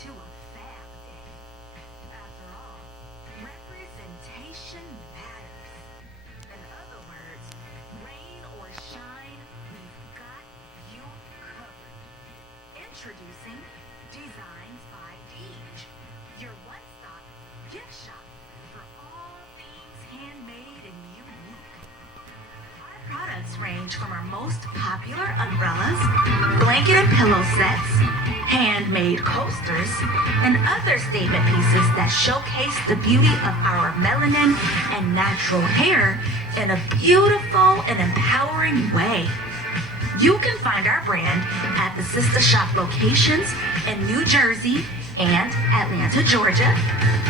to a fab day. After all, representation matters. In other words, rain or shine, we've got you covered. Introducing Designs by Deej, your one-stop gift shop for all things handmade and unique. Our products range from our most popular umbrellas, blanket and pillow sets, handmade coasters, and other statement pieces that showcase the beauty of our melanin and natural hair in a beautiful and empowering way. You can find our brand at the sister shop locations in New Jersey and Atlanta, Georgia,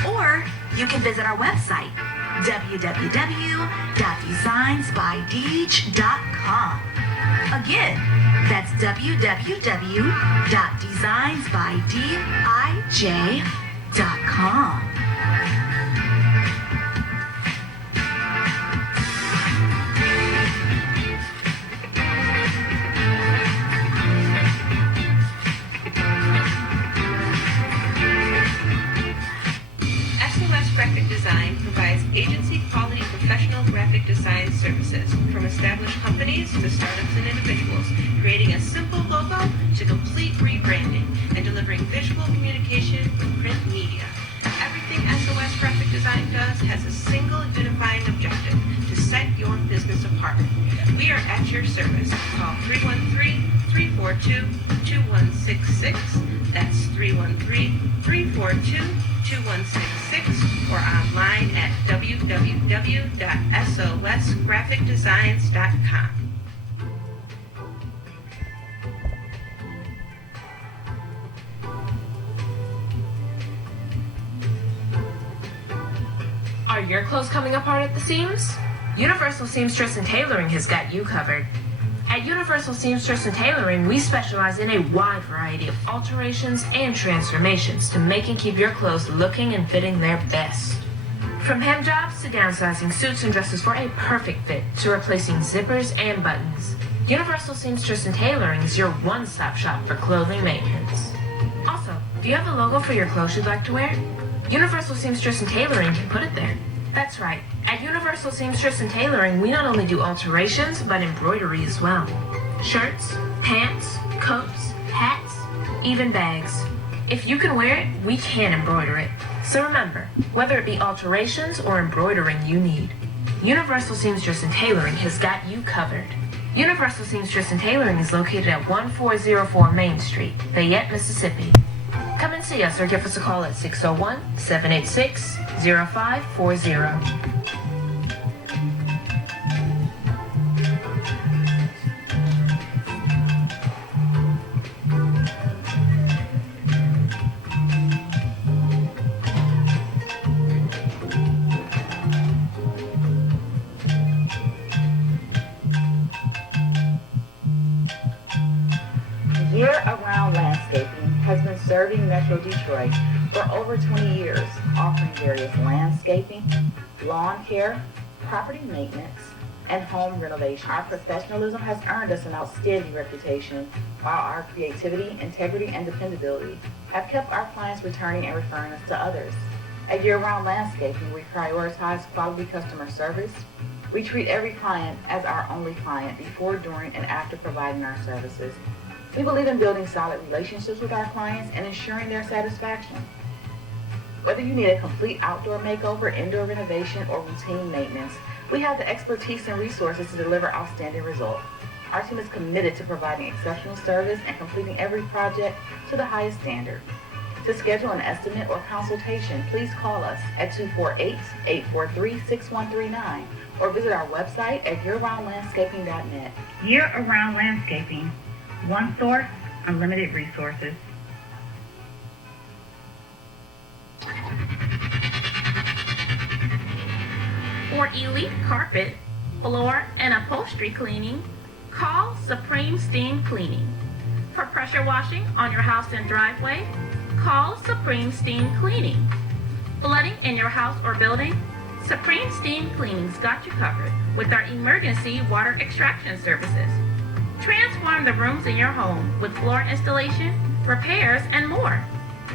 or you can visit our website, www.designsbydeej.com. Again, that's www.designsbydij.com. Graphic Design provides agency-quality professional graphic design services from established companies to startups and individuals, creating a simple logo to complete rebranding and delivering visual communication with print media. Everything SOS Graphic Design does has a single unifying objective: to set your business apart. We are at your service. Call 313-342-2166. That's 313-342-2166, or online at www.sosgraphicdesigns.com. Are your clothes coming apart at the seams? Universal Seamstress and Tailoring has got you covered. At Universal Seamstress and Tailoring, we specialize in a wide variety of alterations and transformations to make and keep your clothes looking and fitting their best. From hem jobs to downsizing suits and dresses for a perfect fit to replacing zippers and buttons, Universal Seamstress and Tailoring is your one-stop shop for clothing maintenance. Also, do you have a logo for your clothes you'd like to wear? Universal Seamstress and Tailoring can put it there. That's right. At Universal Seamstress and Tailoring, we not only do alterations, but embroidery as well. Shirts, pants, coats, hats, even bags. If you can wear it, we can embroider it. So remember, whether it be alterations or embroidering you need, Universal Seamstress and Tailoring has got you covered. Universal Seamstress and Tailoring is located at 1404 Main Street, Fayette, Mississippi. Come and see us or give us a call at 601-786-0540. Year-Around Landscaping has been serving Metro Detroit for over 20 years, offering various landscaping, lawn care, property maintenance, and home renovation. Our professionalism has earned us an outstanding reputation, while our creativity, integrity, and dependability have kept our clients returning and referring us to others. At Year-Round Landscaping, we prioritize quality customer service. We treat every client as our only client before, during, and after providing our services. We believe in building solid relationships with our clients and ensuring their satisfaction. Whether you need a complete outdoor makeover, indoor renovation, or routine maintenance, we have the expertise and resources to deliver outstanding results. Our team is committed to providing exceptional service and completing every project to the highest standard. To schedule an estimate or consultation, please call us at 248-843-6139 or visit our website at yearroundlandscaping.net. Year-Around Landscaping. One source, unlimited resources. For elite carpet, floor, and upholstery cleaning, call Supreme Steam Cleaning. For pressure washing on your house and driveway, call Supreme Steam Cleaning. Flooding in your house or building? Supreme Steam Cleaning's got you covered with our emergency water extraction services. Transform the rooms in your home with floor installation, repairs, and more.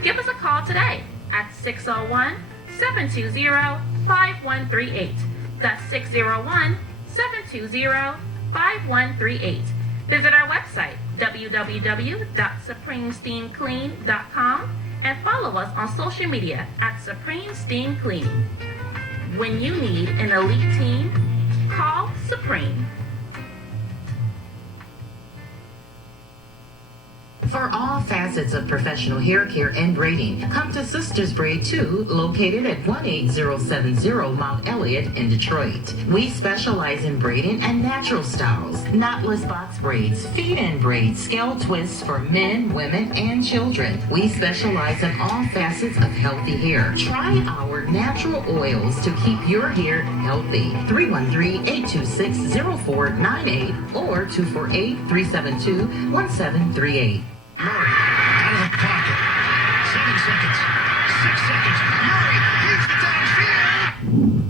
Give us a call today at 601-720-5138. That's 601-720-5138. Visit our website, www.supremesteamclean.com, and follow us on social media at Supreme Steam Cleaning. When you need an elite team, call Supreme. For all facets of professional hair care and braiding, come to Sisters Braid 2, located at 18070 Mount Elliott in Detroit. We specialize in braiding and natural styles, knotless box braids, feed-in braids, scale twists for men, women, and children. We specialize in all facets of healthy hair. Try our natural oils to keep your hair healthy. 313-826-0498 or 248-372-1738. Murray, out of the pocket. 7 seconds. 6 seconds. Murray, he's the downfield.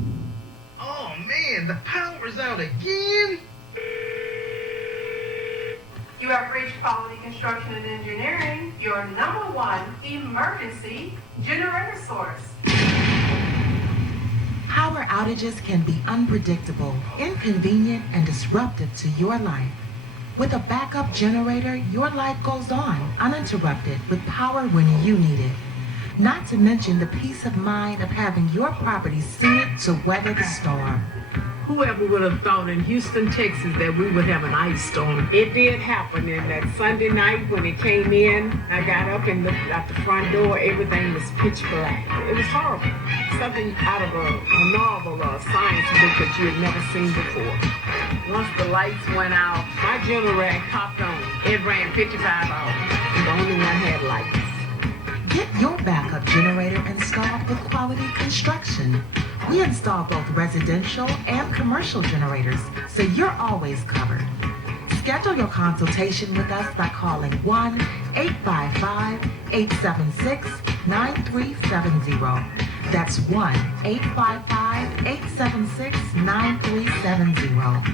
Oh, man, the power's out again. You have reached Quality Construction and Engineering, your #1 emergency generator source. Power outages can be unpredictable, inconvenient, and disruptive to your life. With a backup generator, your life goes on uninterrupted with power when you need it. Not to mention the peace of mind of having your property suited to weather the storm. Whoever would have thought in Houston, Texas that we would have an ice storm? It did happen, and that Sunday night when it came in, I got up and looked out the front door, everything was pitch black. It was horrible. Something out of a novel or a science book that you had never seen before. Once the lights went out, my generator popped on. It ran 55 hours, and the only one had lights. Get your backup generator installed with Quality Construction. We install both residential and commercial generators, so you're always covered. Schedule your consultation with us by calling 1-855-876-9370. That's 1-855-876-9370.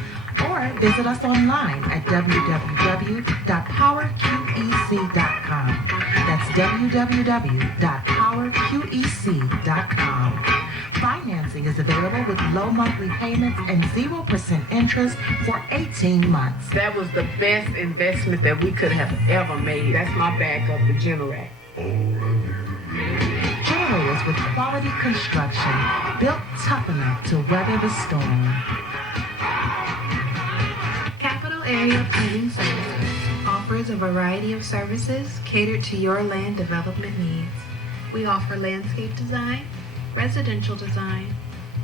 Or visit us online at www.powerqec.com. That's www.powerqec.com. Financing is available with low monthly payments and 0% interest for 18 months. That was the best investment that we could have ever made. That's my backup, the generator. Generators with Quality Construction, built tough enough to weather the storm. Capital Area Planning Services offers a variety of services catered to your land development needs. We offer landscape design, residential design,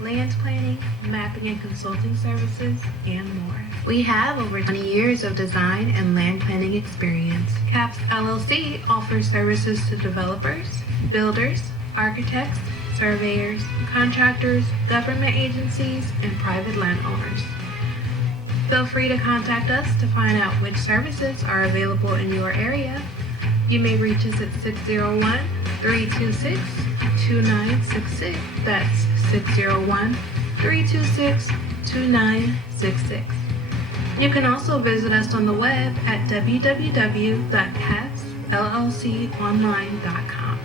land planning, mapping and consulting services, and more. We have over 20 years of design and land planning experience. CAPS LLC offers services to developers, builders, architects, surveyors, contractors, government agencies, and private landowners. Feel free to contact us to find out which services are available in your area. You may reach us at 601-326-2966. That's 601-326-2966. You can also visit us on the web at www.capsllconline.com.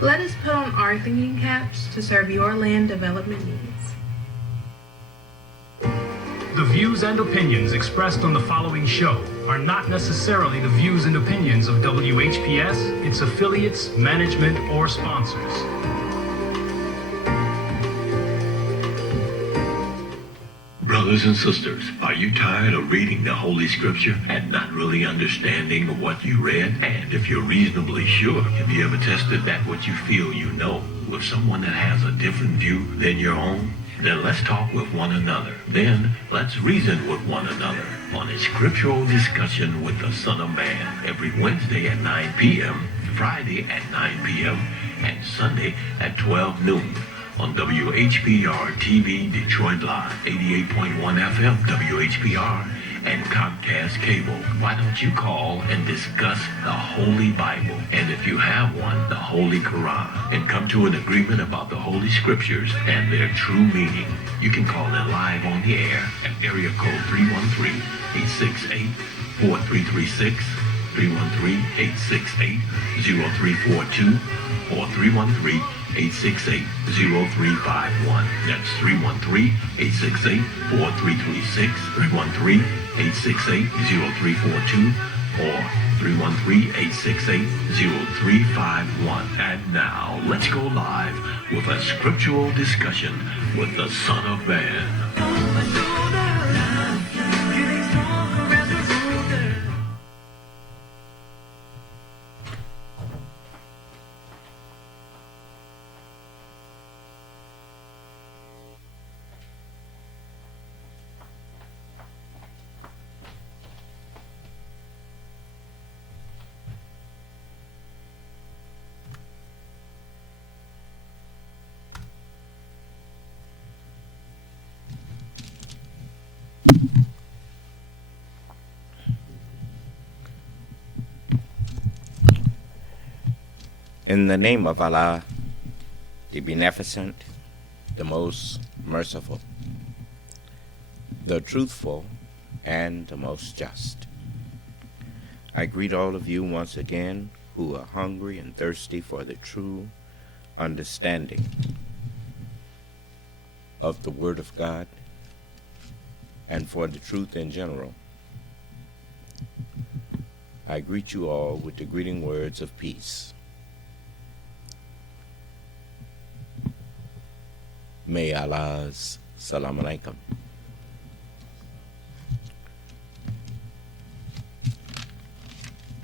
Let us put on our thinking caps to serve your land development needs. The views and opinions expressed on the following show are not necessarily the views and opinions of WHPS, its affiliates, management, or sponsors. Brothers and sisters, are you tired of reading the Holy Scripture and not really understanding what you read? And if you're reasonably sure, have you ever tested that what you feel you know with someone that has a different view than your own? Then let's talk with one another. Then let's reason with one another on a Scriptural Discussion with the Son of Man every Wednesday at 9 p.m., Friday at 9 p.m., and Sunday at 12 noon on WHPR TV Detroit Live, 88.1 FM WHPR, and Comcast Cable. Why don't you call and discuss the Holy Bible, and if you have one, the Holy Quran, and come to an agreement about the Holy Scriptures and their true meaning? You can call in live on the air at area code 313-868-4336. 313-868-0342 or 313-868-0351. That's 313-868-4336, 313-868-0342, or 313-868-0351. And now, let's go live with a scriptural discussion with the Son of Man. In the name of Allah, the Beneficent, the Most Merciful, the Truthful, and the Most Just, I greet all of you once again who are hungry and thirsty for the true understanding of the Word of God and for the truth in general. I greet you all with the greeting words of peace. May Allah's salam alaikum.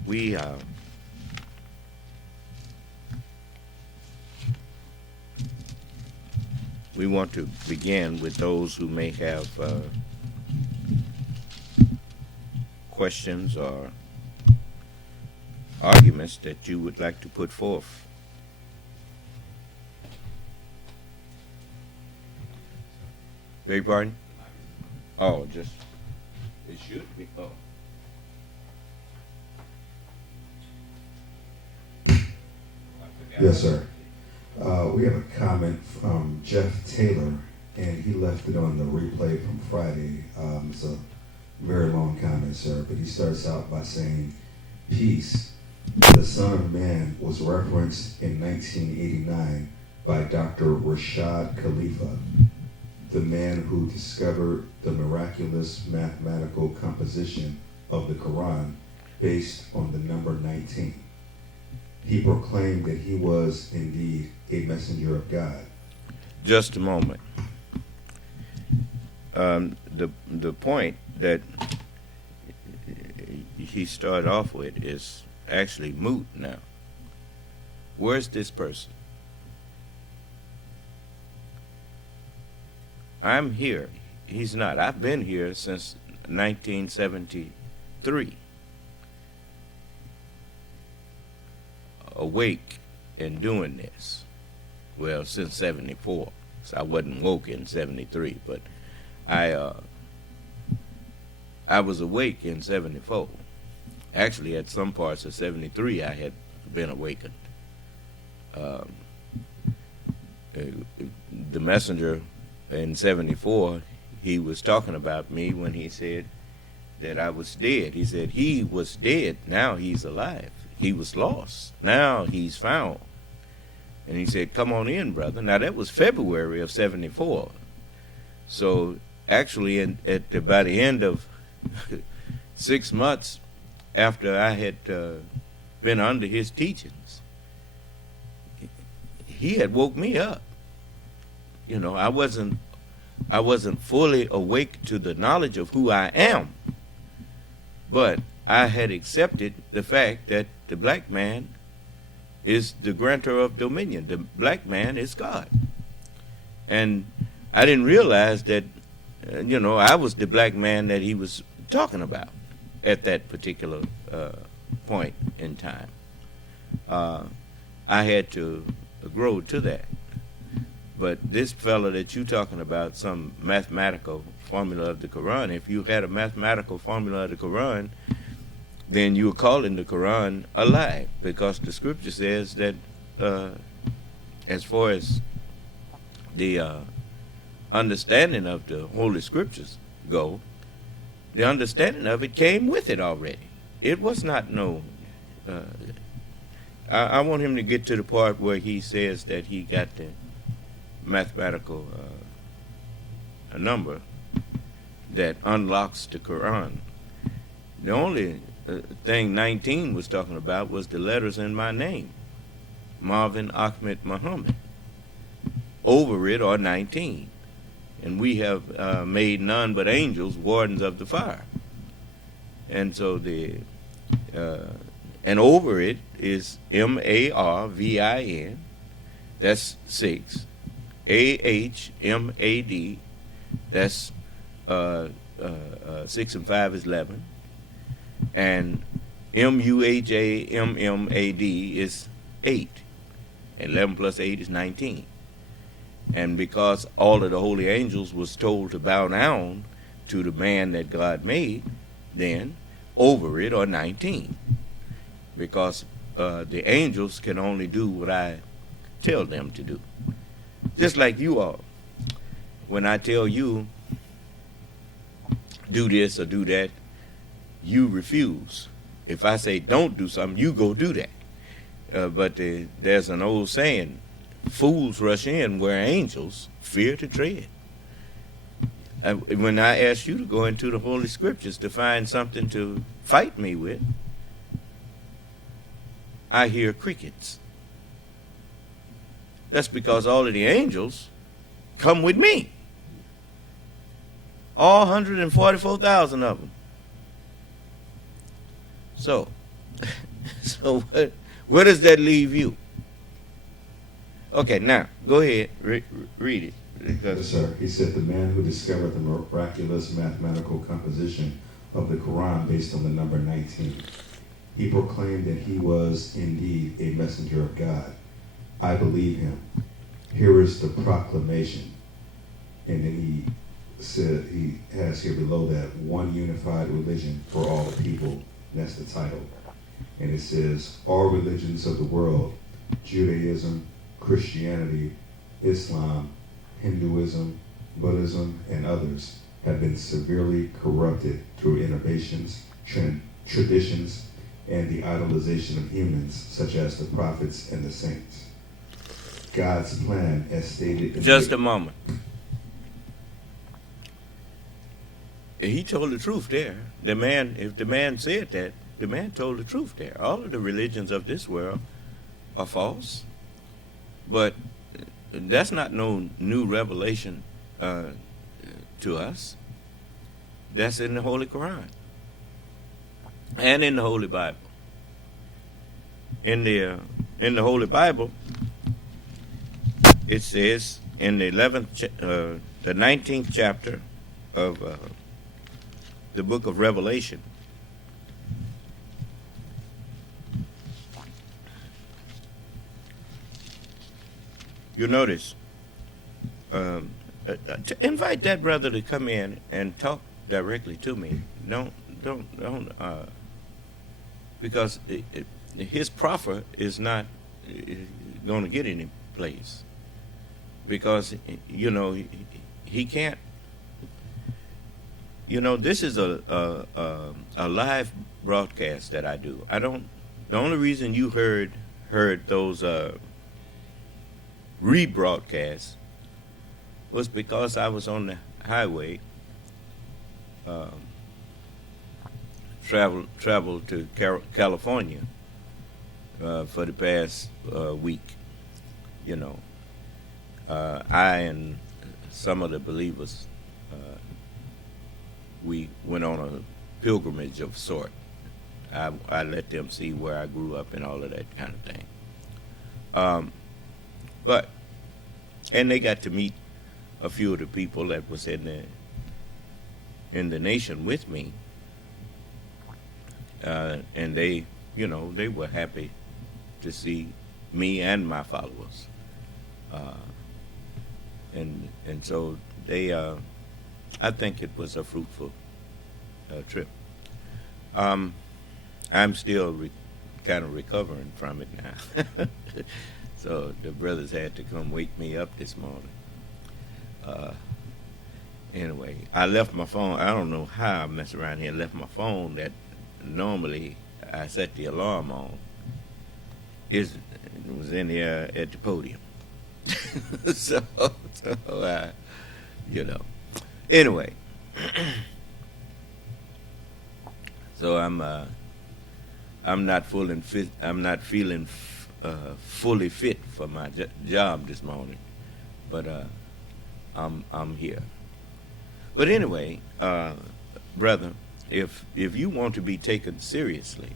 We want to begin with those who may have questions or arguments that you would like to put forth. Beg your pardon? Oh, just, it should be, oh. Yes, sir. We have a comment from Jeff Taylor, and he left it on the replay from Friday. It's a very long comment, sir, but he starts out by saying, "Peace. The Son of Man was referenced in 1989 by Dr. Rashad Khalifa, the man who discovered the miraculous mathematical composition of the Quran based on the number 19. He proclaimed that he was indeed a messenger of God." Just a moment. The point that he started off with is actually moot now. Where's this person? I'm here. He's not. I've been here since 1973. Awake and doing this. Well, since 74. So I wasn't woke in 73, but I was awake in 74. Actually, at some parts of 73, I had been awakened. The messenger in 74, he was talking about me when he said that I was dead. He said he was dead, now he's alive. He was lost, now he's found. And he said, "Come on in, brother." Now that was February of 74. So actually by the end of 6 months after I had been under his teachings, he had woke me up. You know, I wasn't fully awake to the knowledge of who I am, but I had accepted the fact that the black man is the grantor of dominion. The black man is God. And I didn't realize that, I was the black man that he was talking about at that particular point in time. I had to grow to that. But this fellow that you're talking about, some mathematical formula of the Quran, if you had a mathematical formula of the Quran, then you are calling the Quran a lie, because the scripture says that as far as the understanding of the Holy Scriptures go, the understanding of it came with it already. it was not no. I want him to get to the part where he says that he got the mathematical a number that unlocks the Quran. The only thing 19 was talking about was the letters in my name, Marvin Ahmed Muhammad. Over it are 19, and we have made none but angels wardens of the fire. And so and over it is MARVIN, that's 6. AHMAD, that's 6 and 5 is 11. And MUHAMMAD is 8. And 11 plus 8 is 19. And because all of the holy angels was told to bow down to the man that God made, then over it are 19. Because the angels can only do what I tell them to do. Just like you all. When I tell you, do this or do that, you refuse. If I say don't do something, you go do that. But there's an old saying, fools rush in where angels fear to tread. When I ask you to go into the Holy Scriptures to find something to fight me with, I hear crickets. That's because all of the angels come with me. All 144,000 of them. So where does that leave you? Okay, now, go ahead, read it. Yes, sir. He said the man who discovered the miraculous mathematical composition of the Quran based on the number 19. He proclaimed that he was indeed a messenger of God. I believe him. Here is the proclamation. And then he said, he has here below that, one unified religion for all the people. That's the title. And it says, all religions of the world, Judaism, Christianity, Islam, Hinduism, Buddhism, and others, have been severely corrupted through innovations, traditions, and the idolization of humans, such as the prophets and the saints. God's plan, as stated in just a moment. He told the truth there. The man, if the man said that, the man told the truth there. All of the religions of this world are false, but that's not no new revelation to us. That's in the Holy Quran and in the Holy Bible. In the Holy Bible, it says in the 19th chapter of the book of Revelation, you notice, invite that brother to come in and talk directly to me. Don't, because his proffer is not going to get any place. Because, he can't. This is a live broadcast that I do. The only reason you heard those rebroadcasts was because I was on the highway, traveled to California for the past week. I and some of the believers, we went on a pilgrimage of sort. I let them see where I grew up and all of that kind of thing. And they got to meet a few of the people that was in the nation with me, and they were happy to see me and my followers, and so they. I think it was a fruitful trip. I'm still kind of recovering from it now. So the brothers had to come wake me up this morning. Anyway, I left my phone. I don't know how I messed around here and left my phone normally I set the alarm on was in here at the podium. so you know. Anyway, so I'm not feeling fully fit for my job this morning, but I'm here. But anyway, brother, if you want to be taken seriously,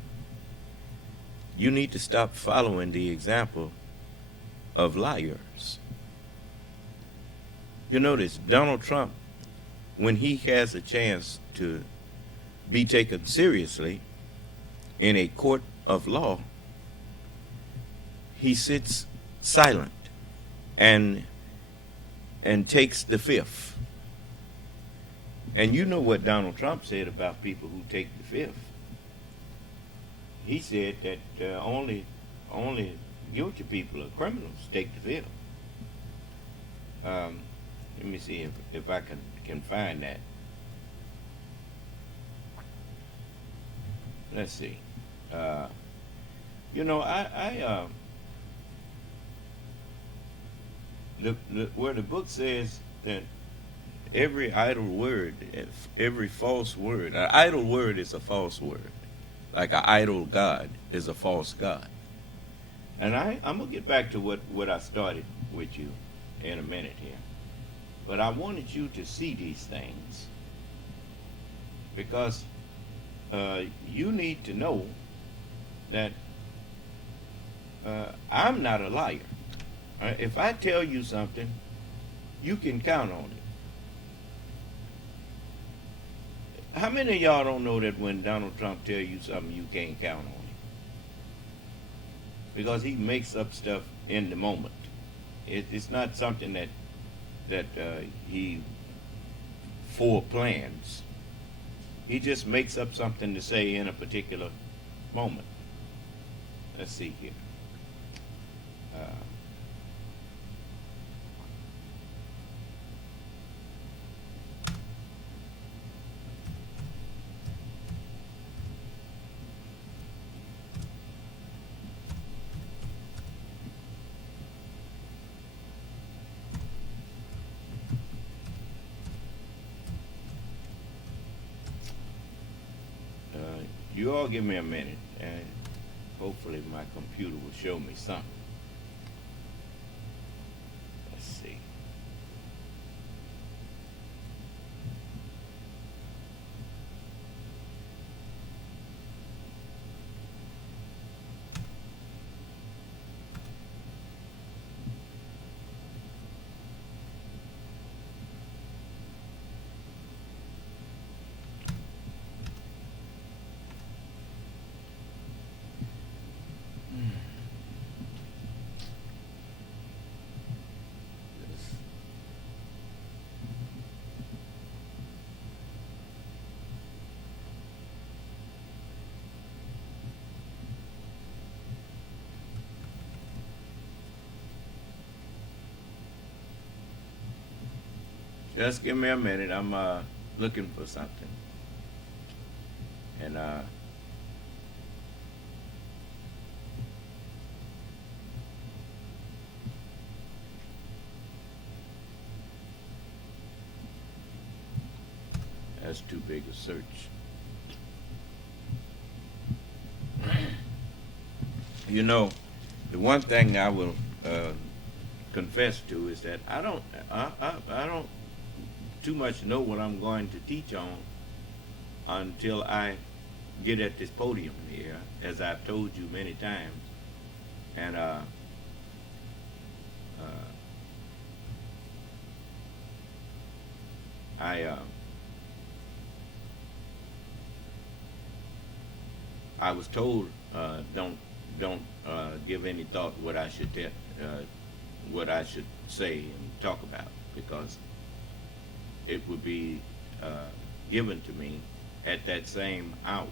you need to stop following the example of liars. You notice Donald Trump, when he has a chance to be taken seriously in a court of law, he sits silent and takes the fifth. And you know what Donald Trump said about people who take the fifth. He said that only guilty people or criminals take the fifth. Let me see if I can find that. Let's see. You know, where the book says that every idle word, every false word, an idle word is a false word. Like an idol God is a false God. And I'm going to get back to what I started with you in a minute here. But I wanted you to see these things because you need to know that I'm not a liar. If I tell you something, you can count on it. How many of y'all don't know that when Donald Trump tell you something, you can't count on it? Because he makes up stuff in the moment. It's not something that he foreplans. He just makes up something to say in a particular moment. Let's see here. You all give me a minute, and hopefully my computer will show me something. Let's see. Just give me a minute. I'm looking for something. And that's too big a search. You know, the one thing I will confess to is that I don't too much know what I'm going to teach on until I get at this podium here, as I've told you many times. And I was told don't give any thought what I should say and talk about, because it would be given to me at that same hour.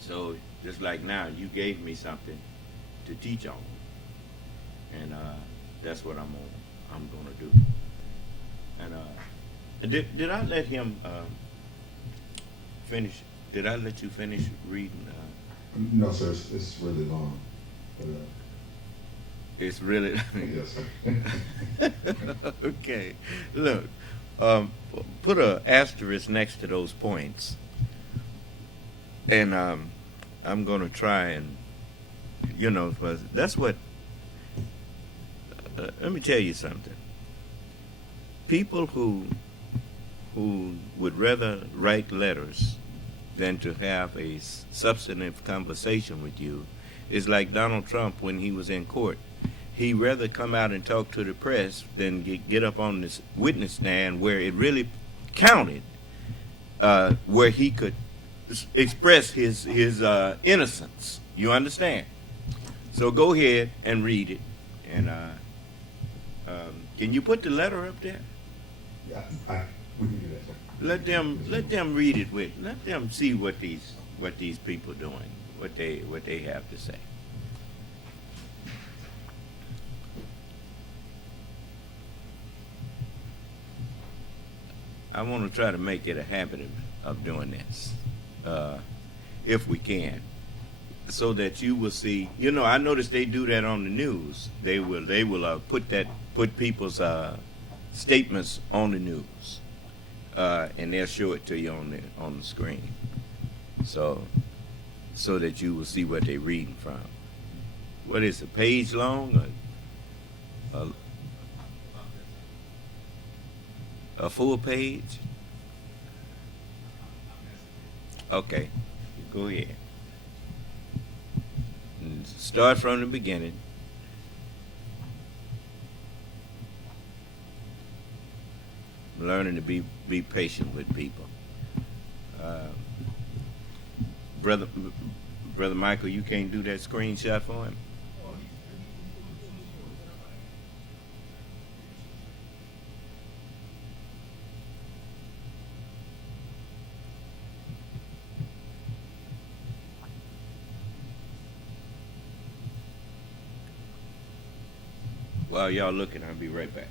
So just like now, you gave me something to teach on, and that's what I'm gonna do. And Did I let him finish? Did I let you finish reading? No, sir. It's really long. But, it's really. yes, sir. Okay. Look, put a asterisk next to those points, and I'm going to try and, that's what. Let me tell you something. People who would rather write letters than to have a substantive conversation with you is like Donald Trump when he was in court. He'd rather come out and talk to the press than get up on this witness stand where it really counted, where he could express his innocence. You understand? So go ahead and read it. And can you put the letter up there? Yeah, we can do that, sir. Let them read it let them see what these people doing, what they have to say. I want to try to make it a habit of doing this, if we can, so that you will see. I noticed they do that on the news. They will put people's statements on the news, and they'll show it to you on the screen, so that you will see what they're reading from. What is a page long? A full page? Okay, go ahead. And start from the beginning. Learning to be patient with people. Brother Michael, you can't do that screenshot for him? While y'all looking, I'll be right back.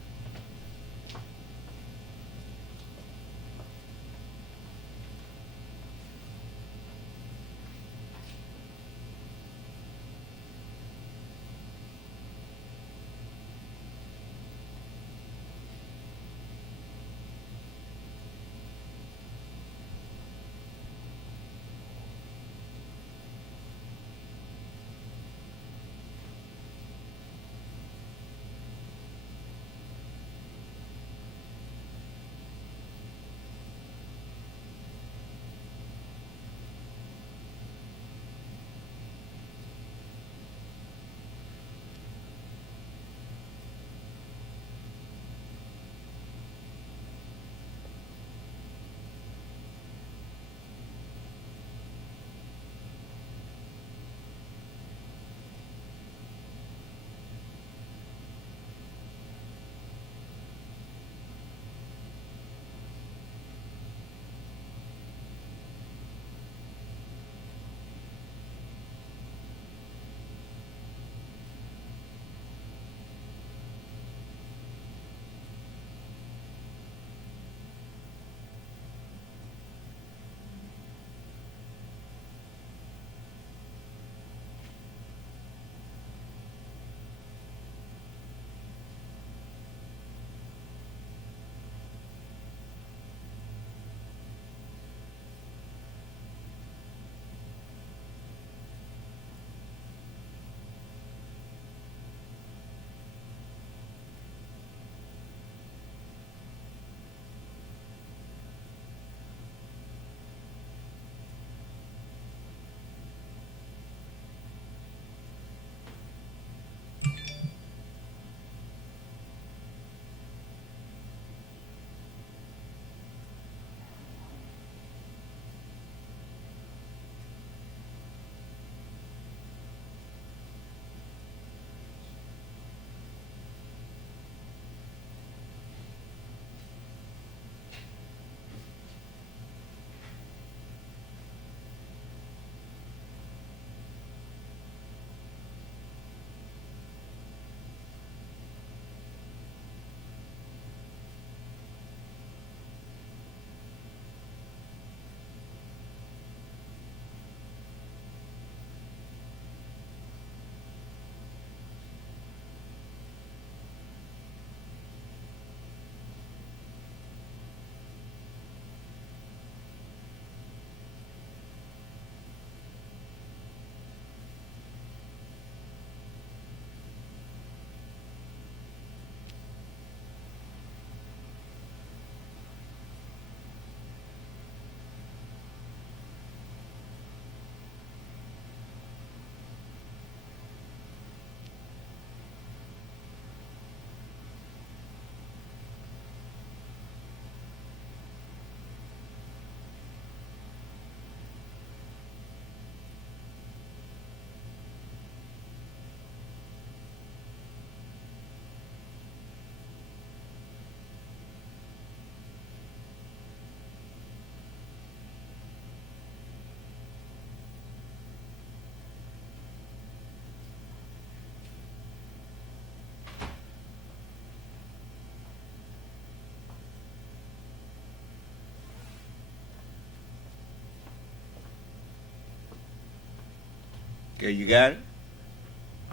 Okay, you got it?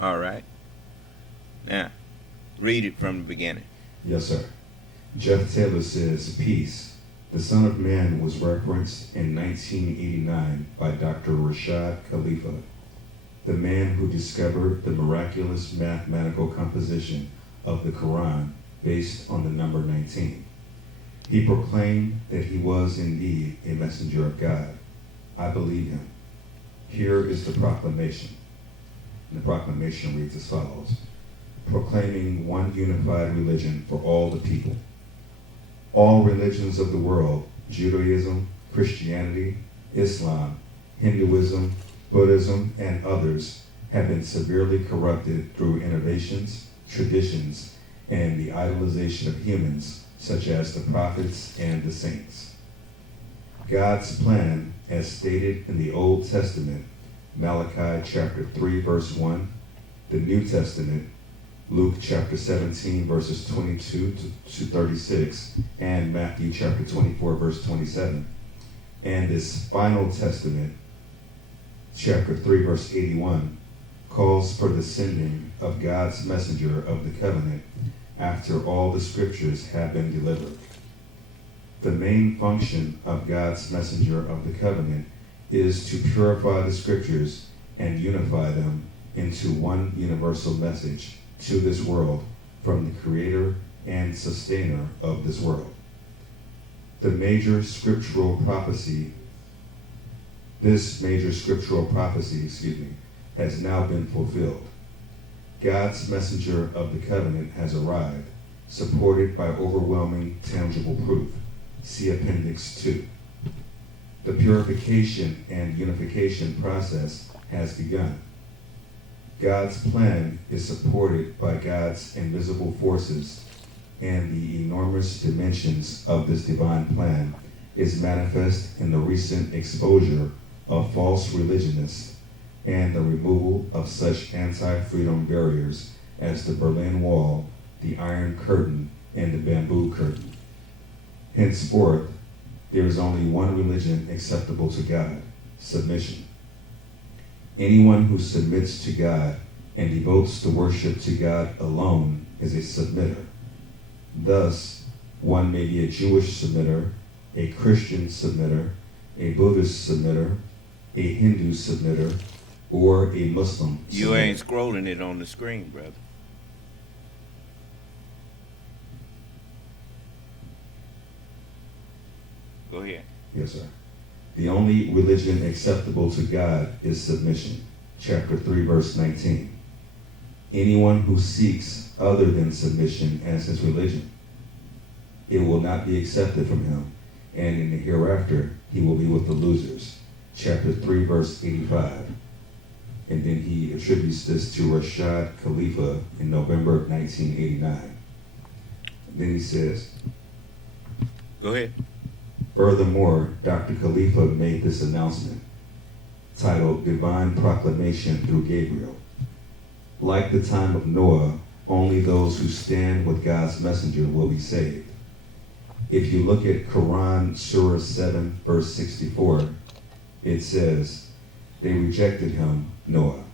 All right. Now, read it from the beginning. Yes, sir. Jeff Taylor says, peace. The Son of Man was referenced in 1989 by Dr. Rashad Khalifa, the man who discovered the miraculous mathematical composition of the Quran based on the number 19. He proclaimed that he was indeed a messenger of God. I believe him. Here is the proclamation. And the proclamation reads as follows. Proclaiming one unified religion for all the people. All religions of the world, Judaism, Christianity, Islam, Hinduism, Buddhism, and others, have been severely corrupted through innovations, traditions, and the idolization of humans, such as the prophets and the saints. God's plan, as stated in the Old Testament, Malachi chapter 3, verse 1, the New Testament, Luke chapter 17, verses 22 to 36, and Matthew chapter 24, verse 27, and this final testament, chapter 3, verse 81, calls for the sending of God's messenger of the covenant after all the scriptures have been delivered. The main function of God's messenger of the covenant is to purify the scriptures and unify them into one universal message to this world from the creator and sustainer of this world. This major scriptural prophecy, has now been fulfilled. God's messenger of the covenant has arrived, supported by overwhelming tangible proof. See Appendix 2. The purification and unification process has begun. God's plan is supported by God's invisible forces, and the enormous dimensions of this divine plan is manifest in the recent exposure of false religionists and the removal of such anti-freedom barriers as the Berlin Wall, the Iron Curtain, and the Bamboo Curtain. Henceforth, there is only one religion acceptable to God, submission. Anyone who submits to God and devotes the worship to God alone is a submitter. Thus, one may be a Jewish submitter, a Christian submitter, a Buddhist submitter, a Hindu submitter, or a Muslim submitter. You ain't scrolling it on the screen, brother. Go ahead. Yes, sir. The only religion acceptable to God is submission. Chapter 3, verse 19. Anyone who seeks other than submission as his religion, it will not be accepted from him, and in the hereafter he will be with the losers. Chapter 3, verse 85. And then he attributes this to Rashad Khalifa in November of 1989. Then he says, go ahead. Furthermore, Dr. Khalifa made this announcement, titled Divine Proclamation through Gabriel. Like the time of Noah, only those who stand with God's messenger will be saved. If you look at Quran Surah 7, verse 64, it says, they rejected him, Noah.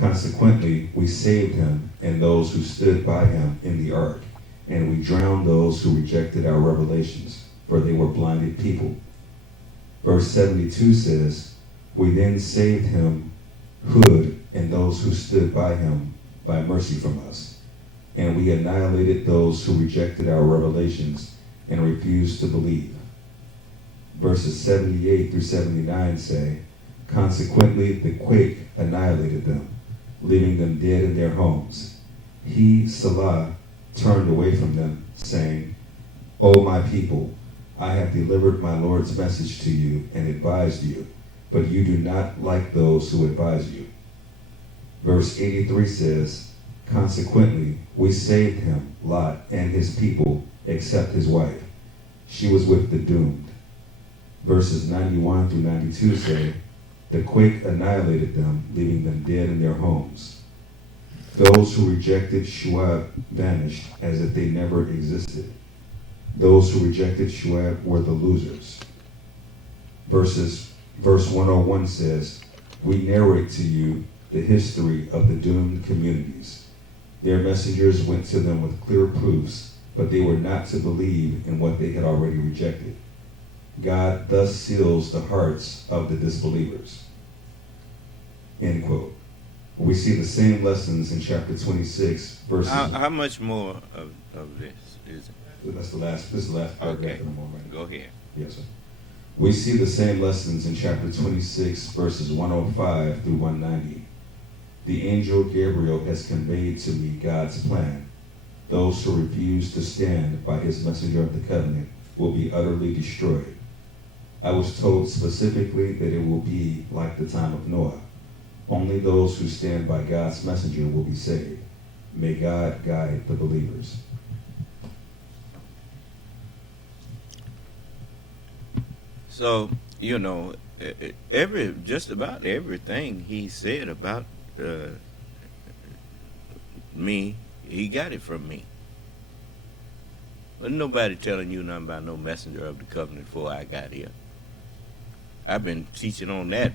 Consequently, we saved him and those who stood by him in the ark, and we drowned those who rejected our revelations, for they were blinded people. Verse 72 says, we then saved him, Hud, and those who stood by him by mercy from us. And we annihilated those who rejected our revelations and refused to believe. Verses 78 through 79 say, consequently, the quake annihilated them, leaving them dead in their homes. He, Salah, turned away from them, saying, O my people, I have delivered my Lord's message to you and advised you, but you do not like those who advise you. Verse 83 says, consequently, we saved him, Lot, and his people, except his wife. She was with the doomed. Verses 91 through 92 say, the quake annihilated them, leaving them dead in their homes. Those who rejected Shu'aib vanished as if they never existed. Those who rejected Shu'aib were the losers. Verse 101 says, We narrate to you the history of the doomed communities. Their messengers went to them with clear proofs, but they were not to believe in what they had already rejected. God thus seals the hearts of the disbelievers. End quote. We see the same lessons in chapter 26, verses... How much more of this is it? This is the last paragraph in the moment. Go ahead. Yes, sir. We see the same lessons in chapter 26, verses 105 through 190. The angel Gabriel has conveyed to me God's plan. Those who refuse to stand by his messenger of the covenant will be utterly destroyed. I was told specifically that it will be like the time of Noah. Only those who stand by God's messenger will be saved. May God guide the believers. So, just about everything he said about me, he got it from me. But nobody telling you nothing about no messenger of the covenant before I got here. I've been teaching on that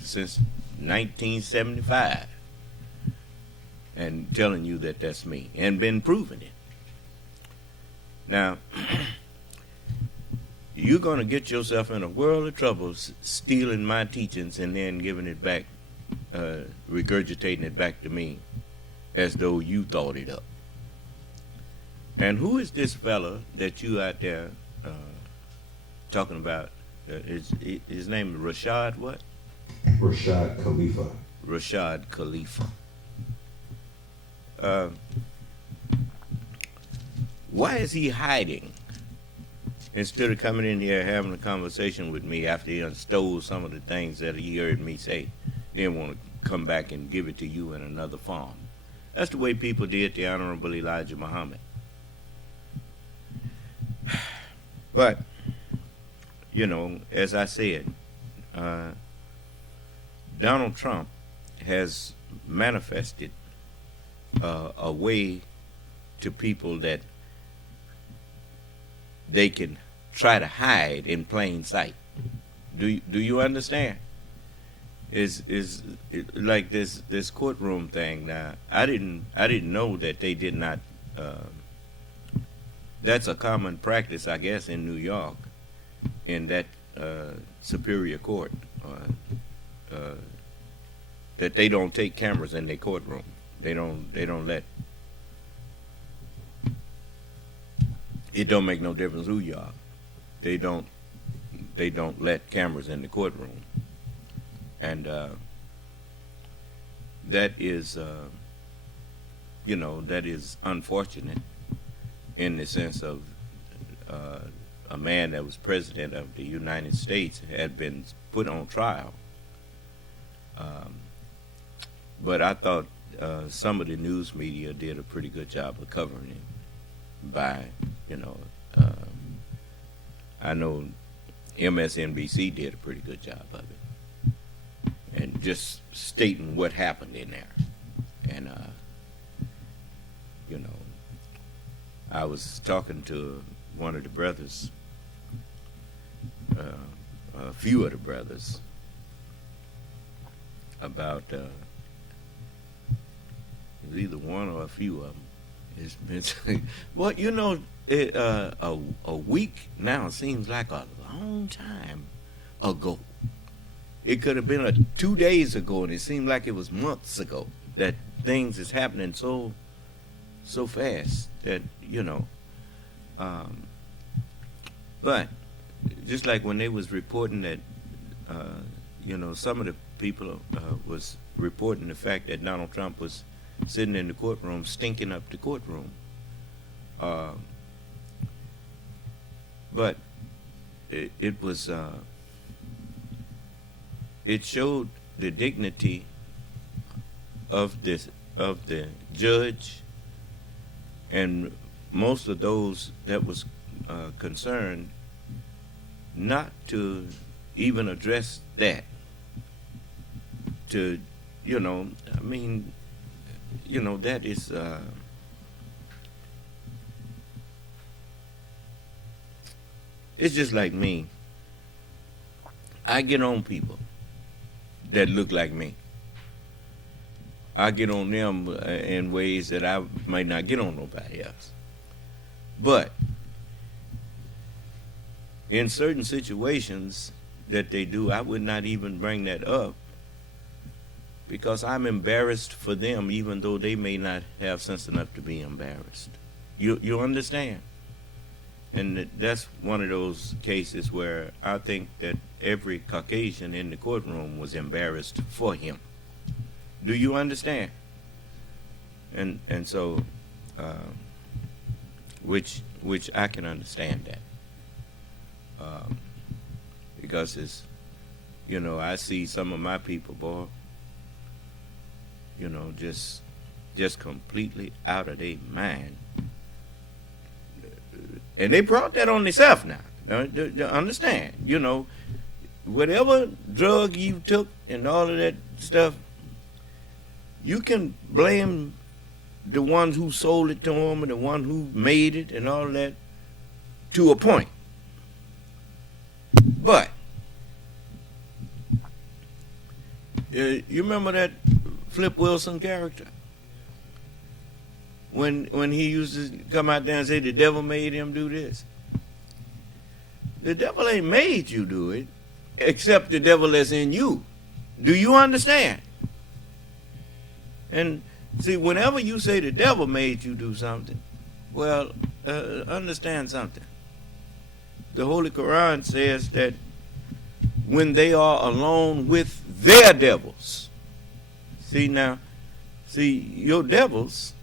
since 1975 and telling you that that's me and been proving it. Now, you're going to get yourself in a world of trouble stealing my teachings and then giving it back, regurgitating it back to me as though you thought it up. And who is this fella that you out there talking about? His name is Rashad what? Rashad Khalifa. Rashad Khalifa. Why is he hiding instead of coming in here having a conversation with me after he stole some of the things that he heard me say? Then want to come back and give it to you in another form. That's the way people did the Honorable Elijah Muhammad. But, as I said, Donald Trump has manifested a way to people that they can try to hide in plain sight. Do you understand? Is like this courtroom thing now. I didn't know that they did not. That's a common practice, I guess, in New York, in that superior court, that they don't take cameras in their courtroom. They don't let. It don't make no difference who you are. They don't let cameras in the courtroom, and that is that is unfortunate in the sense of a man that was president of the United States had been put on trial. But I thought some of the news media did a pretty good job of covering it by, I know MSNBC did a pretty good job of it. And just stating what happened in there. And, I was talking to one of the brothers, a few of the brothers, about it was either one or a few of them. It's been well, a week now seems like a long time ago. It could have been 2 days ago, and it seemed like it was months ago that things is happening so fast that but just like when they was reporting that some of the people was reporting the fact that Donald Trump was sitting in the courtroom stinking up the courtroom, but it was it showed the dignity of the judge and most of those that was concerned not to even address that. To that is it's just like me. I get on people that look like me. I get on them in ways that I might not get on nobody else. But in certain situations that they do, I would not even bring that up because I'm embarrassed for them, even though they may not have sense enough to be embarrassed. You understand? And that's one of those cases where I think that every Caucasian in the courtroom was embarrassed for him. Do you understand? And so, which I can understand that. Because it's, I see some of my people, boy, just completely out of their mind. And they brought that on themselves now. Understand? Whatever drug you took and all of that stuff, you can blame the ones who sold it to them and the one who made it and all that to a point. But you remember that Flip Wilson character? When he used to come out there and say the devil made him do this. The devil ain't made you do it, except the devil that's in you. Do you understand? And see, whenever you say the devil made you do something, well, understand something. The Holy Quran says that when they are alone with their devils, your devils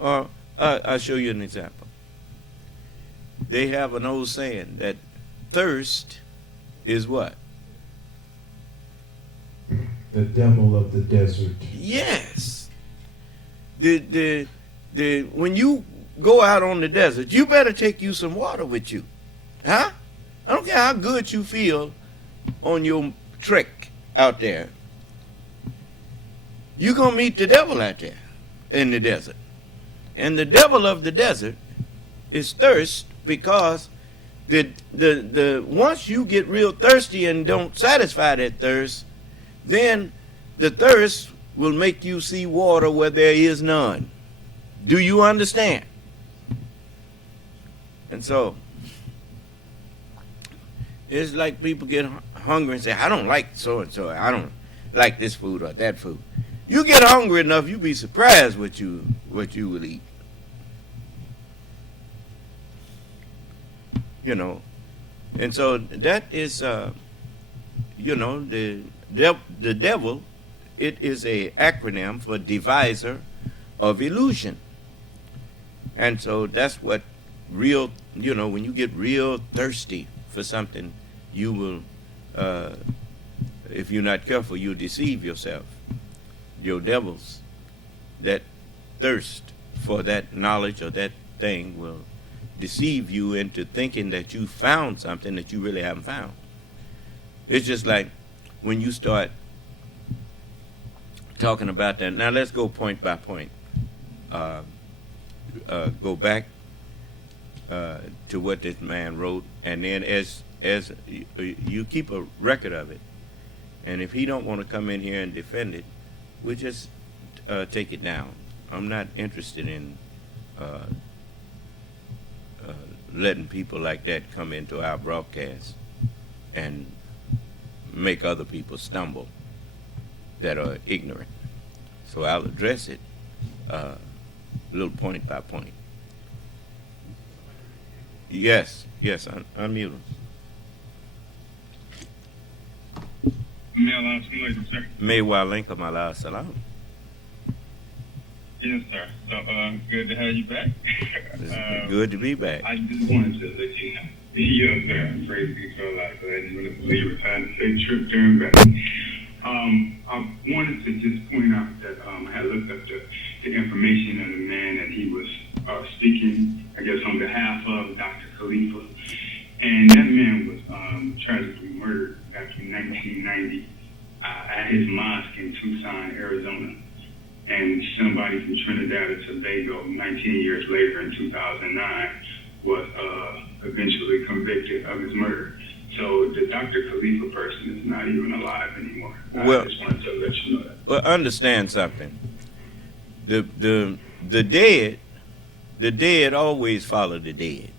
are, I'll show you an example. They have an old saying that thirst is what? The devil of the desert. Yes. When you go out on the desert, you better take you some water with you. Huh? I don't care how good you feel on your trek out there. You're going to meet the devil out there in the desert. And the devil of the desert is thirst, because the once you get real thirsty and don't satisfy that thirst, then the thirst will make you see water where there is none. Do you understand? And so it's like people get hungry and say, I don't like so and so, I don't like this food or that food. You get hungry enough, you'll be surprised what you will eat. And so that is, the devil, it is a acronym for deviser of illusion. And so that's what real, when you get real thirsty for something, you will, if you're not careful, you'll deceive yourself. Your devils that thirst for that knowledge or that thing will deceive you into thinking that you found something that you really haven't found. It's just like when you start talking about that. Now let's go point by point. Go back to what this man wrote, and then as you keep a record of it, and if he don't want to come in here and defend it, we just take it down. I'm not interested in letting people like that come into our broadcast and make other people stumble that are ignorant. So I'll address it little point by point. Yes, unmute him. May wa alaikum ala salam. Yes, sir. So, good to have you back. Good to be back. I just wanted to let you know. Yes, sir. Praise be to Allah. So I just wanted to leave a time to say trip during back. I wanted to just point out that I had looked up the information of the man that he was speaking, I guess, on behalf of Dr. Khalifa. And that man was tragically murdered back in 1990 at his mosque in Tucson, Arizona. And somebody from Trinidad and Tobago, 19 years later in 2009, was eventually convicted of his murder. So the Dr. Khalifa person is not even alive anymore. Well, I just wanted to let you know that. Well, understand something. The dead always follow the dead.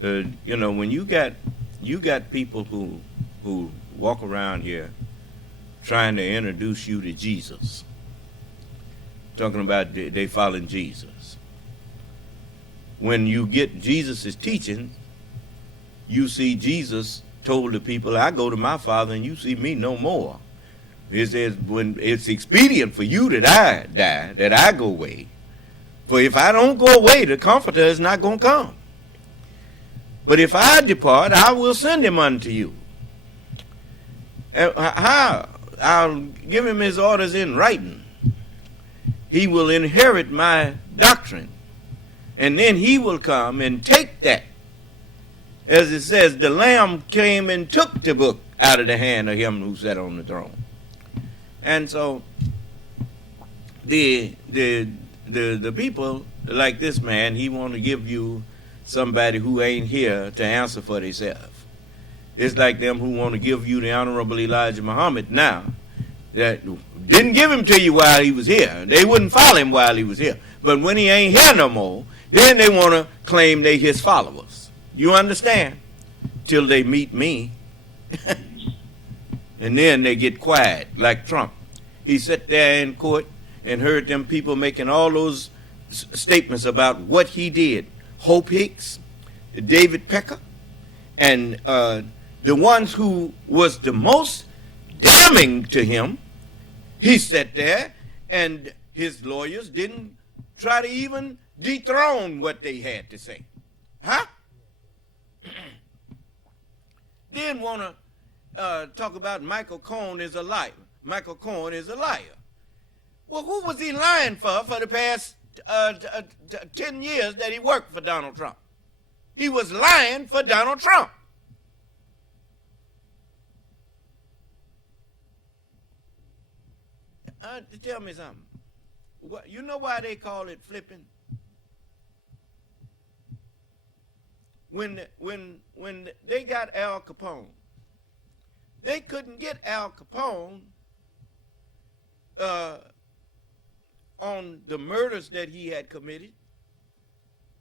When you got people who walk around here trying to introduce you to Jesus, talking about they following Jesus. When you get Jesus' teaching, you see Jesus told the people, I go to my Father and you see me no more. It says, when it's expedient for you that I die, that I go away. For if I don't go away, the Comforter is not going to come. But if I depart, I will send him unto you. How? I'll give him his orders in writing. He will inherit my doctrine. And then he will come and take that. As it says, the Lamb came and took the book out of the hand of him who sat on the throne. And so the people like this man, he want to give you somebody who ain't here to answer for themselves. It's like them who want to give you the Honorable Elijah Muhammad now, that didn't give him to you while he was here. They wouldn't follow him while he was here. But when he ain't here no more, then they want to claim they his followers. You understand? Till they meet me. And then they get quiet, like Trump. He sat there in court and heard them people making all those statements about what he did. Hope Hicks, David Pecker, and the ones who was the most damning to him, he sat there and his lawyers didn't try to even dethrone what they had to say. Huh? Then want to talk about Michael Cohen is a liar. Michael Cohen is a liar. Well, who was he lying for the past 10 years that he worked for Donald Trump? He was lying for Donald Trump. Tell me something. You know why they call it flipping? When they got Al Capone, they couldn't get Al Capone on the murders that he had committed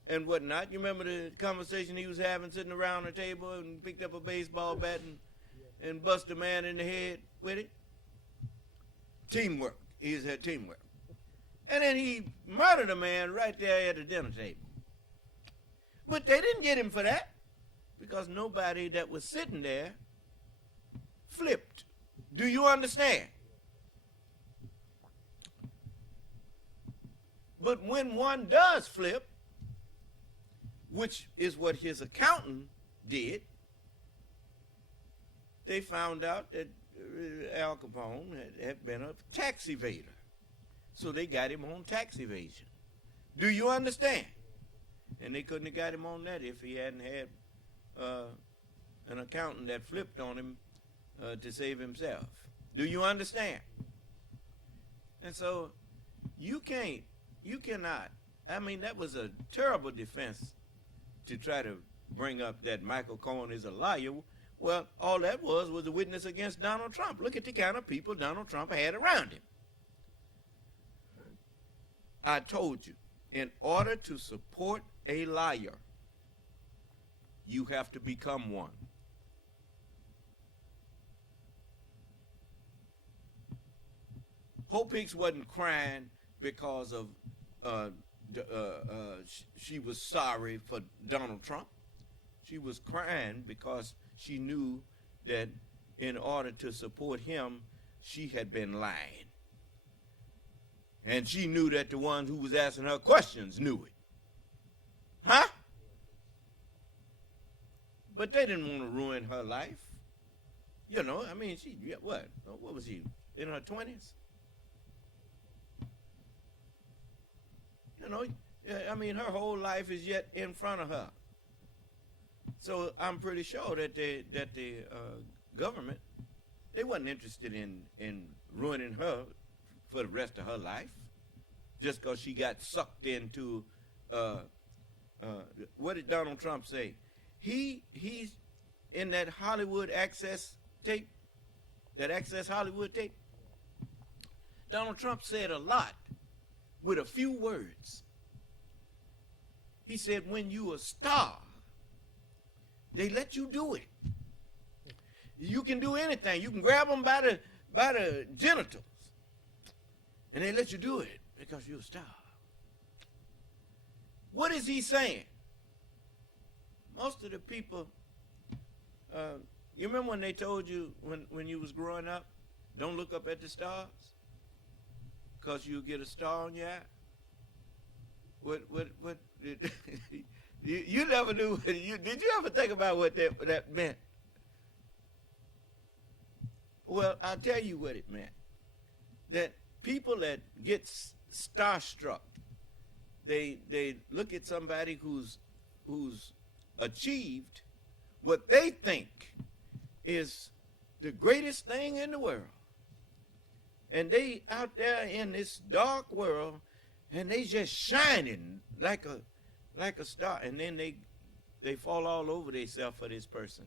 and whatnot. You remember the conversation he was having sitting around the table and picked up a baseball bat and bust a man in the head with it? Teamwork. He had teamwork. And then he murdered a man right there at the dinner table. But they didn't get him for that because nobody that was sitting there flipped. Do you understand? But when one does flip, which is what his accountant did, they found out that Al Capone had been a tax evader. So they got him on tax evasion. Do you understand? And they couldn't have got him on that if he hadn't had an accountant that flipped on him to save himself. Do you understand? And so you cannot. I mean, that was a terrible defense to try to bring up that Michael Cohen is a liar. Well, all that was a witness against Donald Trump. Look at the kind of people Donald Trump had around him. I told you, in order to support a liar, you have to become one. Hope Hicks wasn't crying because of she was sorry for Donald Trump. She was crying because she knew that in order to support him, she had been lying. And she knew that the ones who was asking her questions knew it. Huh? But they didn't want to ruin her life. You know, I mean, what was she, in her 20s? You know, I mean, her whole life is yet in front of her. So I'm pretty sure that the government, they wasn't interested in ruining her for the rest of her life, just because she got sucked into, what did Donald Trump say? he's in that Hollywood Access tape, that Access Hollywood tape. Donald Trump said a lot with a few words. He said, when you a star, they let you do it. You can do anything. You can grab them by the genitals, and they let you do it because you're a star. What is he saying? Most of the people, you remember when they told you when you was growing up, don't look up at the stars because you'll get a star on your eye? What you never knew. Did you ever think about what that meant? Well, I'll tell you what it meant. That people that get starstruck, they look at somebody who's achieved what they think is the greatest thing in the world. And they out there in this dark world, and they just shining like a star. And then they fall all over themselves for this person.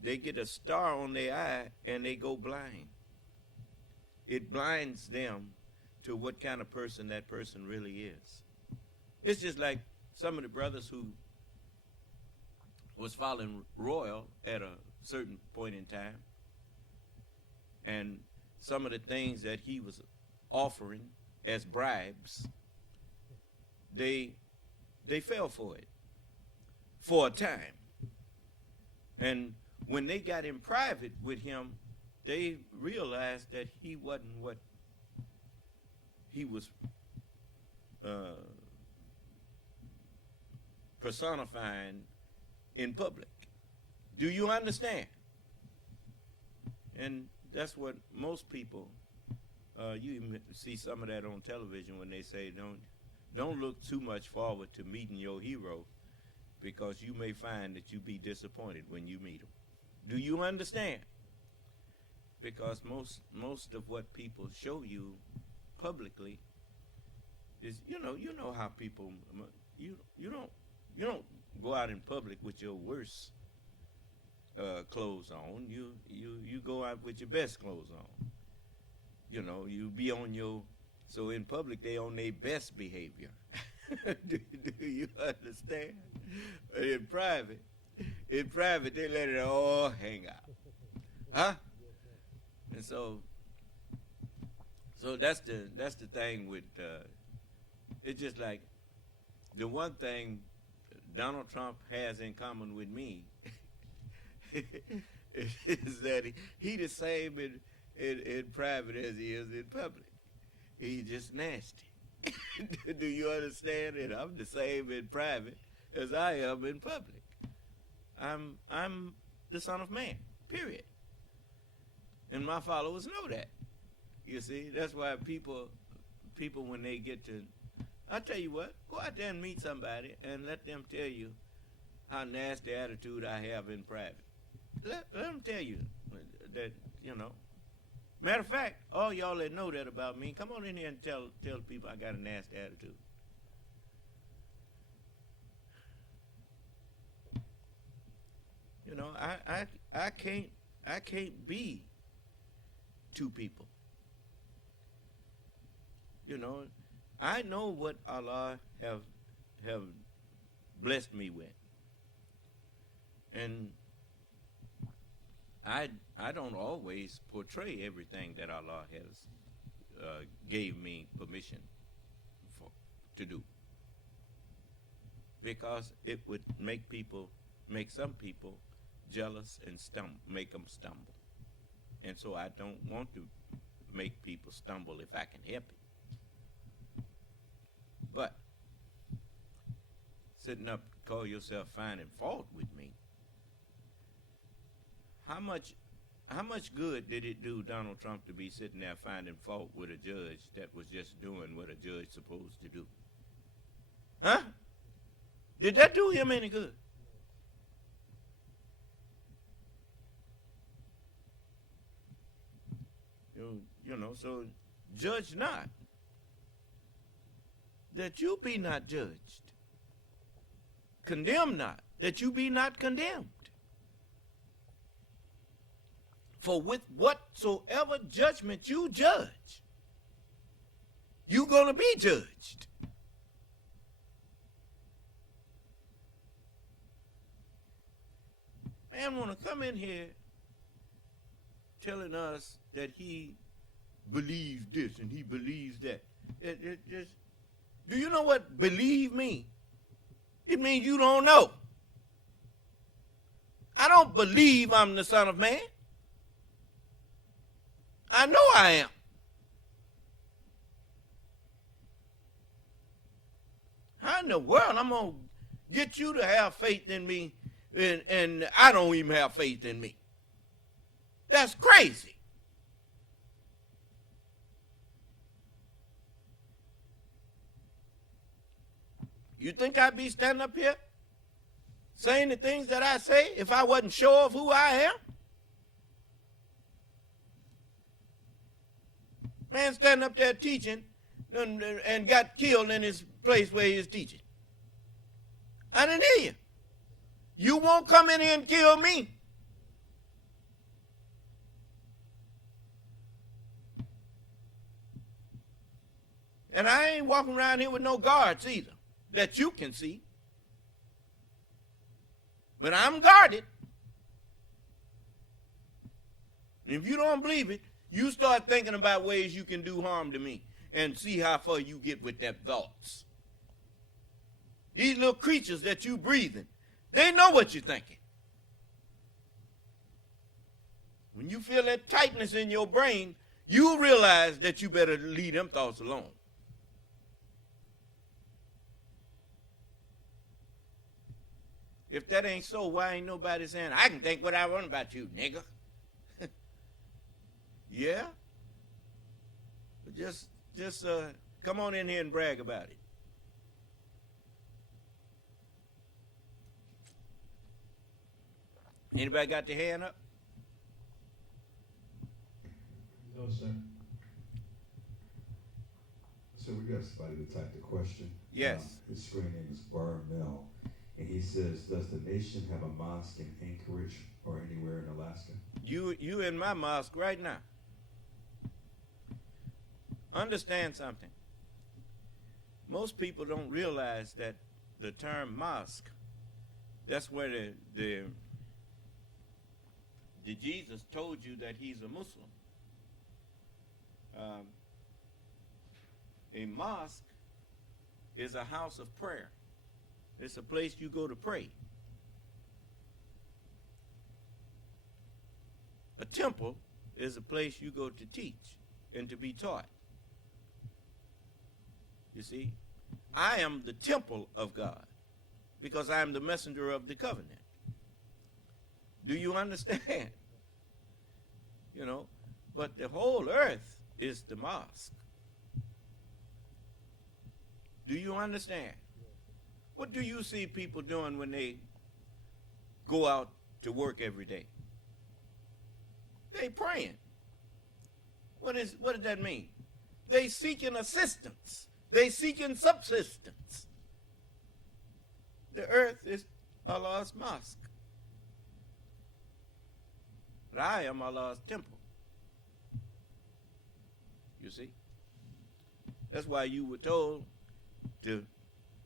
They get a star on their eye and they go blind. It blinds them to what kind of person that person really is. It's just like some of the brothers who was following Royal at a certain point in time, and some of the things that he was offering as bribes, they fell for it for a time. And when they got in private with him, they realized that he wasn't what he was personifying in public. Do you understand? And that's what most people, you even see some of that on television when they say don't look too much forward to meeting your hero, because you may find that you be disappointed when you meet him. Do you understand? Because most of what people show you publicly is, you know how people, you don't go out in public with your worst clothes on. You go out with your best clothes on. You be on your, so in public they on their best behavior. do you understand? In private they let it all hang out. Huh? And so that's the thing with it's just like the one thing Donald Trump has in common with me is that he the same in private as he is in public. He's just nasty. Do you understand it? I'm the same in private as I am in public. I'm the Son of Man, period. And my followers know that. You see, that's why people when they get to, I tell you what, go out there and meet somebody and let them tell you how nasty attitude I have in private. Let them tell you that, Matter of fact, all y'all that know that about me, come on in here and tell people I got a nasty attitude. I can't be two people. I know what Allah have blessed me with. And I don't always portray everything that Allah has gave me permission to do, because it would make some people jealous and make them stumble. And so I don't want to make people stumble if I can help it. But sitting up, call yourself finding fault with me. How much good did it do Donald Trump to be sitting there finding fault with a judge that was just doing what a judge supposed to do? Huh? Did that do him any good? So judge not, that you be not judged. Condemn not, that you be not condemned. For with whatsoever judgment you judge, you're going to be judged. Man want to come in here telling us that he believes this and he believes that. Do you know what believe means? It means you don't know. I don't believe I'm the Son of Man. I know I am. How in the world I'm going to get you to have faith in me and I don't even have faith in me? That's crazy. You think I'd be standing up here saying the things that I say if I wasn't sure of who I am? Man standing up there teaching and got killed in his place where he is teaching. I didn't hear you. You won't come in here and kill me. And I ain't walking around here with no guards either, that you can see. But I'm guarded. And if you don't believe it, you start thinking about ways you can do harm to me and see how far you get with that thoughts. These little creatures that you breathing, they know what you're thinking. When you feel that tightness in your brain, you realize that you better leave them thoughts alone. If that ain't so, why ain't nobody saying, I can think what I want about you, nigga? Yeah? But just come on in here and brag about it. Anybody got their hand up? No, sir. So we got somebody to type the question. Yes. His screen name is Barmel. And he says, does the nation have a mosque in Anchorage or anywhere in Alaska? You in my mosque right now. Understand something. Most people don't realize that the term mosque, that's where the Jesus told you that he's a Muslim. A mosque is a house of prayer. It's a place you go to pray. A temple is a place you go to teach and to be taught. You see, I am the temple of God because I am the messenger of the covenant. Do you understand? You know, but the whole earth is the mosque. Do you understand? What do you see people doing when they go out to work every day? They praying. What does that mean? They seeking assistance. They seeking subsistence. The earth is Allah's mosque. But I am Allah's temple. You see? That's why you were told to,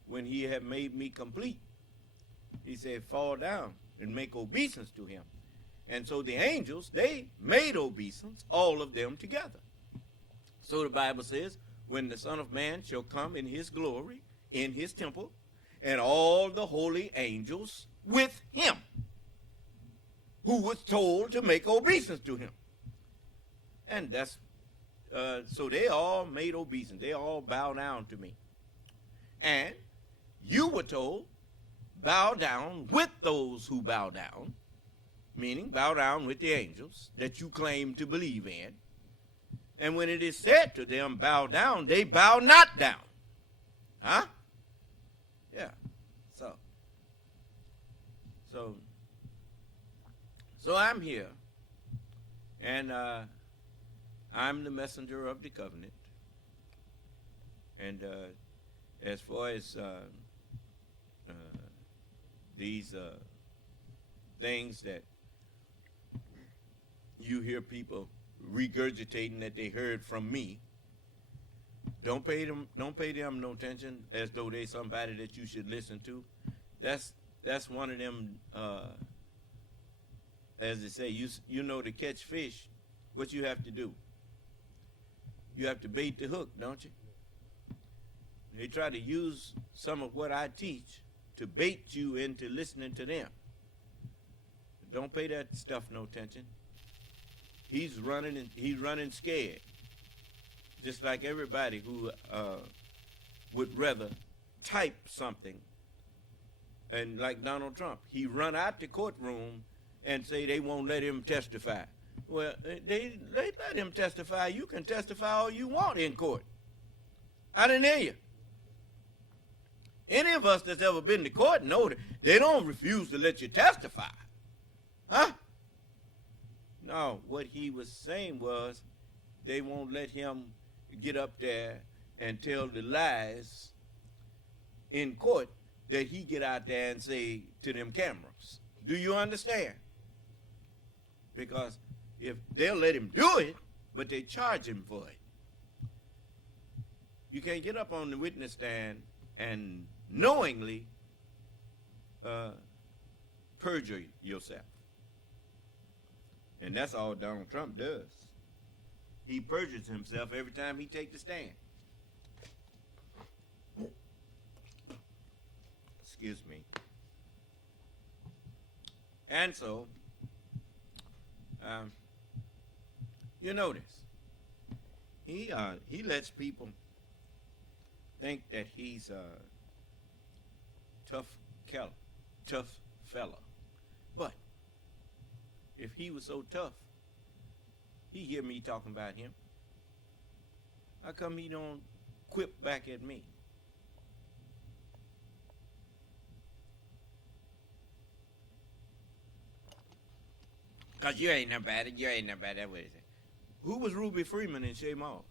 when he had made me complete, he said, fall down and make obeisance to him. And so the angels, they made obeisance, all of them together. So the Bible says, when the Son of Man shall come in his glory, in his temple, and all the holy angels with him, who was told to make obeisance to him. And that's, so they all made obeisance. They all bow down to me. And you were told, bow down with those who bow down, meaning bow down with the angels that you claim to believe in. And when it is said to them, bow down, they bow not down. Huh? Yeah. So I'm here, and I'm the messenger of the covenant. And as far as these things that you hear people regurgitating that they heard from me. Don't pay them no attention as though they somebody that you should listen to. That's one of them. As they say, you know, to catch fish, what you have to do. You have to bait the hook, don't you? They try to use some of what I teach to bait you into listening to them. Don't pay that stuff no attention. He's running scared. Just like everybody who would rather type something. And like Donald Trump, he run out the courtroom and say they won't let him testify. Well, they let him testify. You can testify all you want in court. I didn't hear you. Any of us that's ever been to court know that they don't refuse to let you testify. Huh? No, what he was saying was they won't let him get up there and tell the lies in court that he get out there and say to them cameras. Do you understand? Because if they'll let him do it, but they charge him for it. You can't get up on the witness stand and knowingly perjure yourself. And that's all Donald Trump does. He perjures himself every time he takes the stand. Excuse me. And so, you notice, he lets people think that he's a tough fella. But if he was so tough, he hear me talking about him. How come he don't quip back at me? Because you ain't nobody. You ain't nobody. That's what he said. Who was Ruby Freeman and Shay Moss?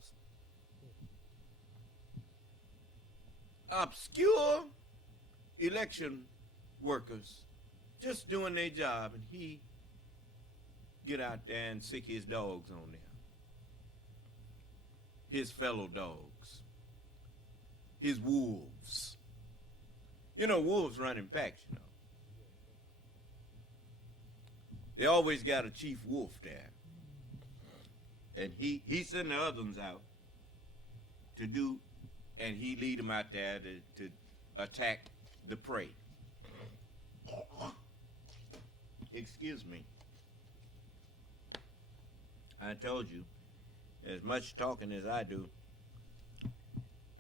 Obscure election workers just doing their job, and he get out there and sick his dogs on them. His fellow dogs. His wolves. You know, wolves run in packs, you know. They always got a chief wolf there. And he send the other ones out to do, and he lead them out there to attack the prey. Excuse me. I told you, as much talking as I do,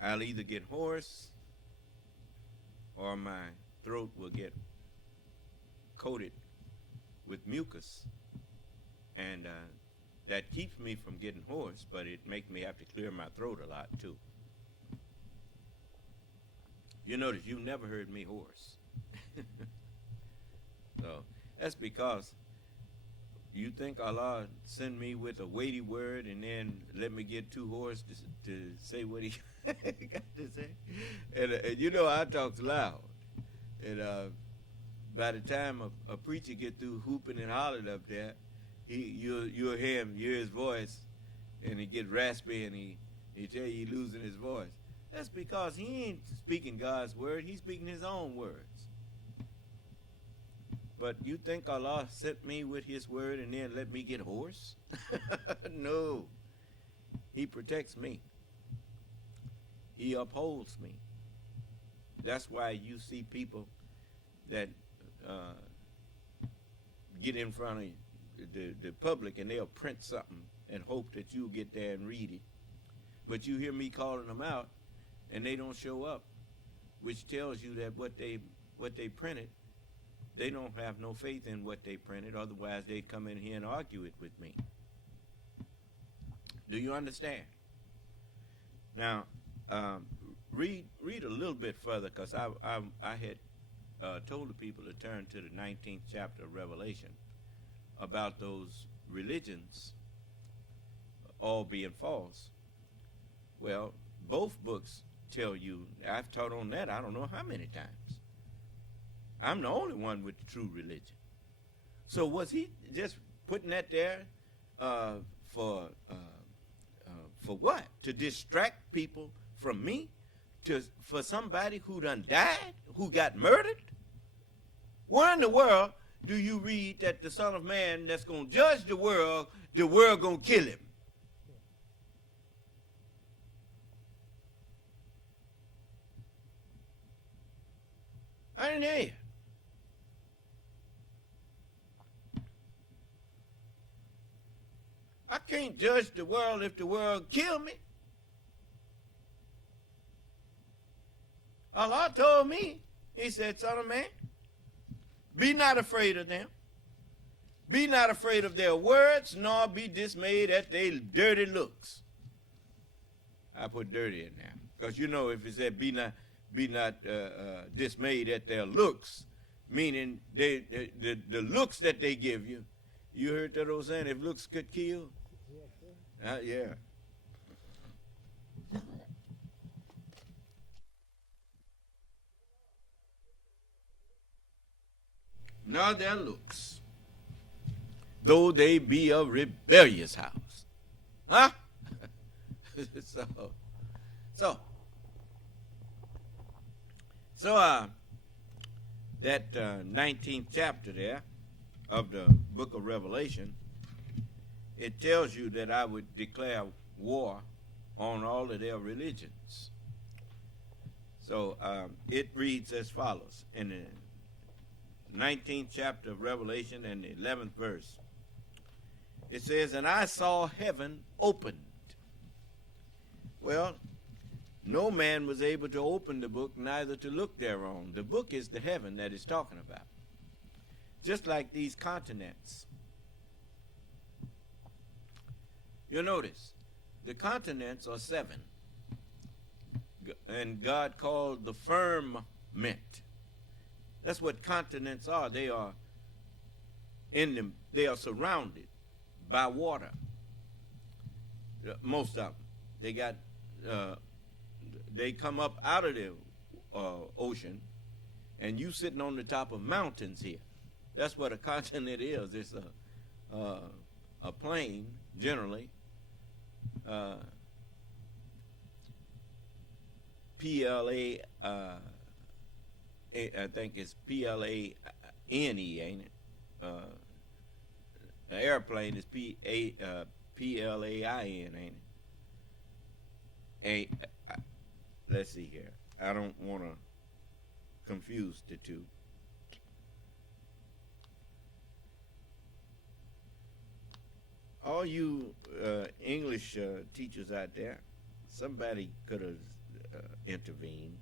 I'll either get hoarse or my throat will get coated with mucus, and that keeps me from getting hoarse, but it makes me have to clear my throat a lot too. You notice you've never heard me hoarse. So that's because you think Allah send me with a weighty word and then let me get too hoarse to say what he got to say. And you know I talk loud, and by the time a preacher get through hooping and hollering up there, you'll hear him, you hear his voice, and he get raspy, and he tell you he losing his voice. That's because he ain't speaking God's word, he's speaking his own words. But you think Allah sent me with his word and then let me get hoarse? No. He protects me. He upholds me. That's why you see people that get in front of the public and they'll print something and hope that you'll get there and read it. But you hear me calling them out and they don't show up, which tells you that what they printed, they don't have no faith in what they printed, otherwise they'd come in here and argue it with me. Do you understand? Now, read a little bit further, because I had told the people to turn to the 19th chapter of Revelation about those religions all being false. Well, both books tell you, I've taught on that I don't know how many times. I'm the only one with the true religion. So was he just putting that there for what? To distract people from me? For somebody who done died, who got murdered? Where in the world do you read that the Son of Man that's going to judge the world going to kill him? I didn't hear you. I can't judge the world if the world kill me. Allah told me, he said, Son of man, be not afraid of them. Be not afraid of their words, nor be dismayed at their dirty looks. I put dirty in there. Because you know, if it said be not dismayed at their looks, meaning the looks that they give you. You heard that old saying, if looks could kill? Yeah. Nor their looks, though they be a rebellious house. Huh? That 19th chapter there of the book of Revelation, it tells you that I would declare war on all of their religions. So it reads as follows in the 19th chapter of Revelation and the 11th verse. It says, and I saw heaven opened. Well, no man was able to open the book, neither to look thereon. The book is the heaven that it's talking about. Just like these continents. You'll notice, the continents are 7. And God called the firmament. That's what continents are. They are in them. They are surrounded by water. Most of them. They got. They come up out of the ocean, and you sitting on the top of mountains here. That's what a continent is. It's a plain generally. PLA. I think it's PLANE, ain't it? The airplane is PLAIN, ain't it? Let's see here. I don't want to confuse the two. All you English teachers out there, somebody could have intervened.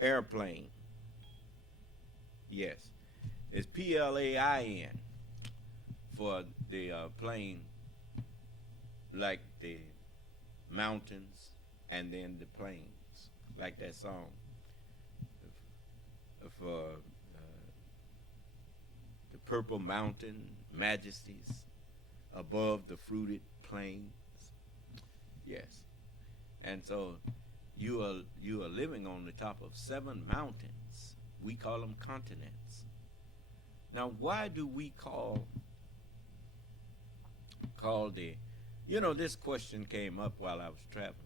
Airplane. Yes. It's PLAIN for the plane, like the mountains and then the plains, like that song. For the purple mountain majesties above the fruited plains. Yes. And so you are living on the top of 7 mountains. We call them continents. Now, why do we call the, this question came up while I was traveling.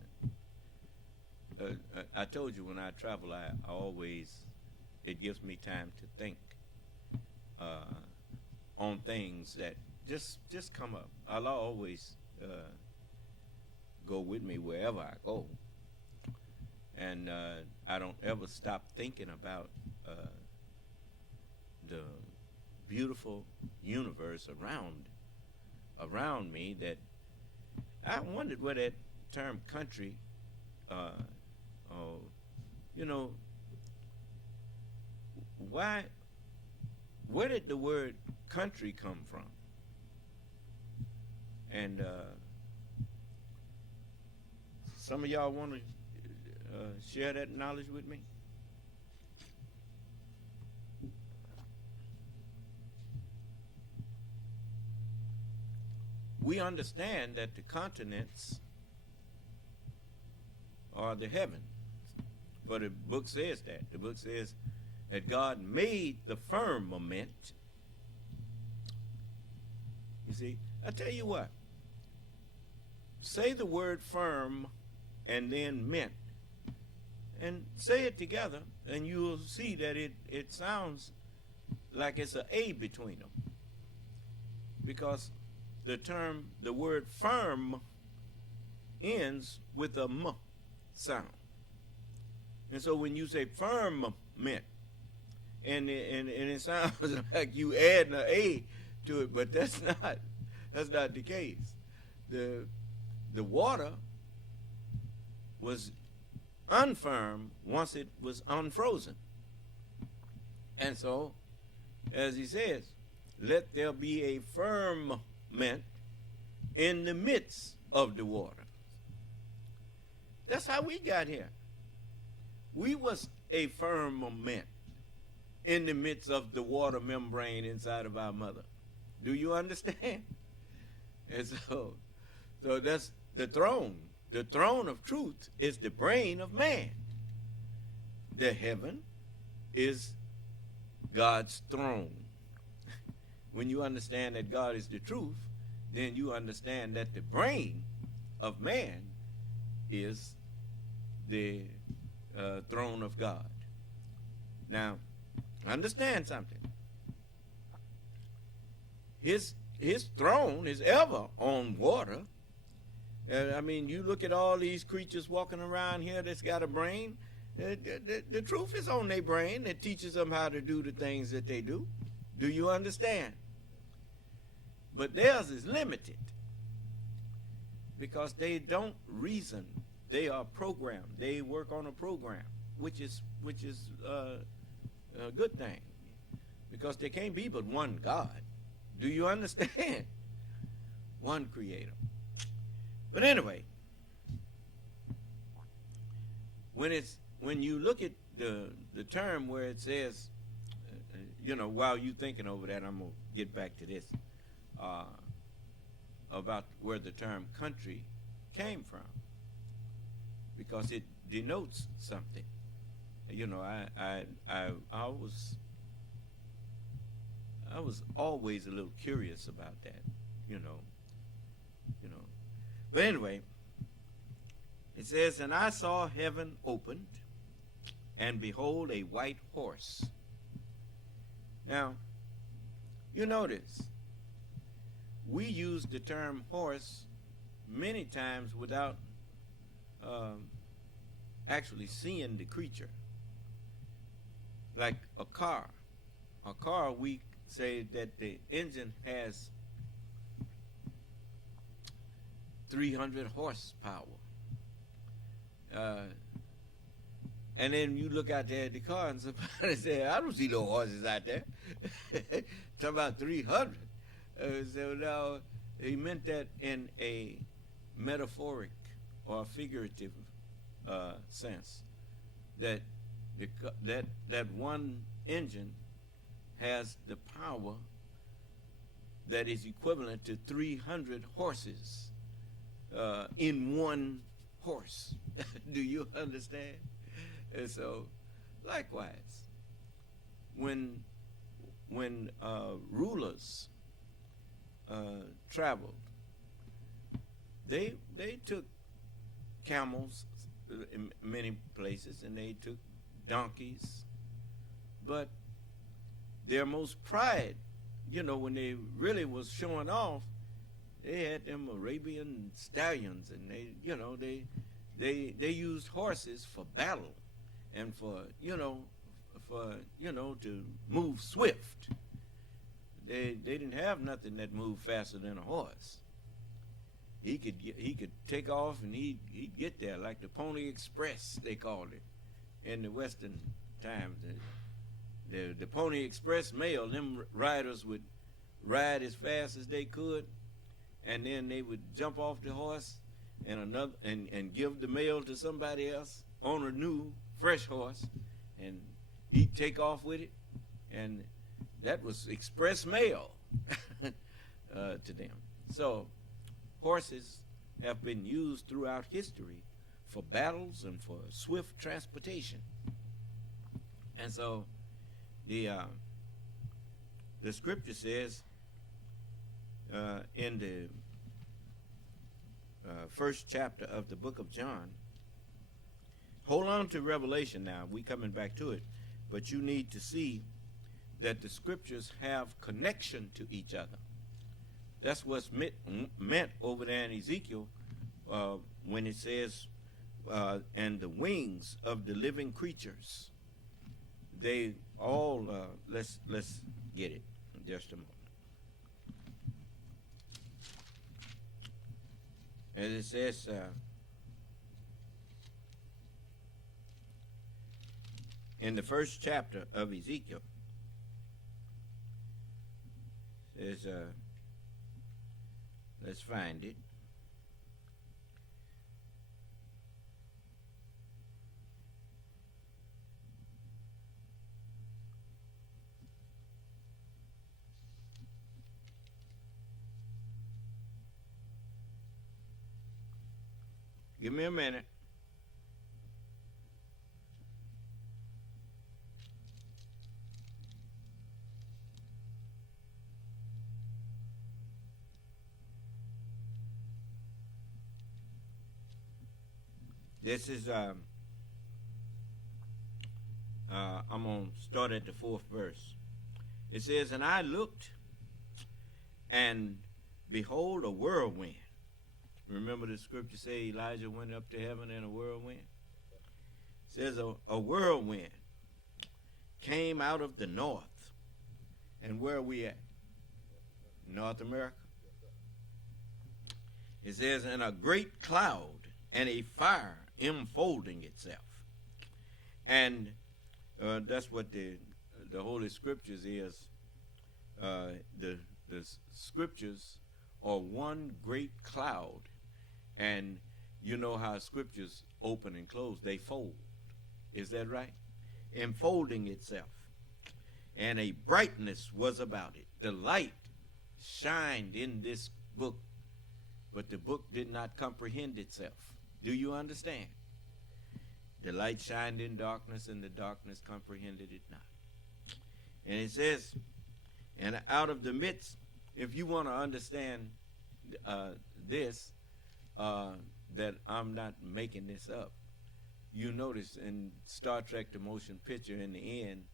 I told you when I travel, I always, it gives me time to think on things that just come up. I'll always go with me wherever I go. And I don't ever stop thinking about the beautiful universe around me. That I wondered where that term country, where did the word country come from? And some of y'all want to share that knowledge with me? We understand that the continents are the heavens, but the book says that. The book says that God made the firmament. You see, I tell you what, say the word firm and then meant, and say it together, and you'll see that it sounds like it's an A between them, because the word firm ends with a M sound. And so when you say firmament, and it sounds like you add an A to it, but that's not the case. The water was unfirm once it was unfrozen. And so, as he says, let there be a firmament in the midst of the water. That's how we got here. We was a firmament in the midst of the water membrane inside of our mother. Do you understand? And so that's the throne. The throne of truth is the brain of man. The heaven is God's throne. When you understand that God is the truth, then you understand that the brain of man is the throne of God. Now, understand something. His throne is ever on water. I mean, you look at all these creatures walking around here that's got a brain. The truth is on their brain that teaches them how to do the things that they do. Do you understand? But theirs is limited because they don't reason. They are programmed. They work on a program, which is a good thing, because there can't be but one God. Do you understand? One creator. But anyway, when you look at the term where it says, while you thinking over that, I'm gonna get back to this about where the term country came from, because it denotes something. I was always a little curious about that, But anyway, it says, and I saw heaven opened, and behold, a white horse. Now, you notice, we use the term horse many times without actually seeing the creature. Like a car. A car, we say that the engine has 300 horsepower. And then you look out there at the car and somebody say, I don't see no horses out there. Talk about 300. So now he meant that in a metaphoric or figurative sense, that that one engine has the power that is equivalent to 300 horses in one horse. Do you understand? And so, likewise, when rulers traveled, they took camels in many places, and they took donkeys, but their most pride, when they really was showing off, they had them Arabian stallions, and they used horses for battle and for to move swift. They didn't have nothing that moved faster than a horse. He could take off and he'd get there, like the Pony Express, they called it in the Western times. The Pony Express mail, them riders would ride as fast as they could, and then they would jump off the horse and give the mail to somebody else on a new fresh horse, and he'd take off with it, and that was express mail to them. So horses have been used throughout history for battles and for swift transportation. And so The scripture says in the first chapter of the book of John. Hold on to Revelation now. We're coming back to it. But you need to see that the scriptures have connection to each other. That's what's meant over there in Ezekiel when it says, and the wings of the living creatures. They all, let's get it in just a moment. As it says, in the first chapter of Ezekiel, says, let's find it. Give me a minute. This is, I'm going to start at the 4th verse. It says, and I looked, and behold, a whirlwind. Remember the scripture say Elijah went up to heaven in a whirlwind? It says a whirlwind came out of the north. And where are we at? North America. It says, and a great cloud and a fire enfolding itself. And that's what the Holy Scriptures is. The Scriptures are one great cloud. And you know how Scriptures open and close. They fold. Is that right? Enfolding itself. And a brightness was about it. The light shined in this book, but the book did not comprehend itself. Do you understand? The light shined in darkness, and the darkness comprehended it not. And it says, and out of the midst, if you want to understand this, that I'm not making this up, you notice in Star Trek The Motion Picture, in the end,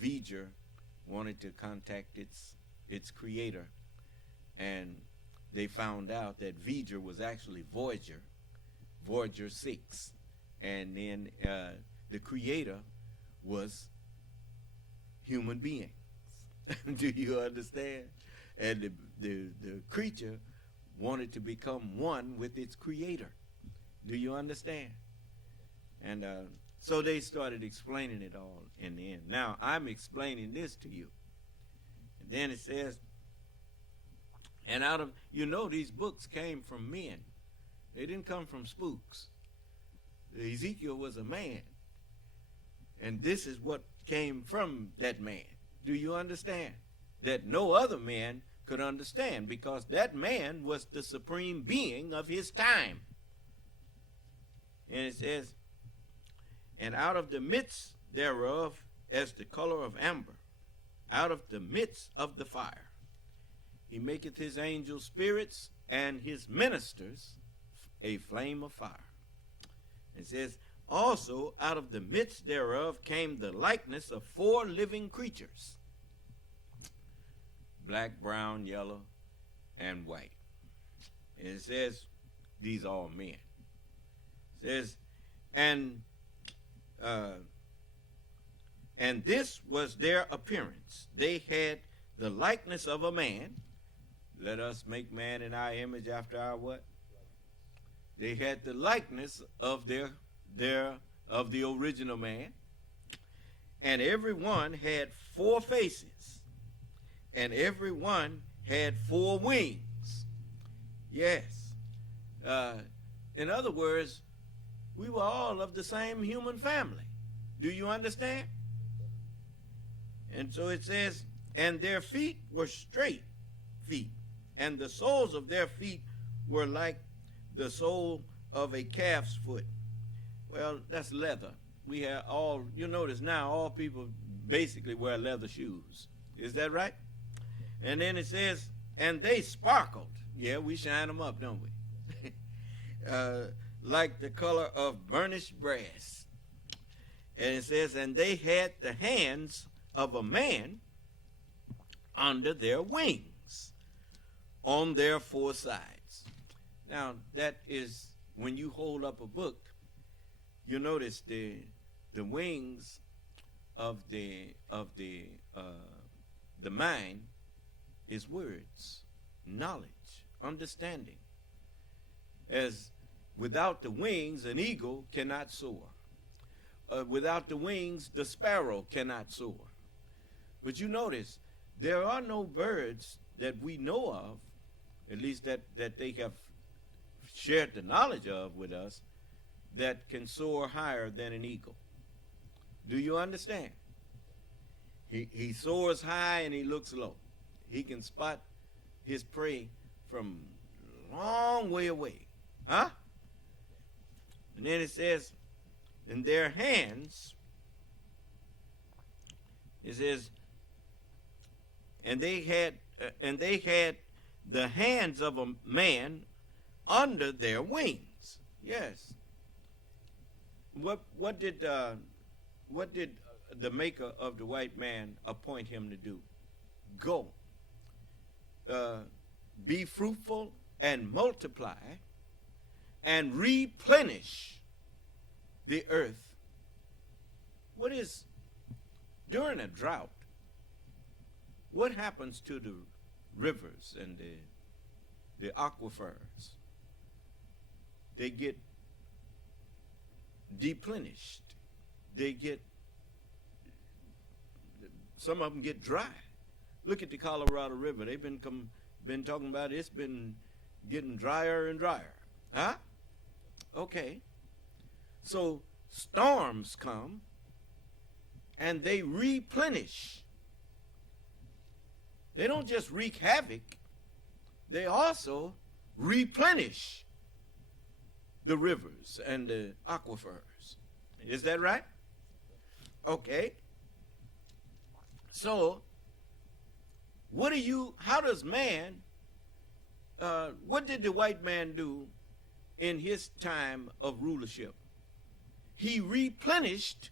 V'ger wanted to contact its creator, and they found out that V'ger was actually Voyager 6, and then the creator was human beings. Do you understand? And the creature wanted to become one with its creator. Do you understand? And so they started explaining it all in the end. Now I'm explaining this to you. And then it says, and out of, these books came from men. They didn't come from spooks. Ezekiel was a man. And this is what came from that man. Do you understand? That no other man could understand, because that man was the supreme being of his time. And it says, and out of the midst thereof, as the color of amber, out of the midst of the fire, he maketh his angel spirits and his ministers a flame of fire. It says, also out of the midst thereof came the likeness of 4 living creatures, black, brown, yellow, and white. And it says, these are all men. It says, and this was their appearance. They had the likeness of a man. Let us make man in our image after our what? They had the likeness of of the original man. And every one had 4 faces. And every one had 4 wings. Yes. In other words, we were all of the same human family. Do you understand? And so it says, and their feet were straight feet, and the soles of their feet were like the sole of a calf's foot. Well, that's leather. We have all, you notice now, all people basically wear leather shoes. Is that right? And then it says, and they sparkled. Yeah, we shine them up, don't we? Like the color of burnished brass. And it says, and they had the hands of a man under their wings, on their four sides. Now, that is, when you hold up a book, you notice the wings of the mind is words, knowledge, understanding. As without the wings, an eagle cannot soar. Without the wings, the sparrow cannot soar. But you notice, there are no birds that we know of, at least that they have shared the knowledge of with us, that can soar higher than an eagle. Do you understand? He soars high and he looks low. He can spot his prey from a long way away. Huh? And then it says, in their hands, it says, and they had the hands of a man under their wings. Yes. What did the maker of the white man appoint him to do? Go. Be fruitful and multiply and replenish the earth. What is, during a drought, what happens to the rivers and the aquifers? They get deplenished. Some of them get dry. Look at the Colorado River. They've been talking about it. It's been getting drier and drier. Huh? Okay. So storms come and they replenish. They don't just wreak havoc. They also replenish the rivers and the aquifers. Is that right? Okay. So, how does man, what did the white man do in his time of rulership? He replenished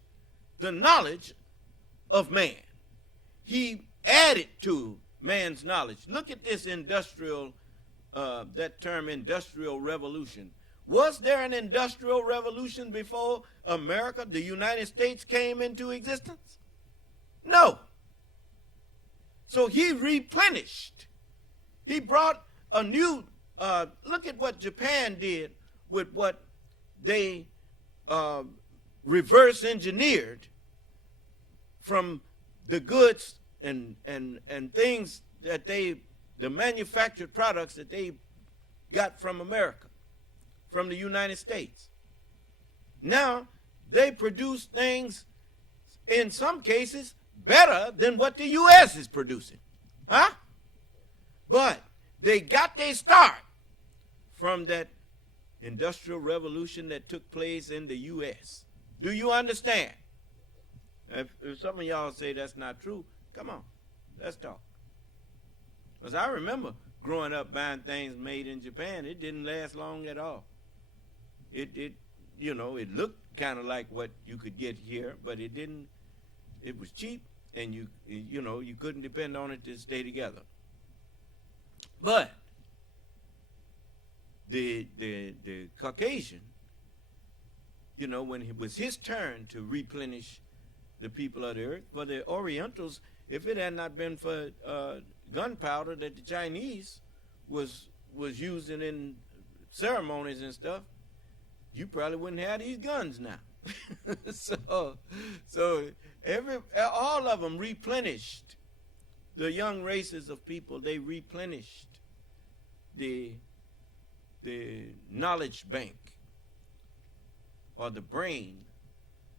the knowledge of man. He added to man's knowledge. Look at this industrial, that term industrial revolution. Was there an industrial revolution before America, the United States, came into existence? No. So he replenished. He brought a new, look at what Japan did with what they reverse engineered from the goods and things that the manufactured products that they got from America, from the United States. Now they produce things, in some cases, better than what the U.S. is producing. Huh? But they got their start from that industrial revolution that took place in the U.S. Do you understand? If some of y'all say that's not true, come on, let's talk. Because I remember growing up buying things made in Japan. It didn't last long at all. It looked kind of like what you could get here, but it didn't. It was cheap, and you couldn't depend on it to stay together. But the Caucasian, when it was his turn to replenish the people of the earth, for the Orientals, if it had not been for gunpowder that the Chinese was using in ceremonies and stuff, you probably wouldn't have these guns now. So all of them replenished. The young races of people, they replenished the knowledge bank or the brain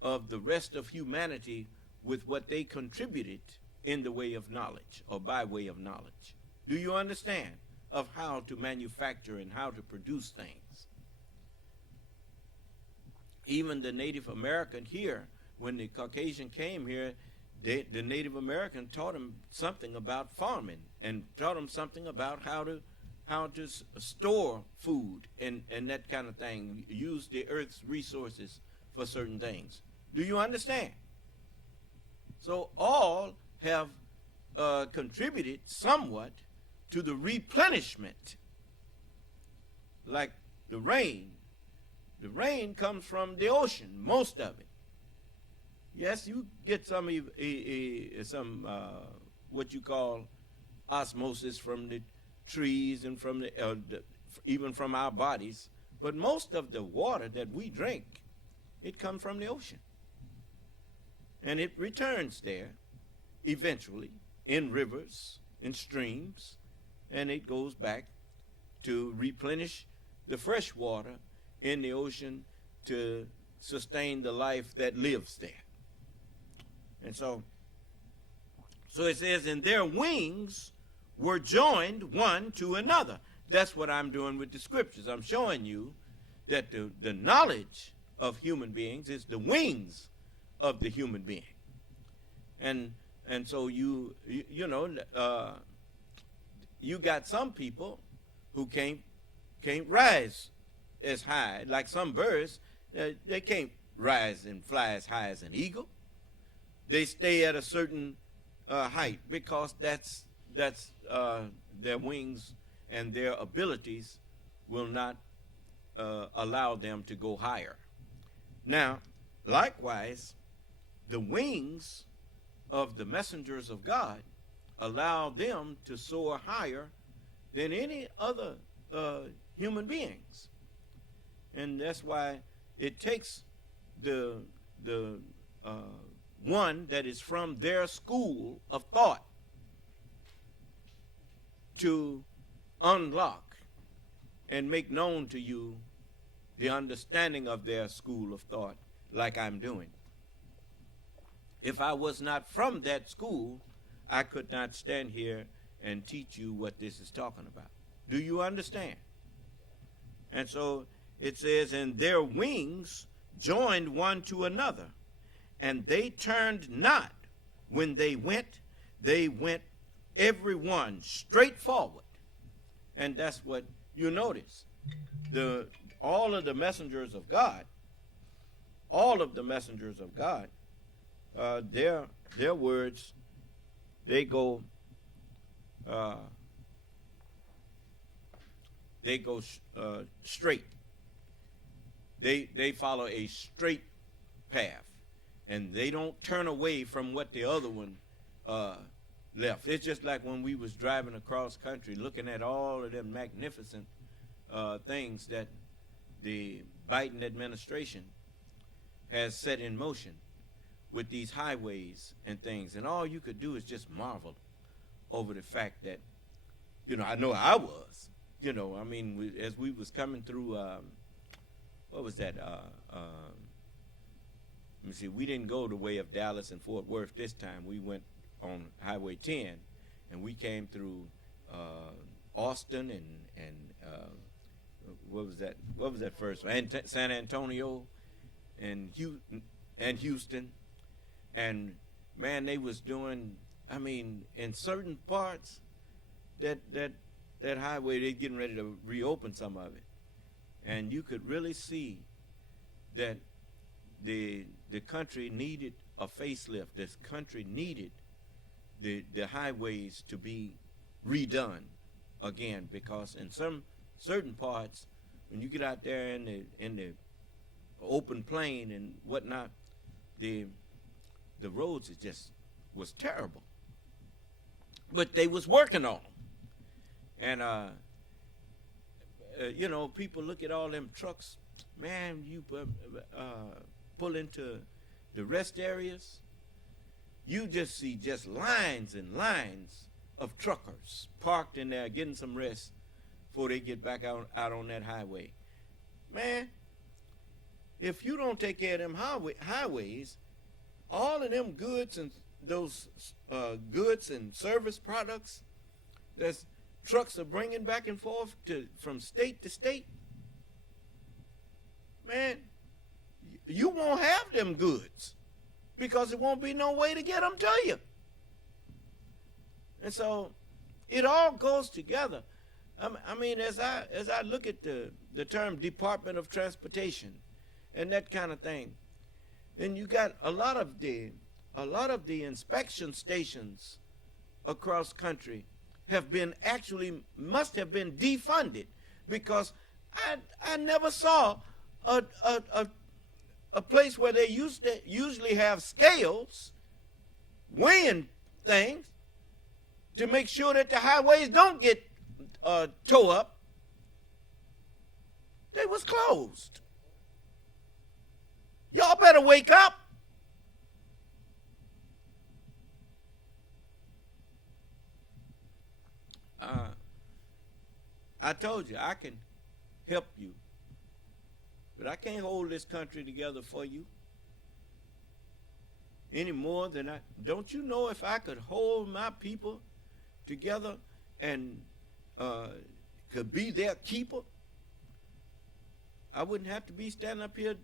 of the rest of humanity with what they contributed in the way of knowledge or by way of knowledge. Do you understand of how to manufacture and how to produce things? Even the Native American here, when the Caucasian came here, the Native American taught them something about farming and taught them something about how to store food and that kind of thing, use the earth's resources for certain things. Do you understand? So all have contributed somewhat to the replenishment. Like the rain. The rain comes from the ocean, most of it. Yes, you get some what you call osmosis from the trees and from even from our bodies, but most of the water that we drink, it comes from the ocean. And it returns there eventually in rivers, in streams, and it goes back to replenish the fresh water in the ocean to sustain the life that lives there. And so it says, and their wings were joined one to another. That's what I'm doing with the scriptures. I'm showing you that the knowledge of human beings is the wings of the human being. And so you got some people who can't rise as high, like some birds. They can't rise and fly as high as an eagle. They stay at a certain height because that's their wings and their abilities will not allow them to go higher. Now, likewise, the wings of the messengers of God allow them to soar higher than any other human beings. And that's why it takes the one that is from their school of thought to unlock and make known to you the understanding of their school of thought, like I'm doing. If I was not from that school, I could not stand here and teach you what this is talking about. Do you understand? And so it says, and their wings joined one to another, and they turned not when they went every one straight forward. And that's what you notice. All of the messengers of God, their words, they go straight. They follow a straight path, and they don't turn away from what the other one left. It's just like when we was driving across country, looking at all of them magnificent things that the Biden administration has set in motion with these highways and things, and all you could do is just marvel over the fact that, I know I was, as we was coming through, what was that? Let me see. We didn't go the way of Dallas and Fort Worth this time. We went on Highway 10, and we came through Austin and what was that? What was that first one? San Antonio and Houston, and man, they was doing. In certain parts, that highway, they're getting ready to reopen some of it, and you could really see that the country needed a facelift. This country needed the highways to be redone again, because in some certain parts, when you get out there in the open plain and whatnot, the roads was terrible. But they was working on them. And people look at all them trucks, man, you pull into the rest areas, you just see just lines and lines of truckers parked in there getting some rest before they get back out on that highway. Man, if you don't take care of them highways, all of them goods and those goods and service products that trucks are bringing back and forth from state to state, man, you won't have them goods because there won't be no way to get them to you. And so it all goes together. I mean, as I look at the term Department of Transportation and that kind of thing, and you got a lot of the inspection stations across country must have been defunded, because I never saw a place where they usually have scales weighing things to make sure that the highways don't get tore up. They was closed. Y'all better wake up. I told you I can help you, but I can't hold this country together for you any more than don't you know, if I could hold my people together and could be their keeper, I wouldn't have to be standing up here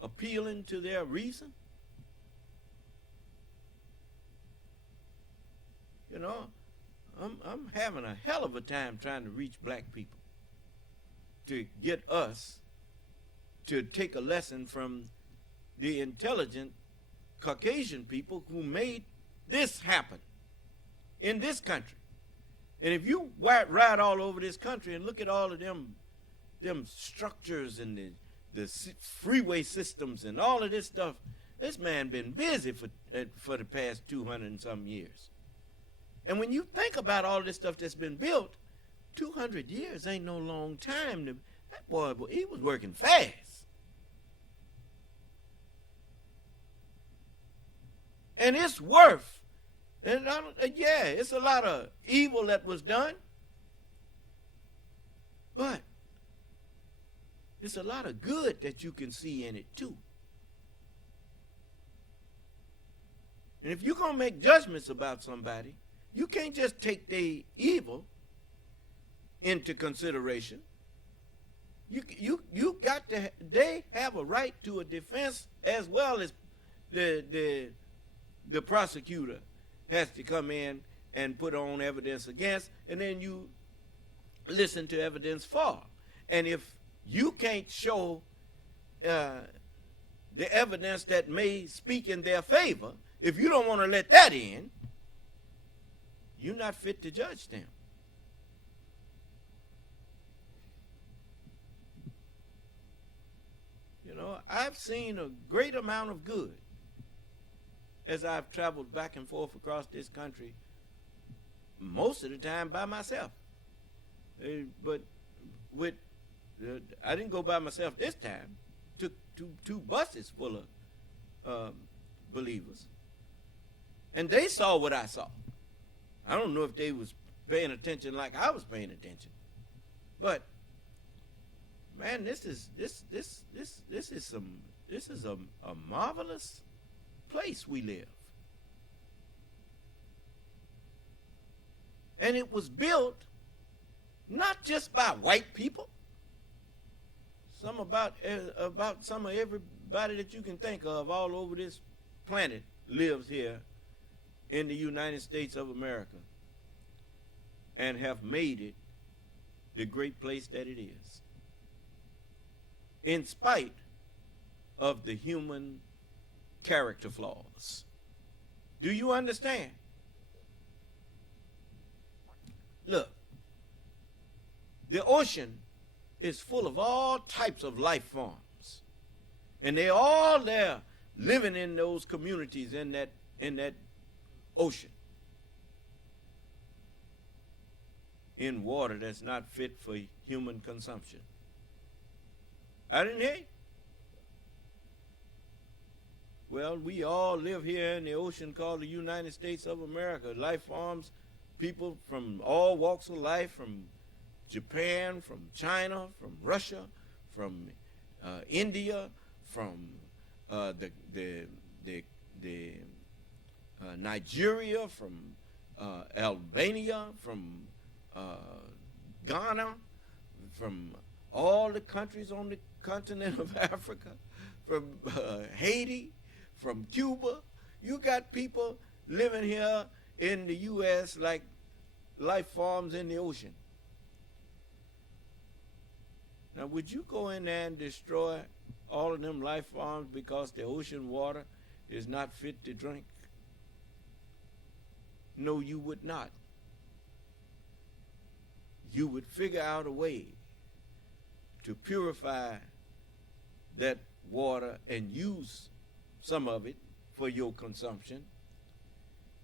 appealing to their reason. You know, I'm having a hell of a time trying to reach black people to get us to take a lesson from the intelligent Caucasian people who made this happen in this country. And if you ride all over this country and look at all of them structures and the freeway systems and all of this stuff, this man been busy for the past 200 and some years. And when you think about all this stuff that's been built, 200 years ain't no long time. That boy, he was working fast. And it's worth, and it's a lot of evil that was done, but it's a lot of good that you can see in it too. And if you're going to make judgments about somebody, you can't just take their evil into consideration. You got to. They have a right to a defense, as well as the prosecutor has to come in and put on evidence against, and then you listen to evidence for. And if you can't show the evidence that may speak in their favor, if you don't want to let that in, you're not fit to judge them. You know, I've seen a great amount of good as I've traveled back and forth across this country, most of the time by myself. But I didn't go by myself this time. Took two buses full of believers. And they saw what I saw. I don't know if they was paying attention like I was paying attention, but man, this is a marvelous place we live. And it was built not just by white people. About some of everybody that you can think of all over this planet lives here in the United States of America and have made it the great place that it is, in spite of the human character flaws. Do you understand? Look, the ocean is full of all types of life forms, and they're all there living in those communities in that ocean, in water that's not fit for human consumption. I didn't hear you. Well, we all live here in the ocean called the United States of America. Life forms, people from all walks of life, from Japan, from China, from Russia, from India, from Nigeria, from Albania, from Ghana, from all the countries on the continent of Africa, from Haiti, from Cuba. You got people living here in the U.S. like life forms in the ocean. Now, would you go in there and destroy all of them life forms because the ocean water is not fit to drink? No, you would not. You would figure out a way to purify that water and use some of it for your consumption,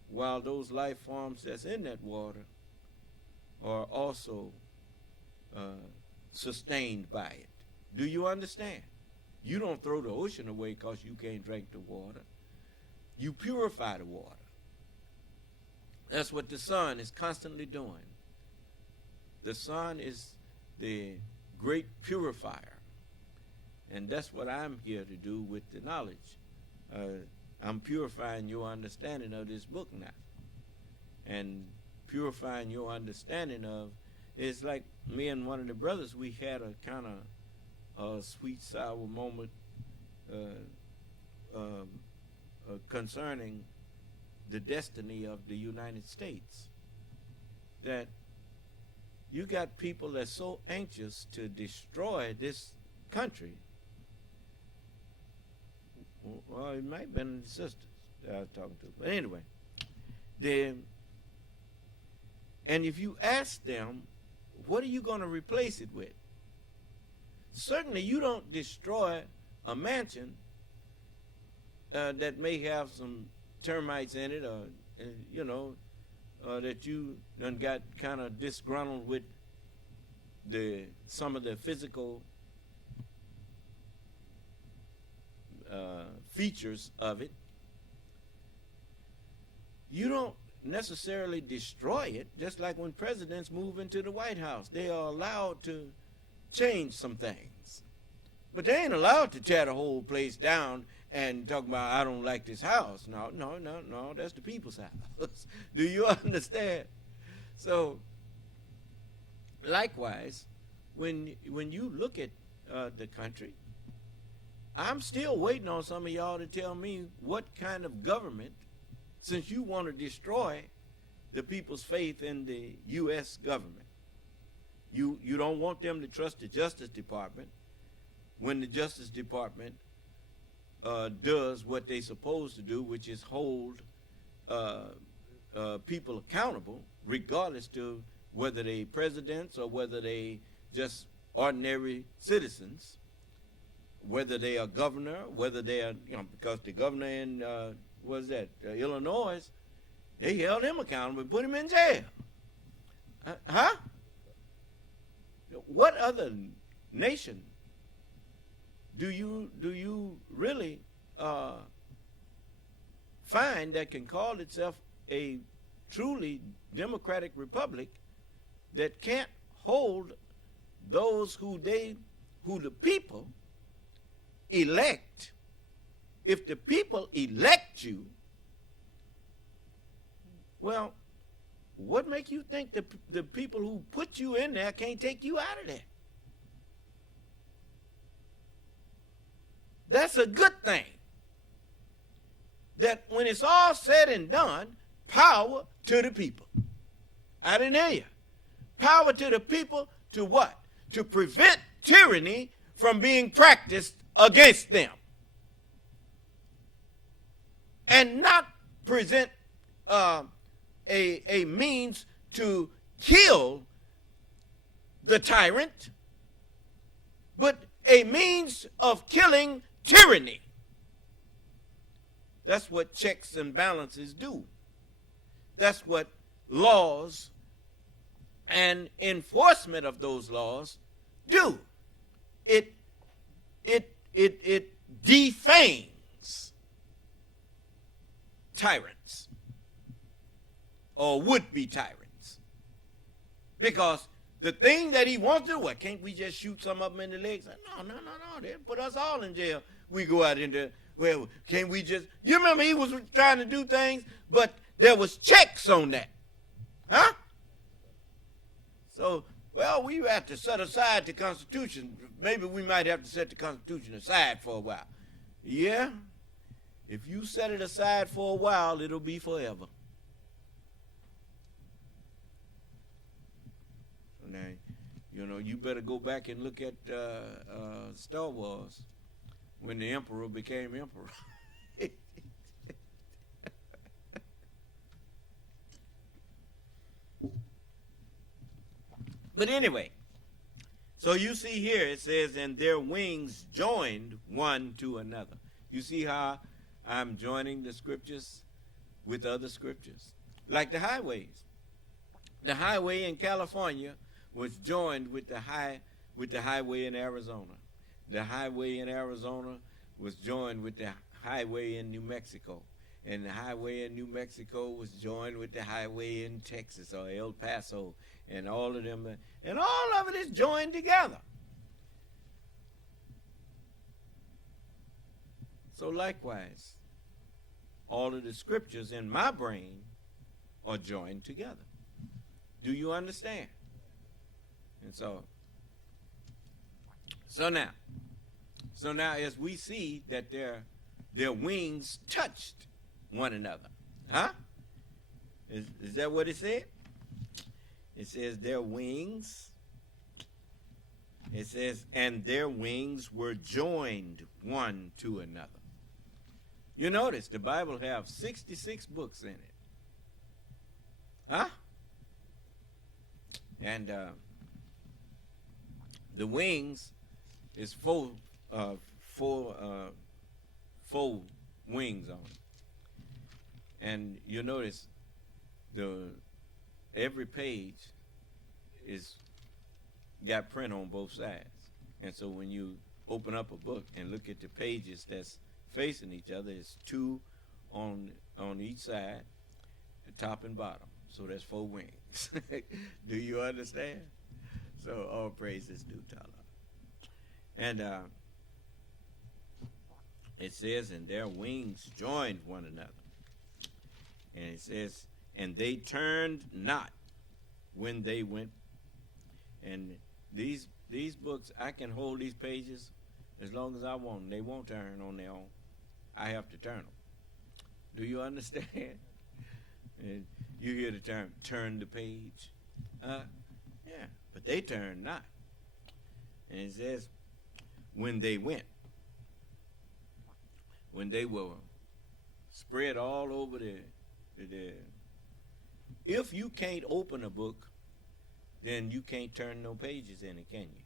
while those life forms that's in that water are also sustained by it. Do you understand? You don't throw the ocean away because you can't drink the water. You purify the water. That's what the sun is constantly doing. The sun is the great purifier. And that's what I'm here to do with the knowledge. I'm purifying your understanding of this book now. And purifying your understanding of, it's like me and one of the brothers, we had a kind of sweet, sour moment concerning the destiny of the United States. That you got people that's so anxious to destroy this country. Well, it might have been the sisters that I was talking to. But anyway, and if you ask them, what are you going to replace it with? Certainly you don't destroy a mansion that may have some termites in it, or that you done got kind of disgruntled with some of the physical features of it. You don't necessarily destroy it, just like when presidents move into the White House. They are allowed to change some things. But they ain't allowed to tear the whole place down and talk about, I don't like this house. No, that's the people's house. Do you understand? So, likewise, when you look at the country, I'm still waiting on some of y'all to tell me what kind of government, since you want to destroy the people's faith in the U.S. government. You don't want them to trust the Justice Department when the Justice Department does what they're supposed to do, which is hold people accountable, regardless to whether they presidents or whether they just ordinary citizens, whether they are governor, whether they are, because the governor in, Illinois, they held him accountable and put him in jail. Huh? What other nation do you really find that can call itself a truly democratic republic that can't hold those who the people elect? If the people elect you, well, what makes you think the people who put you in there can't take you out of there? That's a good thing. That when it's all said and done, power to the people. I didn't hear you. Power to the people to what? To prevent tyranny from being practiced against them. And not present a means to kill the tyrant, but a means of killing tyranny. That's what checks and balances do. That's what laws and enforcement of those laws do. It defames tyrants or would-be tyrants, because the thing that he wants to do, well, can't we just shoot some of them in the legs? No, they'll put us all in jail. We go out into, well, can't we just, you remember he was trying to do things, but there was checks on that. Huh? So, well, we have to set aside the Constitution. Maybe we might have to set the Constitution aside for a while. Yeah? If you set it aside for a while, it'll be forever. So now, you better go back and look at Star Wars when the Emperor became Emperor. But anyway, so you see here it says, and their wings joined one to another. You see how I'm joining the scriptures with other scriptures? Like the highways. The highway in California was joined with the highway in Arizona. The highway in Arizona was joined with the highway in New Mexico. And the highway in New Mexico was joined with the highway in Texas or El Paso, and all of them, and all of it is joined together. So likewise, all of the scriptures in my brain are joined together. Do you understand? And so now as we see that their wings touched one another. Huh? Is that what it said? It says their wings. It says, and their wings were joined one to another. You notice the Bible have 66 books in it. Huh? And the wings is four wings on it. And you notice every page is got print on both sides. And so when you open up a book and look at the pages that's facing each other, it's two on each side, top and bottom. So that's 4 wings. Do you understand? So all praises due to Allah. And it says, and their wings joined one another. And it says, and they turned not when they went. And these books, I can hold these pages as long as I want them. They won't turn on their own. I have to turn them. Do you understand? And you hear the term, turn the page. Yeah, but they turn not. And it says, when they went. When they were spread all over the if you can't open a book, then you can't turn no pages in it, can you?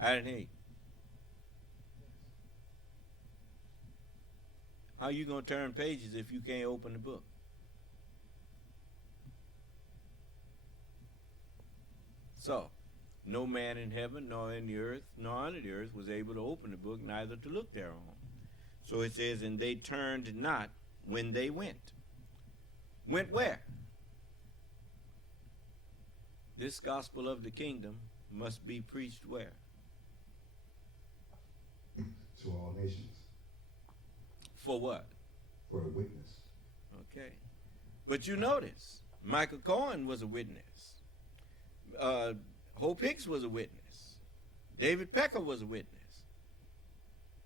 I didn't hear you. How you gonna turn pages if you can't open the book? So, no man in heaven, nor in the earth, nor under the earth was able to open the book, neither to look thereon. So it says, and they turned not when they went. Went where? This gospel of the kingdom must be preached where? To all nations. For what? For a witness. Okay. But you notice, Michael Cohen was a witness. Hope Hicks was a witness. David Pecker was a witness.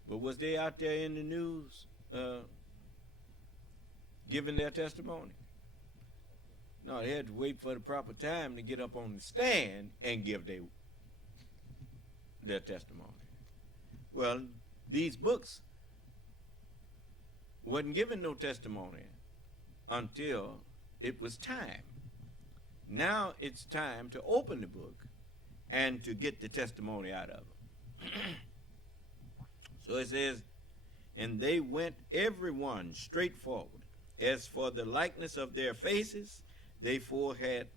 But was they out there in the news giving their testimony? No, they had to wait for the proper time to get up on the stand and give their testimony. Well, these books wasn't given no testimony until it was time. Now it's time to open the book and to get the testimony out of them. So it says, and they went every one straight forward. As for the likeness of their faces, they had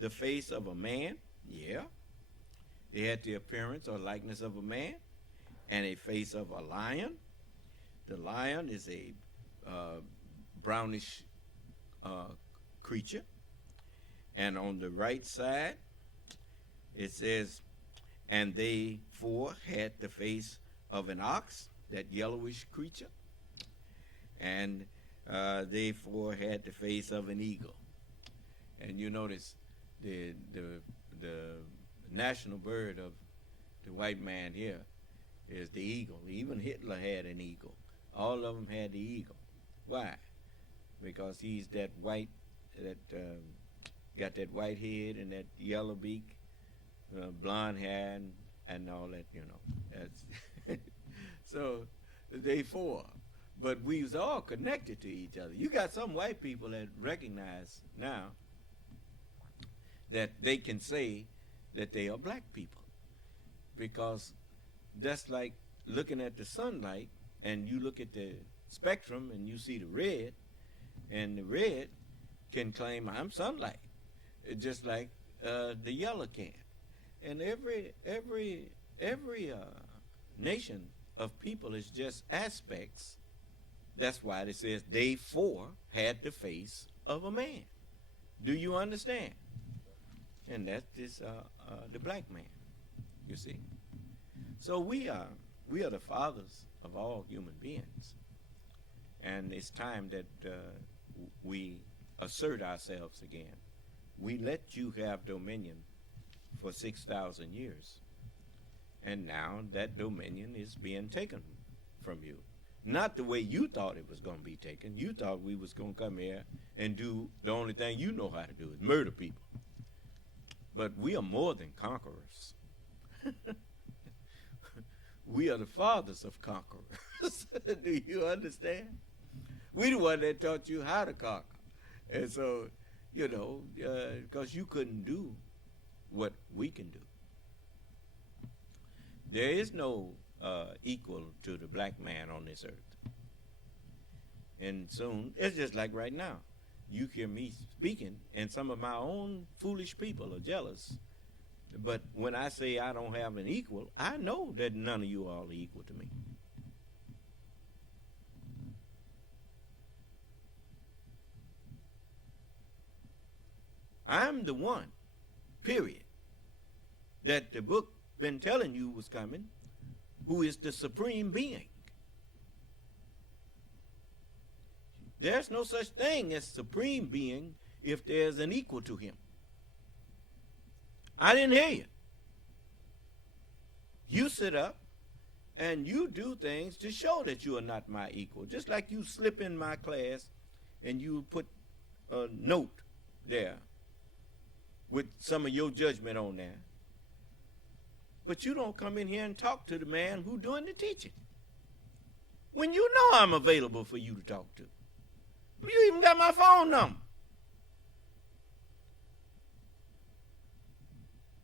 the face of a man. Yeah. They had the appearance or likeness of a man and a face of a lion. The lion is a brownish creature. And on the right side, it says, and they 4 had the face of an ox, that yellowish creature. And they 4 had the face of an eagle. And you notice the national bird of the white man here is the eagle. Even Hitler had an eagle, All of them had the eagle. Why? Because he's that white, that got that white head and that yellow beak, blonde hair, and all that, That's so they four. But we was all connected to each other. You got some white people that recognize now that they can say that they are black people, because that's like looking at the sunlight and you look at the spectrum and you see the red, and the red can claim I'm sunlight, just like the yellow can. And every nation of people is just aspects. That's why it says they four had the face of a man. Do you understand? And that is the black man, you see. So we are the fathers of all human beings. And it's time that we assert ourselves again. We let you have dominion for 6,000 years. And now that dominion is being taken from you. Not the way you thought it was going to be taken. You thought we was going to come here and do the only thing you know how to do is murder people. But we are more than conquerors. We are the fathers of conquerors. Do you understand? We the one that taught you how to conquer. And so, because you couldn't do what we can do. There is no equal to the black man on this earth. And soon, it's just like right now. You hear me speaking, and some of my own foolish people are jealous. But when I say I don't have an equal, I know that none of you all are equal to me. I'm the one, period, that the book been telling you was coming, who is the supreme being. There's no such thing as supreme being if there's an equal to him. I didn't hear you. You sit up and you do things to show that you are not my equal. Just like you slip in my class and you put a note there with some of your judgment on there. But you don't come in here and talk to the man who's doing the teaching, when you know I'm available for you to talk to. You even got my phone number.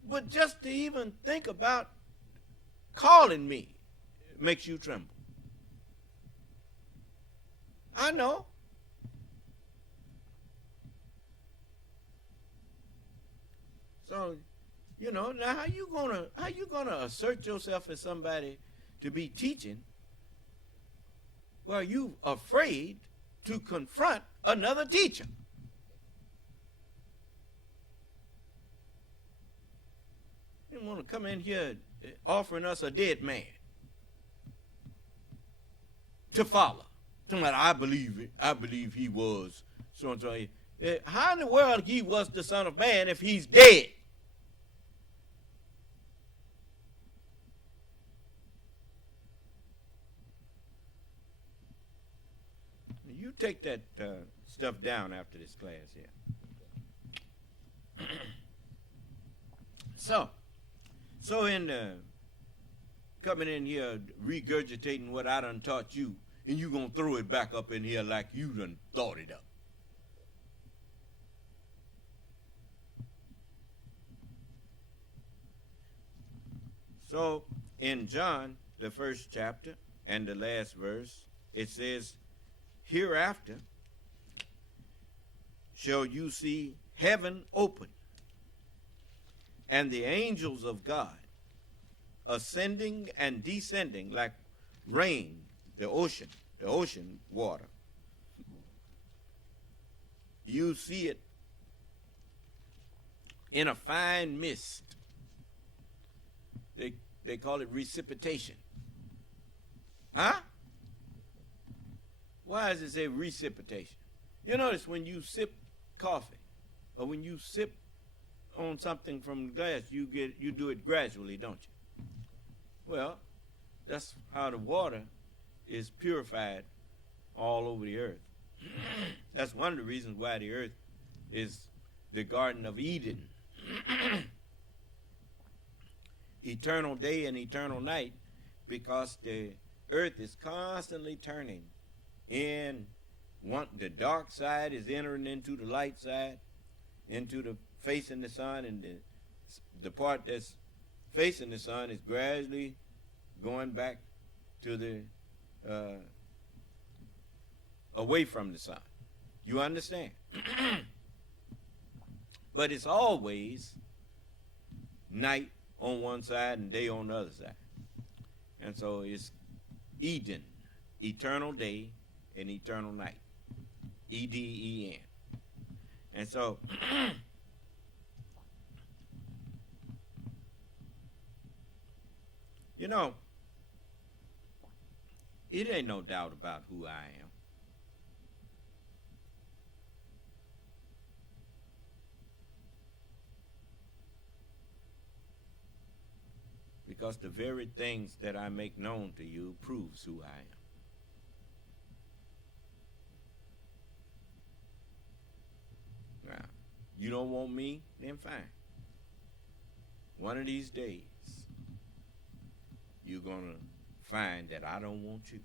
But just to even think about calling me makes you tremble. I know. So, now how you gonna assert yourself as somebody to be teaching while you afraid to confront another teacher? You want to come in here offering us a dead man to follow. Somebody, I believe it. I believe he was so and so. How in the world he was the Son of Man if he's dead? You take that stuff down after this class here. So in coming in here regurgitating what I done taught you, and you gonna throw it back up in here like you done thought it up. So in John, the first chapter and the last verse, it says, hereafter shall you see heaven open, and the angels of God ascending and descending like rain, the ocean water. You see it in a fine mist. They call it precipitation. Huh? Why does it say precipitation? You notice when you sip coffee or when you sip on something from the glass, you do it gradually, don't you? Well, that's how the water is purified all over the earth. That's one of the reasons why the earth is the Garden of Eden. Eternal day and eternal night, because the earth is constantly turning. The dark side is entering into the light side, into the facing the sun, and the part that's facing the sun is gradually going back to the away from the sun. You understand? But it's always night on one side and day on the other side. And so it's Eden, eternal day and eternal night. E-D-E-N. And so you know, it ain't no doubt about who I am. Because the very things that I make known to you proves who I am. Now, you don't want me, then fine. One of these days, you're going to find that I don't want you.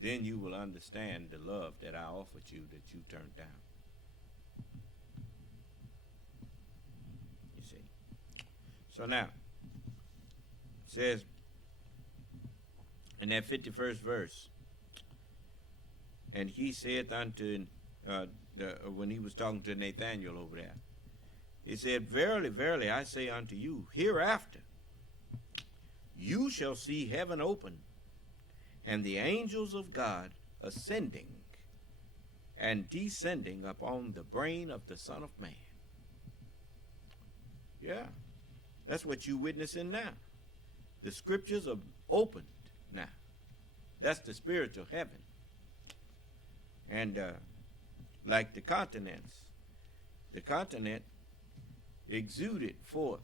Then you will understand the love that I offered you that you turned down. You see. So now, it says in that 51st verse, and he said unto, when he was talking to Nathanael over there, he said, Verily, verily, I say unto you, hereafter you shall see heaven open, and the angels of God ascending and descending upon the brain of the Son of Man. Yeah, that's what you witnessing now. The scriptures are opened now. That's the spiritual heaven. And like the continent exuded forth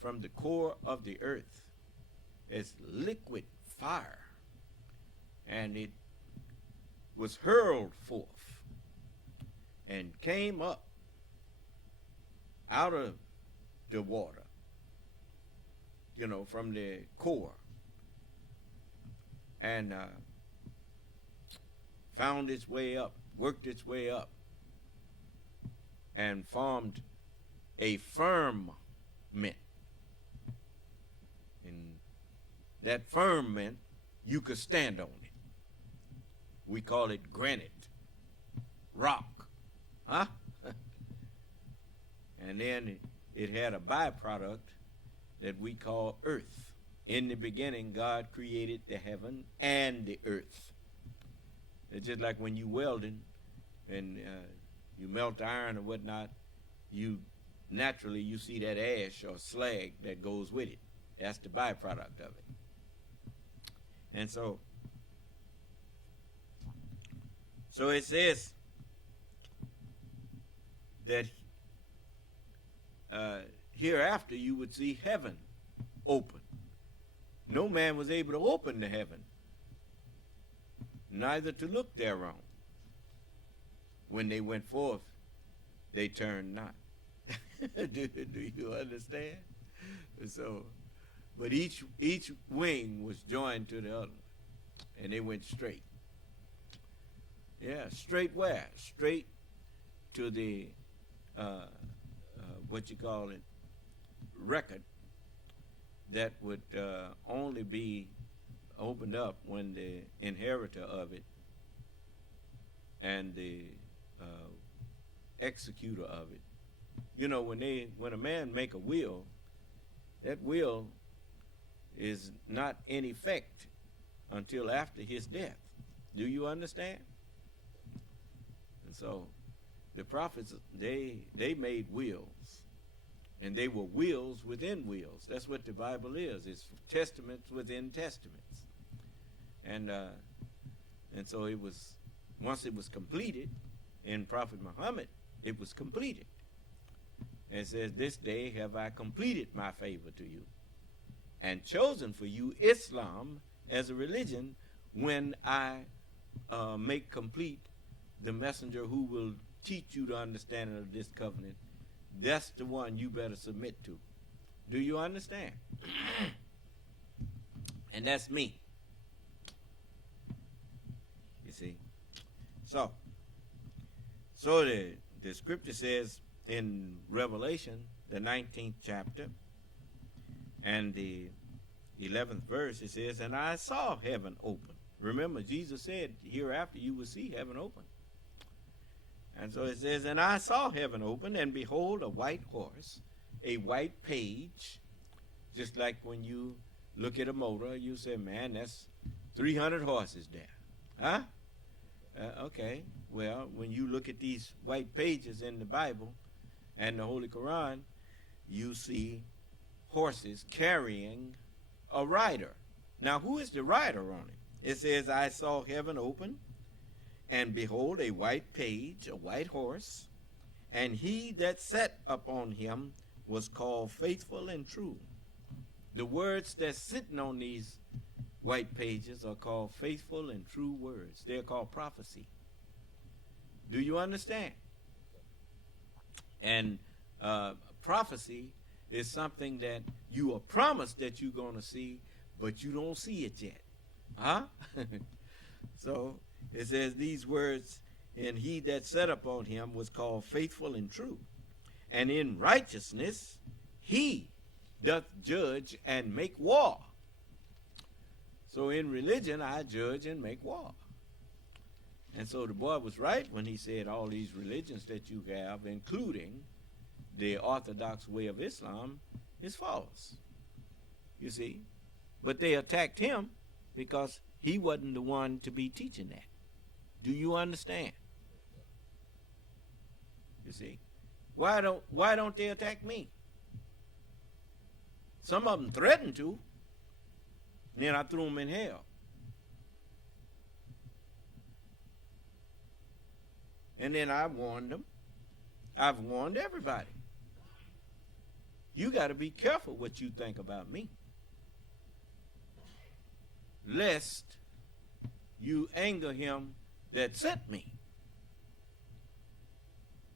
from the core of the earth as liquid fire, and it was hurled forth and came up out of the water, from the core, and found its way up, worked its way up, and formed a firmament. And that firmament, you could stand on it. We call it granite, rock, huh? And then it had a byproduct that we call earth. In the beginning, God created the heaven and the earth. It's just like when you welding and you melt iron or whatnot, you see that ash or slag that goes with it. That's the byproduct of it. And so it says that hereafter you would see heaven open. No man was able to open the heaven, neither to look thereon. When they went forth, they turned not. Do you understand? So, but each wing was joined to the other, and they went straight. Yeah, straight where? Straight to the record that would only be opened up when the inheritor of it and the executor of it. When a man make a will, that will is not in effect until after his death. Do you understand? And so the prophets, they made wills, and they were wills within wills. That's what the Bible is. It's testaments within testaments. And so it was, once it was completed in Prophet Muhammad, it was completed. And it says, this day have I completed my favor to you. and chosen for you Islam as a religion when I make complete the messenger who will teach you the understanding of this covenant. That's the one you better submit to. Do you understand? And that's me. You see? So the scripture says in Revelation, the 19th chapter, and the 11th verse, it says, and I saw heaven open. Remember, Jesus said, hereafter you will see heaven open. And so it says, and I saw heaven open, and behold, a white horse, a white page. Just like when you look at a motor, you say, man, that's 300 horses there. Huh? Okay. Well, when you look at these white pages in the Bible and the Holy Quran, you see horses carrying a rider. Now, who is the rider on it? It says, I saw heaven open, and behold, a white page, a white horse, and he that sat upon him was called faithful and true. The words that's sitting on these white pages are called faithful and true words. They're called prophecy. Do you understand? And prophecy is something that you are promised that you're going to see, but you don't see it yet. Huh? So it says these words, and he that sat upon him was called faithful and true. And in righteousness he doth judge and make war. So in religion I judge and make war. And so the boy was right when he said all these religions that you have, including the Orthodox way of Islam, is false. You see? But they attacked him because he wasn't the one to be teaching that. Do you understand? You see? Why don't they attack me? Some of them threatened to. And then I threw them in hell. And then I warned them. I've warned everybody. You got to be careful what you think about me, lest you anger him that sent me.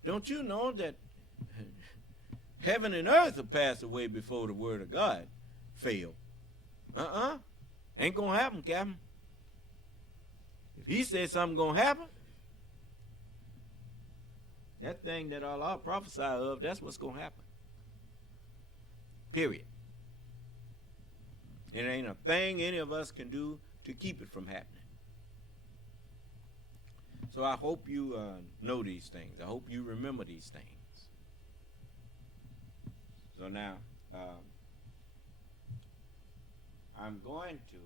Don't you know that heaven and earth will pass away before the word of God fail? Ain't gonna happen, Captain. If he says something gonna happen, that thing that Allah prophesied of, that's what's gonna happen. Period. It ain't a thing any of us can do to keep it from happening. So I hope you know these things. I hope you remember these things. So now, I'm going to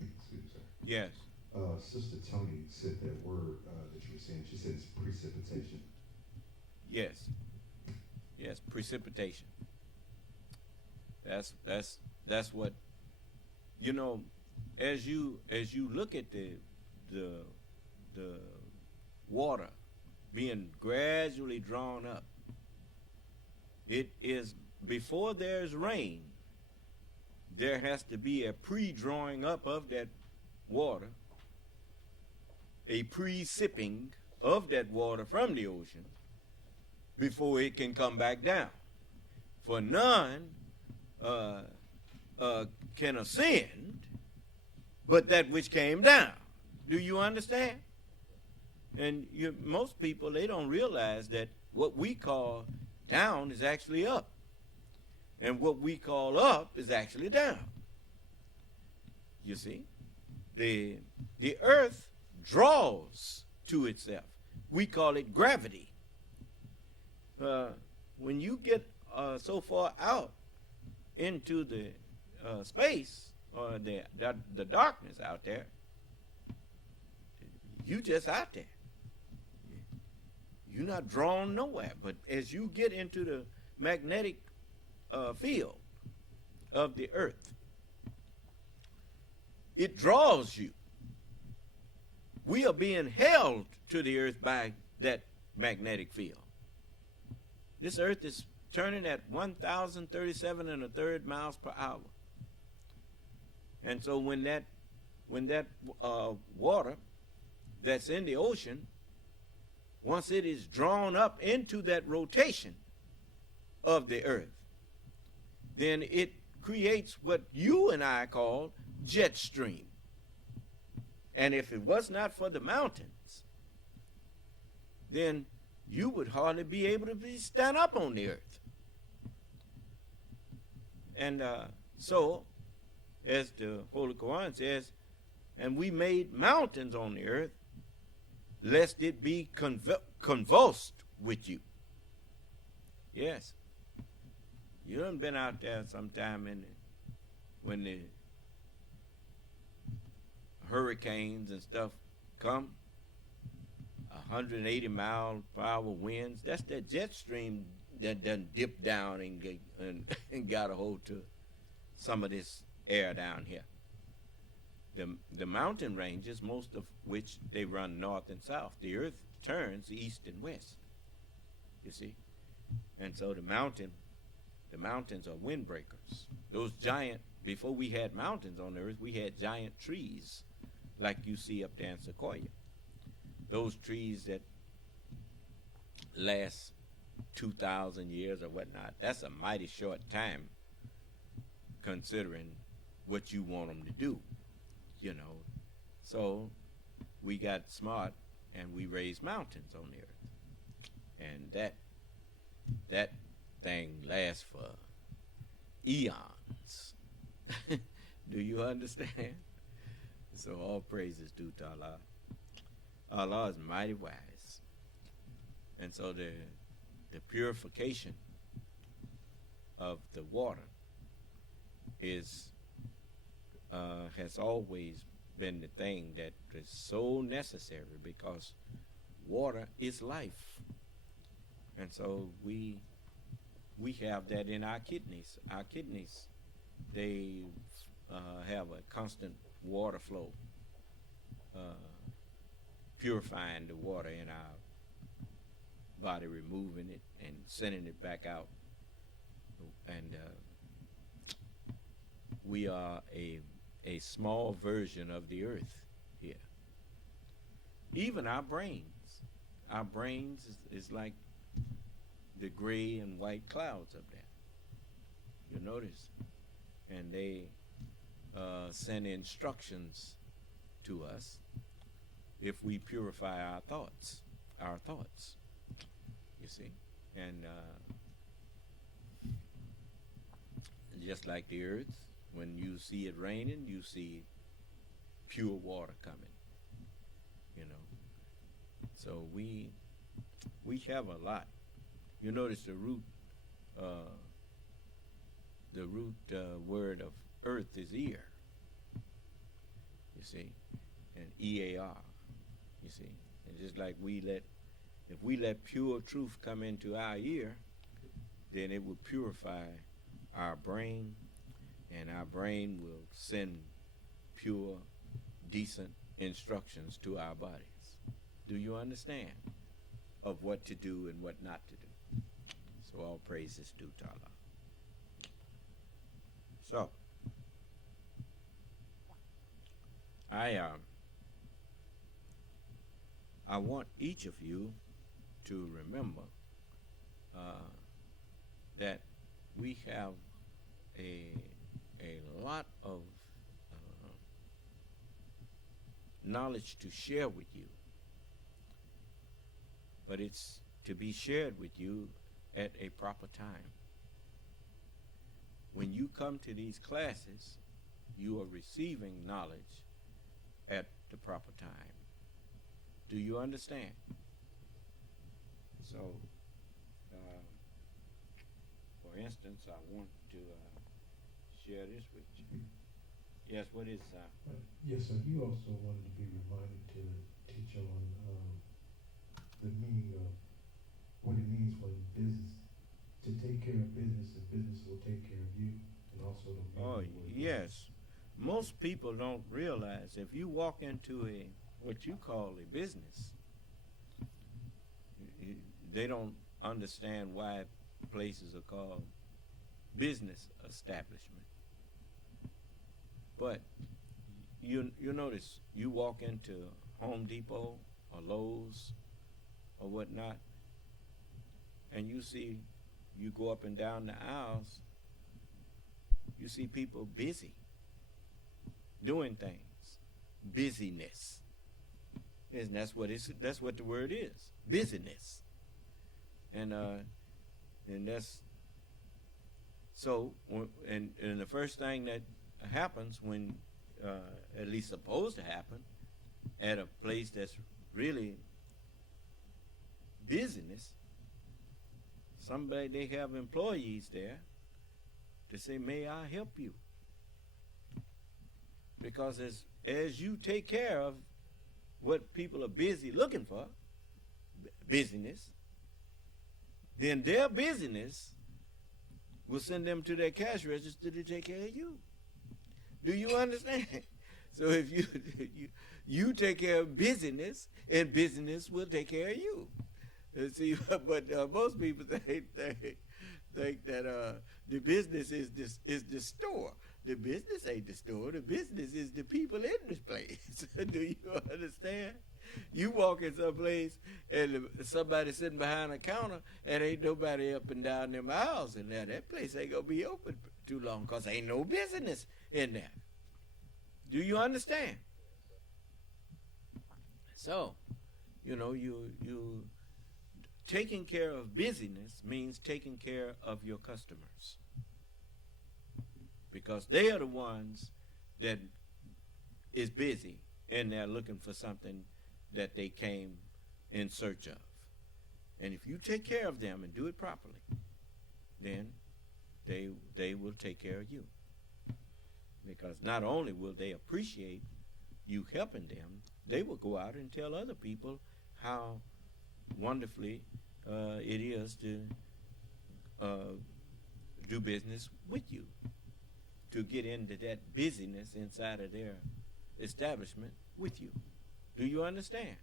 excuse me, sir. Yes. Sister Tony said that word that you were saying. She said it's precipitation. Yes. Yes, precipitation. That's what, you know, as you look at the water being gradually drawn up, it is before there's rain, there has to be a pre-drawing up of that water, a pre-sipping of that water from the ocean before it can come back down. For none can ascend but that which came down. Do you understand? And most people, they don't realize that what we call down is actually up. And what we call up is actually down. You see? The earth draws to itself. We call it gravity. When you get so far out into the space or the darkness out there, you just out there. You're not drawn nowhere. But as you get into the magnetic field of the earth, it draws you. We are being held to the earth by that magnetic field. This earth is turning at 1,037 1/3 miles per hour. And so when that water that's in the ocean, once it is drawn up into that rotation of the earth, then it creates what you and I call jet stream. And if it was not for the mountains, then you would hardly be able to stand up on the earth. And so, as the Holy Quran says, and we made mountains on the earth, lest it be convulsed with you. Yes. You done been out there sometime when the hurricanes and stuff come, 180 mile per hour winds. That's that jet stream that done dipped down and got a hold to some of this air down here. The mountain ranges, most of which they run north and south. The earth turns east and west, you see. And so the mountains are windbreakers. Those giant, before we had mountains on the earth, we had giant trees like you see up there in Sequoia. Those trees that last 2,000 years or whatnot, that's a mighty short time considering what you want them to do, you know. So we got smart and we raised mountains on the earth. And that thing lasts for eons. Do you understand? So all praises due to Allah. Allah is mighty wise. And so the purification of the water has always been the thing that is so necessary, because water is life. And so we have that in our kidneys. Our kidneys, they have a constant water flow, purifying the water in our body, removing it and sending it back out. And we are a small version of the earth here. Even our brains is like the gray and white clouds up there. You notice? And they send instructions to us if we purify our thoughts, you see. And just like the earth, when you see it raining, you see pure water coming, you know. So we have a lot. You notice the root word of earth is ear, you see, and EAR, you see. And just like if we let pure truth come into our ear, then it will purify our brain, and our brain will send pure, decent instructions to our bodies. Do you understand? Of what to do and what not to do. So all praise is due to Allah. So, I want each of you to remember that we have a lot of knowledge to share with you, but it's to be shared with you at a proper time. When you come to these classes, you are receiving knowledge at the proper time. Do you understand? So, for instance, I want to share this with you. Yes, what is Yes, sir. You also wanted to be reminded to teach on the meaning of what it means when business, to take care of business, and business will take care of you, and also the Oh, yes. Most people don't realize if you walk into what you call a business, they don't understand why places are called business establishment. But you notice, you walk into Home Depot or Lowe's or whatnot, and you go up and down the aisles, you see people busy doing things. Busyness. And that's what the word is. Busyness. And that's so. And the first thing that happens when, at least supposed to happen, at a place that's really business, they have employees there to say, "May I help you?" Because as you take care of what people are busy looking for, busyness, then their business will send them to their cash register to take care of you. Do you understand? So if you take care of business, and business will take care of you. See, but most people think that the business is the store. The business ain't the store. The business is the people in this place. Do you understand? You walk in some place and somebody sitting behind a counter and ain't nobody up and down them aisles in there. That place ain't gonna be open too long because ain't no business in there. Do you understand? So, you taking care of busyness means taking care of your customers, because they are the ones that is busy and they're looking for something that they came in search of. And if you take care of them and do it properly, then they will take care of you. Because not only will they appreciate you helping them, they will go out and tell other people how wonderfully it is to do business with you, to get into that busyness inside of their establishment with you. Do you understand?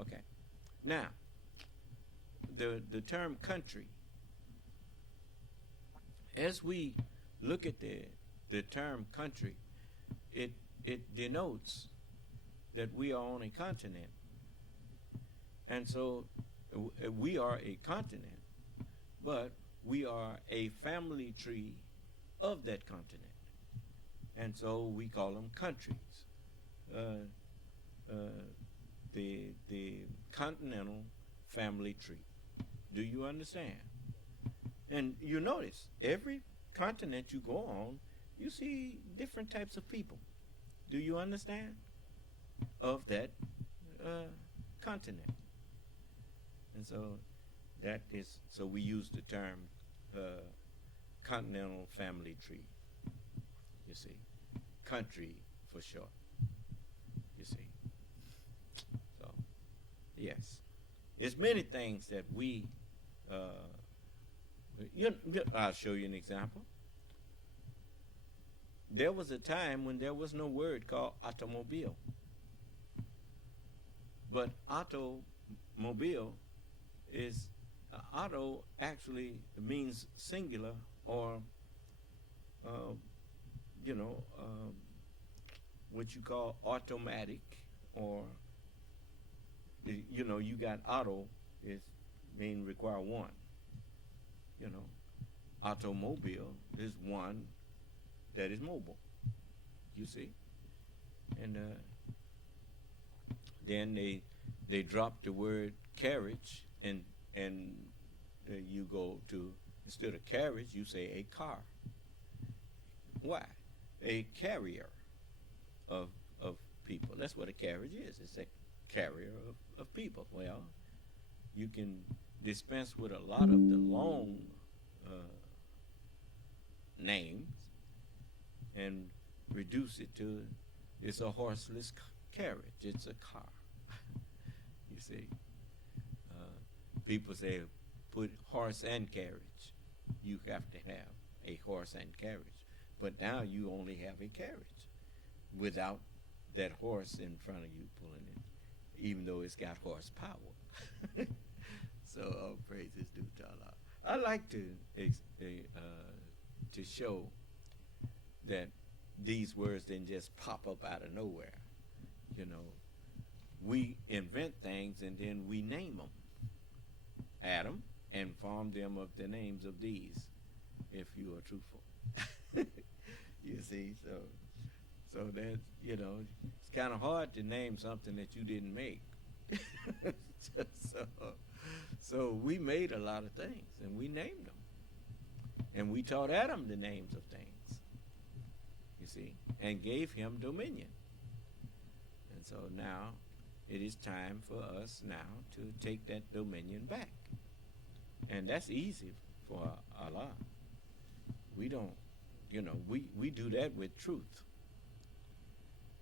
Okay. Now, the term country, as we look at the term country, it denotes that we are on a continent. And so we are a continent, but we are a family tree of that continent. And so we call them countries. The continental family tree. Do you understand? And you notice every continent you go on, you see different types of people. Do you understand? Of that continent. And so so we use the term continental family tree. You see, country for short. You see. So, yes, there's many things that we. I'll show you an example. There was a time when there was no word called automobile. But automobile is, auto actually means singular, or, what you call automatic, or, you got auto is require one. Automobile is one that is mobile. You see? And then they dropped the word carriage, and you go to, instead of carriage, you say a car. Why? A carrier of people. That's what a carriage is. It's a carrier of people. Well, you can dispense with a lot of the long names and reduce it to, it's a horseless carriage. It's a car. You see, people say put horse and carriage. You have to have a horse and carriage. But now you only have a carriage without that horse in front of you pulling it, even though it's got horsepower. So, like to show that these words didn't just pop up out of nowhere. You know, we invent things and then we name them. Adam, and form them of the names of these, if you are truthful. You see, so that, you know, it's kind of hard to name something that you didn't make. So we made a lot of things and we named them, and we taught Adam the names of things, you see, and gave him dominion. And so now it is time for us now to take that dominion back. And that's easy for Allah. We don't, you know, we do that with truth.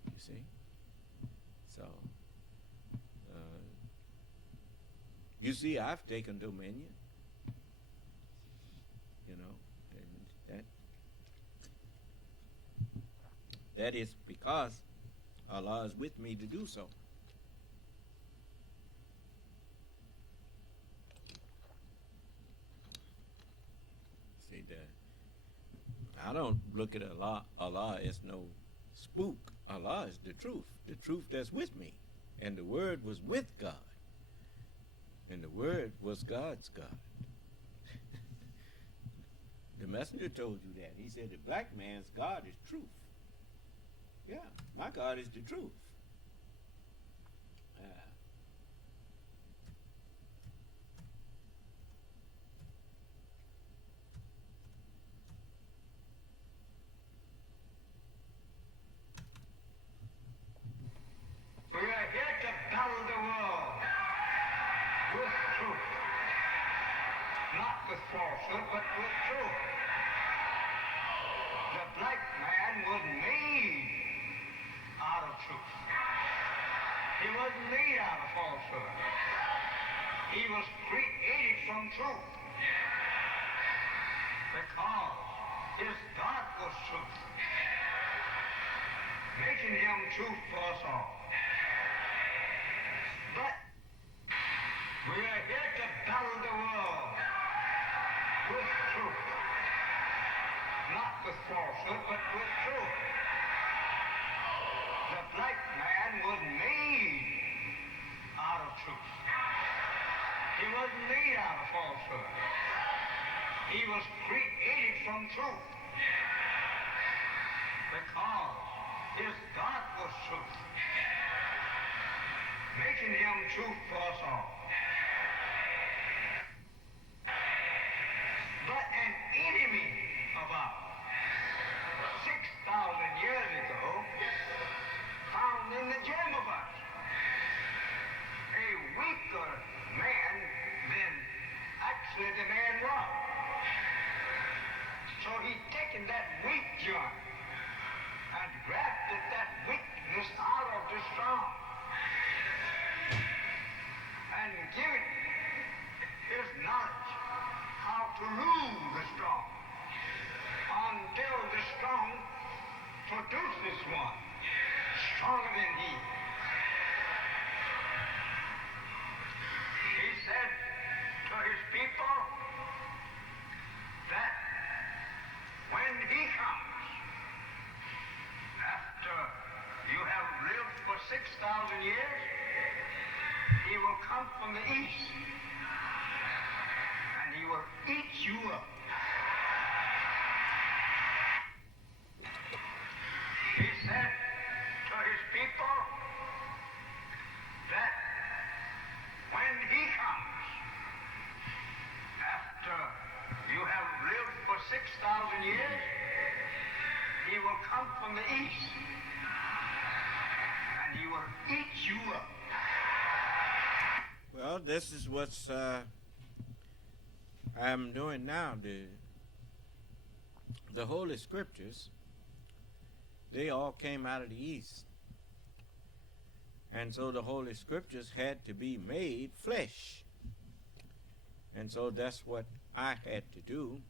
You see? So, you see, I've taken dominion. You know, and that is because Allah is with me to do so. See that? I don't look at Allah as no spook. Allah is the truth that's with me. And the Word was with God. And the Word was God's God. The messenger told you that. He said the black man's God is truth. Yeah, my God is the truth. We are here to battle the world with truth. Not with falsehood, but with truth. The black man was made out of truth. He wasn't made out of falsehood. He was created from truth. Because his God was truth. Making him truth for us all. But we are here to battle the world with truth. Not with falsehood, but with truth. The black man was made out of truth. He wasn't made out of falsehood. He was created from truth. Because his God was truth. Making him truth for us all. But an enemy of ours, 6,000 years ago, found in the germ of us a weaker man than actually the man was. So he'd taken that weak germ and grafted that weakness out of the strong and given his knowledge how to rule the strong until the strong produces one stronger than he. He said to his people that when he comes, after you have lived for 6,000 years, he will come from the east and he will eat you up. He said to his people that when he comes, after you have lived for 6,000 years, he will come from the east and he will eat you up. Well, this is what I'm doing now. The Holy Scriptures, they all came out of the East. And so the Holy Scriptures had to be made flesh. And so that's what I had to do.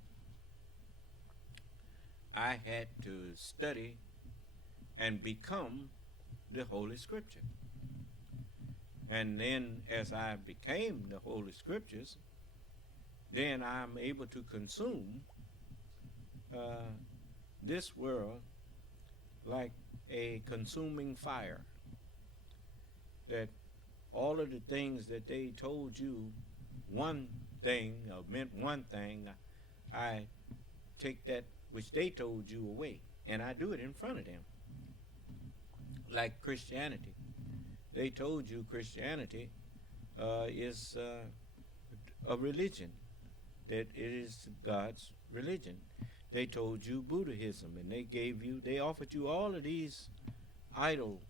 I had to study and become the Holy Scripture. And then as I became the Holy Scriptures, then I'm able to consume this world like a consuming fire. That all of the things that they told you one thing or meant one thing, I take that which they told you away, and I do it in front of them. Like Christianity. They told you Christianity is a religion, that it is God's religion. They told you Buddhism, and they offered you all of these idol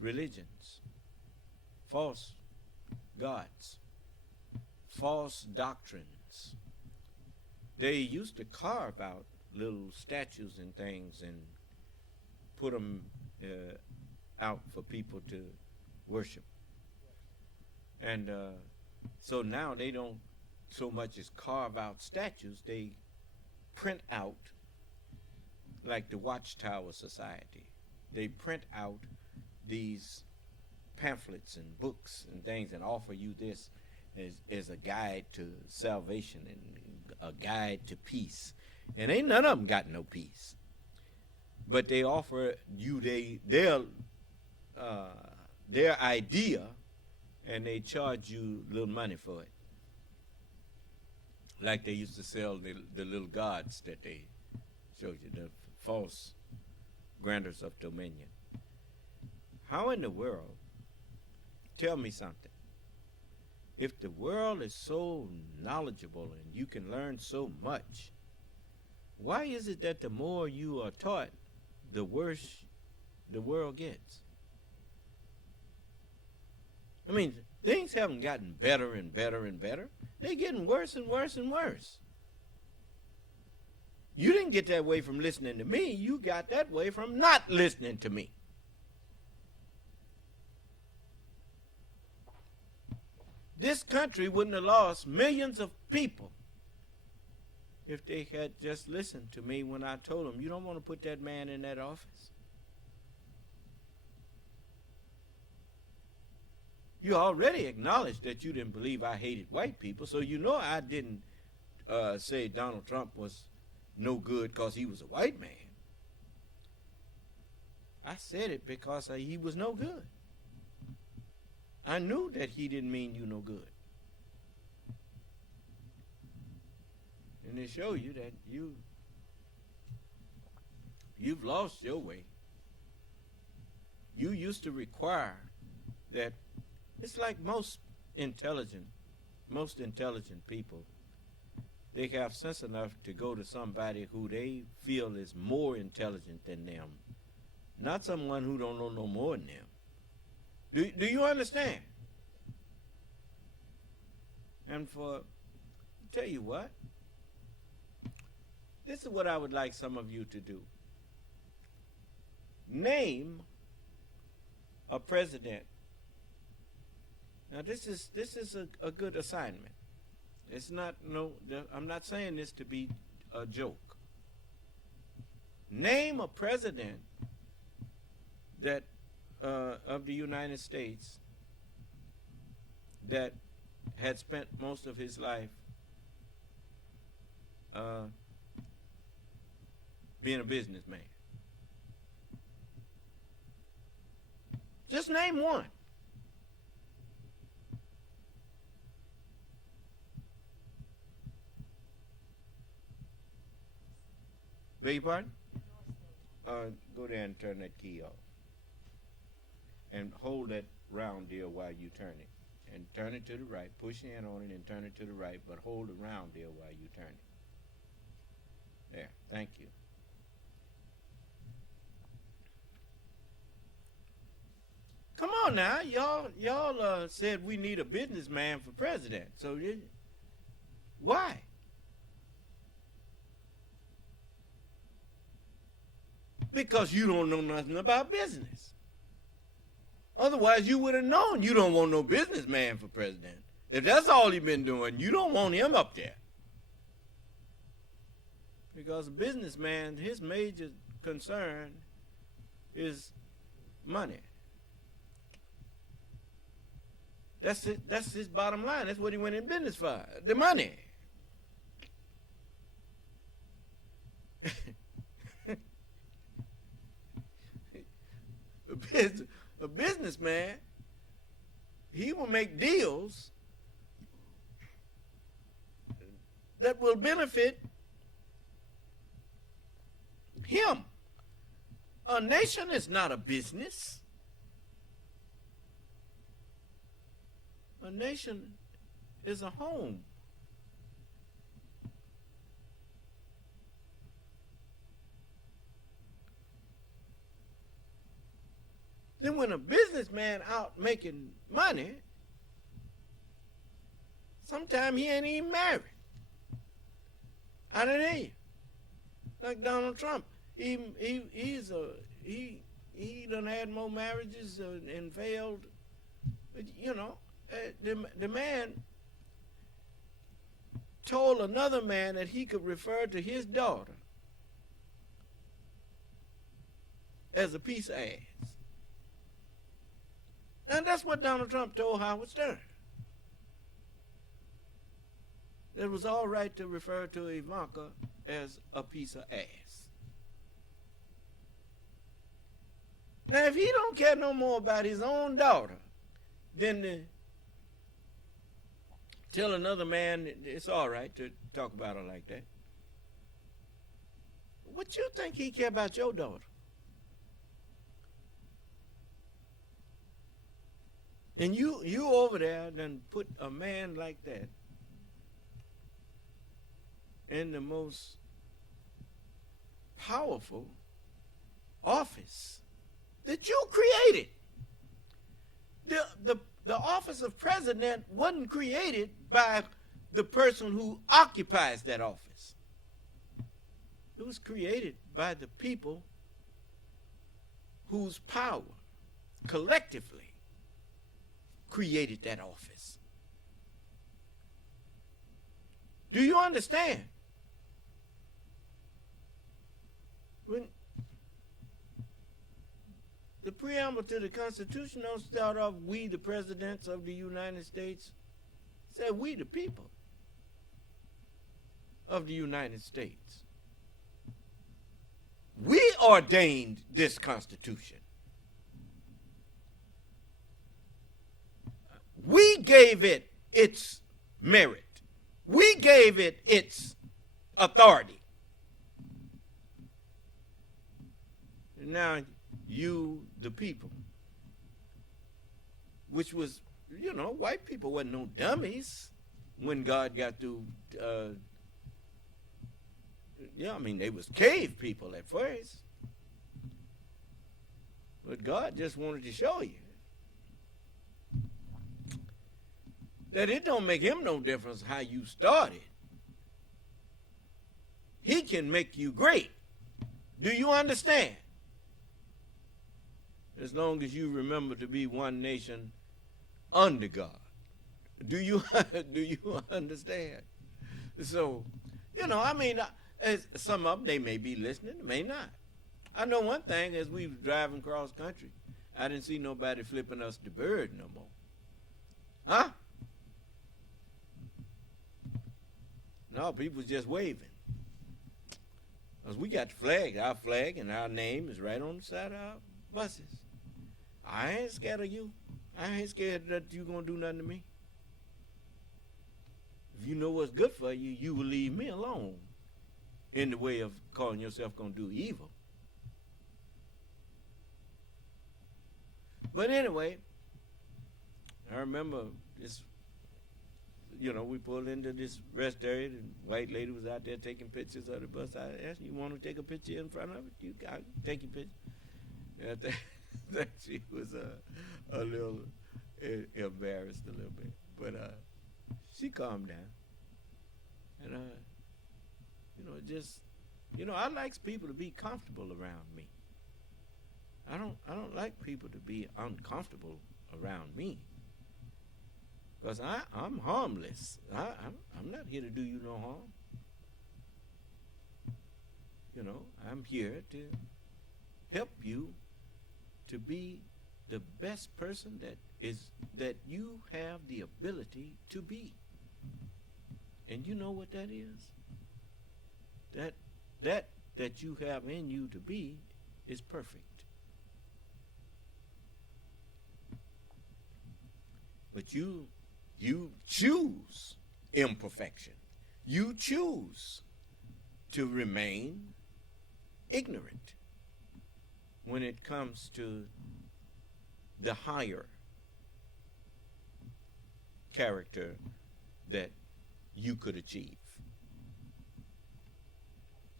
religions, false gods, false doctrines. They used to carve out little statues and things and put them out for people to worship. And so now they don't so much as carve out statues, they print out, like the Watchtower Society. They print out these pamphlets and books and things and offer you this as a guide to salvation and a guide to peace. And ain't none of them got no peace. But they offer you their idea, and they charge you little money for it. Like they used to sell the little gods that they showed you, the false grandeurs of dominion. How in the world, tell me something, if the world is so knowledgeable and you can learn so much, why is it that the more you are taught, the worse the world gets? I mean, things haven't gotten better and better and better. They're getting worse and worse and worse. You didn't get that way from listening to me. You got that way from not listening to me. This country wouldn't have lost millions of people if they had just listened to me when I told them, you don't want to put that man in that office. You already acknowledged that you didn't believe I hated white people, so you know I didn't say Donald Trump was no good because he was a white man. I said it because he was no good. I knew that he didn't mean you no good. And they show you that you've lost your way. You used to require that. It's like most intelligent people, they have sense enough to go to somebody who they feel is more intelligent than them, not someone who don't know no more than them. Do you understand? And tell you what, this is what I would like some of you to do. Name a president. Now this is a good assignment. It's not I'm not saying this to be a joke. Name a president that of the United States that had spent most of his life being a businessman. Just name one. Beg your pardon? Go there and turn that key off. And hold that round deal while you turn it. And turn it to the right. Push your hand on it and turn it to the right, but hold the round deal while you turn it. There. Thank you. Come on now. Y'all said we need a businessman for president. So why? Because you don't know nothing about business. Otherwise, you would have known you don't want no businessman for president. If that's all he's been doing, you don't want him up there. Because a businessman, his major concern is money. That's it. That's his bottom line. That's what he went in business for. The money. A businessman, he will make deals that will benefit him. A nation is not a business. A nation is a home. Then when a businessman out making money, sometimes he ain't even married. I didn't hear you. Like Donald Trump, he done had more marriages and failed. But, you know, the man told another man that he could refer to his daughter as a piece of ass. And that's what Donald Trump told Howard Stern. It was all right to refer to Ivanka as a piece of ass. Now, if he don't care no more about his own daughter than to tell another man it's all right to talk about her like that, what you think he care about your daughter? And you over there done put a man like that in the most powerful office that you created. The office of president wasn't created by the person who occupies that office. It was created by the people whose power collectively created that office. Do you understand? When the preamble to the Constitution don't start off, we the presidents of the United States. It said we the people of the United States. We ordained this Constitution. We gave it its merit. We gave it its authority. And now you, the people, which was, you know, white people wasn't no dummies when God got through, they was cave people at first. But God just wanted to show you that it don't make him no difference how you started. He can make you great. Do you understand? As long as you remember to be one nation under God. Do you understand? So, some of them, they may be listening, may not. I know one thing, as we was driving cross country, I didn't see nobody flipping us the bird no more. Huh? No, people was just waving. Because we got the flag, our flag, and our name is right on the side of our buses. I ain't scared of you. I ain't scared that you gonna do nothing to me. If you know what's good for you, you will leave me alone in the way of calling yourself gonna do evil. But anyway, I remember this, we pulled into this rest area, and the white lady was out there taking pictures of the bus. I asked, you want to take a picture in front of it? You got take your picture. And I think she was a little embarrassed a little bit. But she calmed down. And, I like people to be comfortable around me. I don't like people to be uncomfortable around me. Because I'm harmless. I'm not here to do you no harm. I'm here to help you to be the best person that is that you have the ability to be. And you know what that is? That you have in you to be is perfect. But you choose imperfection. You choose to remain ignorant when it comes to the higher character that you could achieve.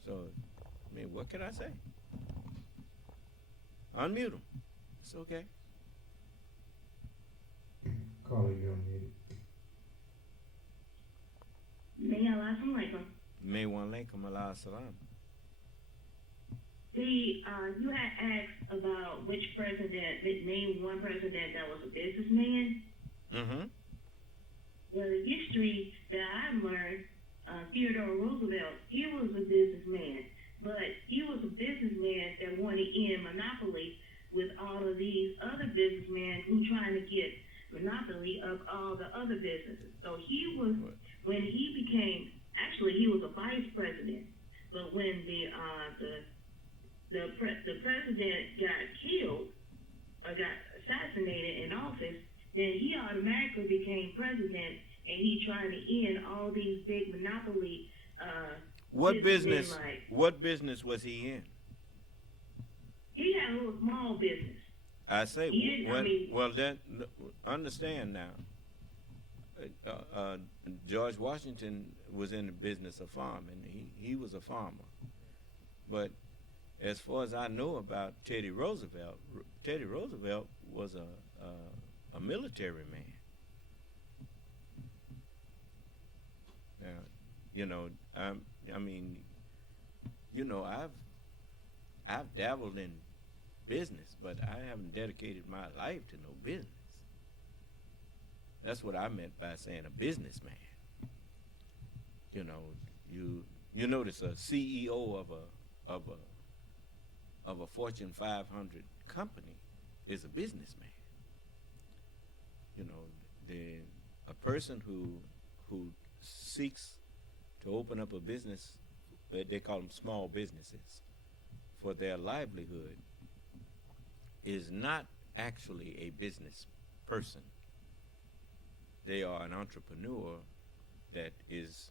So, I mean, what can I say? Unmute them. It's okay. Caller, you're unmuted. May one alaikum ala salam. See, you had asked about which president, name one president that was a businessman. Mm-hmm. Well, the history that I learned, Theodore Roosevelt, he was a businessman, but he was a businessman that wanted to end monopoly with all of these other businessmen who trying to get monopoly of all the other businesses. So he was, when he became, actually he was a vice president, but when the president got killed or got assassinated in office, then he automatically became president, and he tried to end all these big monopoly. What business? What business was he in? He had a little small business. I say, well, then understand now. George Washington was in the business of farming. He was a farmer, but as far as I know about Teddy Roosevelt was a military man. Now, I mean, I've dabbled in business, but I haven't dedicated my life to no business. That's what I meant by saying a businessman. You notice a CEO of a Fortune 500 company is a businessman. A person who seeks to open up a business, they call them small businesses, for their livelihood, is not actually a business person. They are an entrepreneur that is,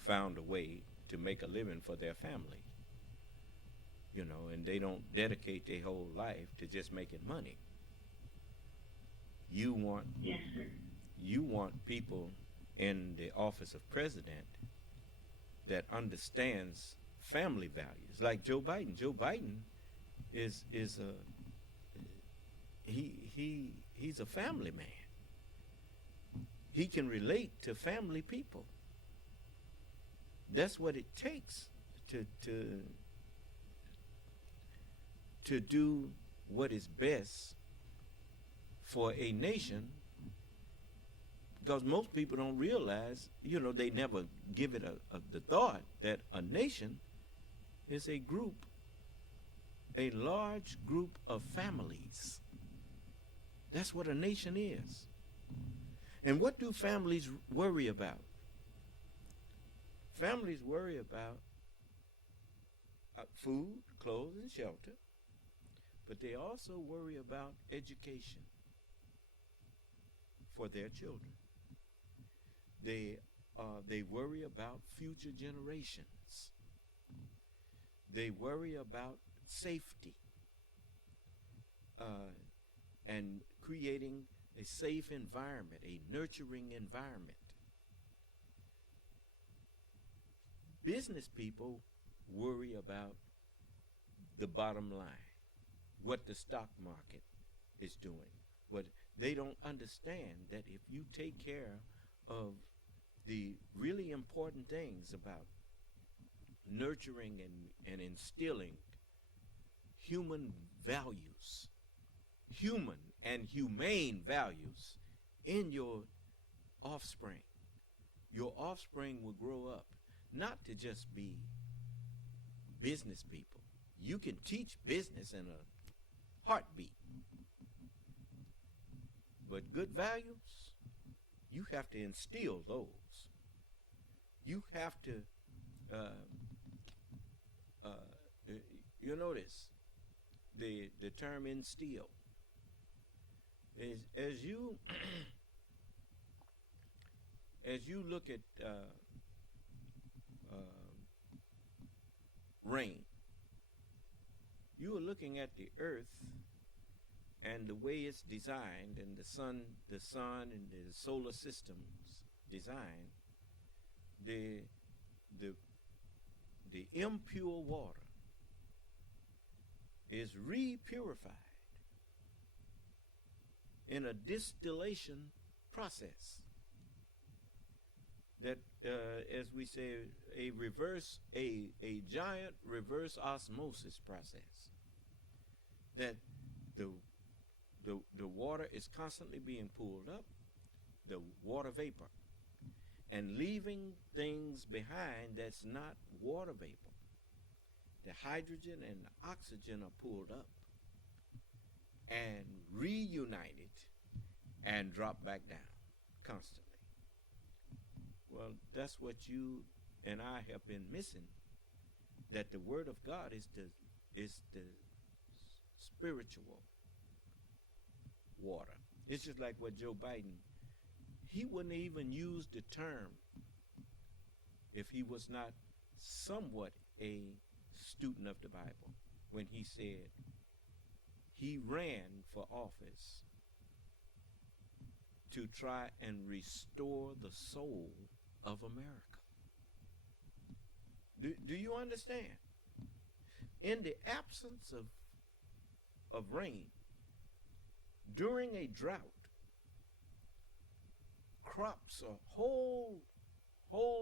found a way to make a living for their family. And they don't dedicate their whole life to just making money. You want people in the office of president that understands family values, like Joe Biden. Joe Biden is he's a family man. He can relate to family people. That's what it takes to do what is best for a nation, because most people don't realize, they never give it the thought that a nation is a large group of families. That's what a nation is. And what do families worry about? Families worry about food, clothes, and shelter, but they also worry about education for their children. They worry about future generations. They worry about safety and creating a safe environment, a nurturing environment. Business people worry about the bottom line, what the stock market is doing. What they don't understand that if you take care of the really important things about nurturing and instilling human values, human and humane values in your offspring will grow up not to just be business people. You can teach business in a heartbeat. But good values, you have to instill those. You have to, you notice the term instill is as you as you look at rain, you are looking at the earth and the way it's designed, and the sun and the solar system's design. The impure water is repurified in a distillation process that, as we say, a giant reverse osmosis process, that the water is constantly being pulled up, the water vapor, and leaving things behind that's not water vapor. The hydrogen and the oxygen are pulled up and reunited and drop back down constantly. Well, that's what you and I have been missing, that the Word of God is the spiritual water. It's just like what Joe Biden, he wouldn't even use the term if he was not somewhat a student of the Bible when he said he ran for office to try and restore the soul of America. Do you understand? In the absence of rain, during a drought, crops or whole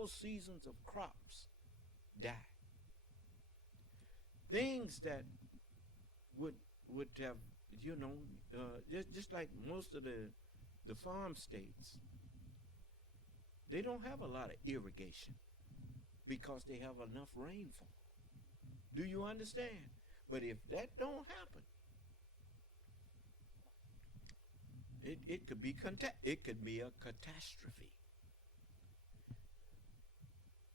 seasons of crops die. Things that would have, just like most of the farm states, they don't have a lot of irrigation because they have enough rainfall. Do you understand? But if that don't happen, it could be a catastrophe.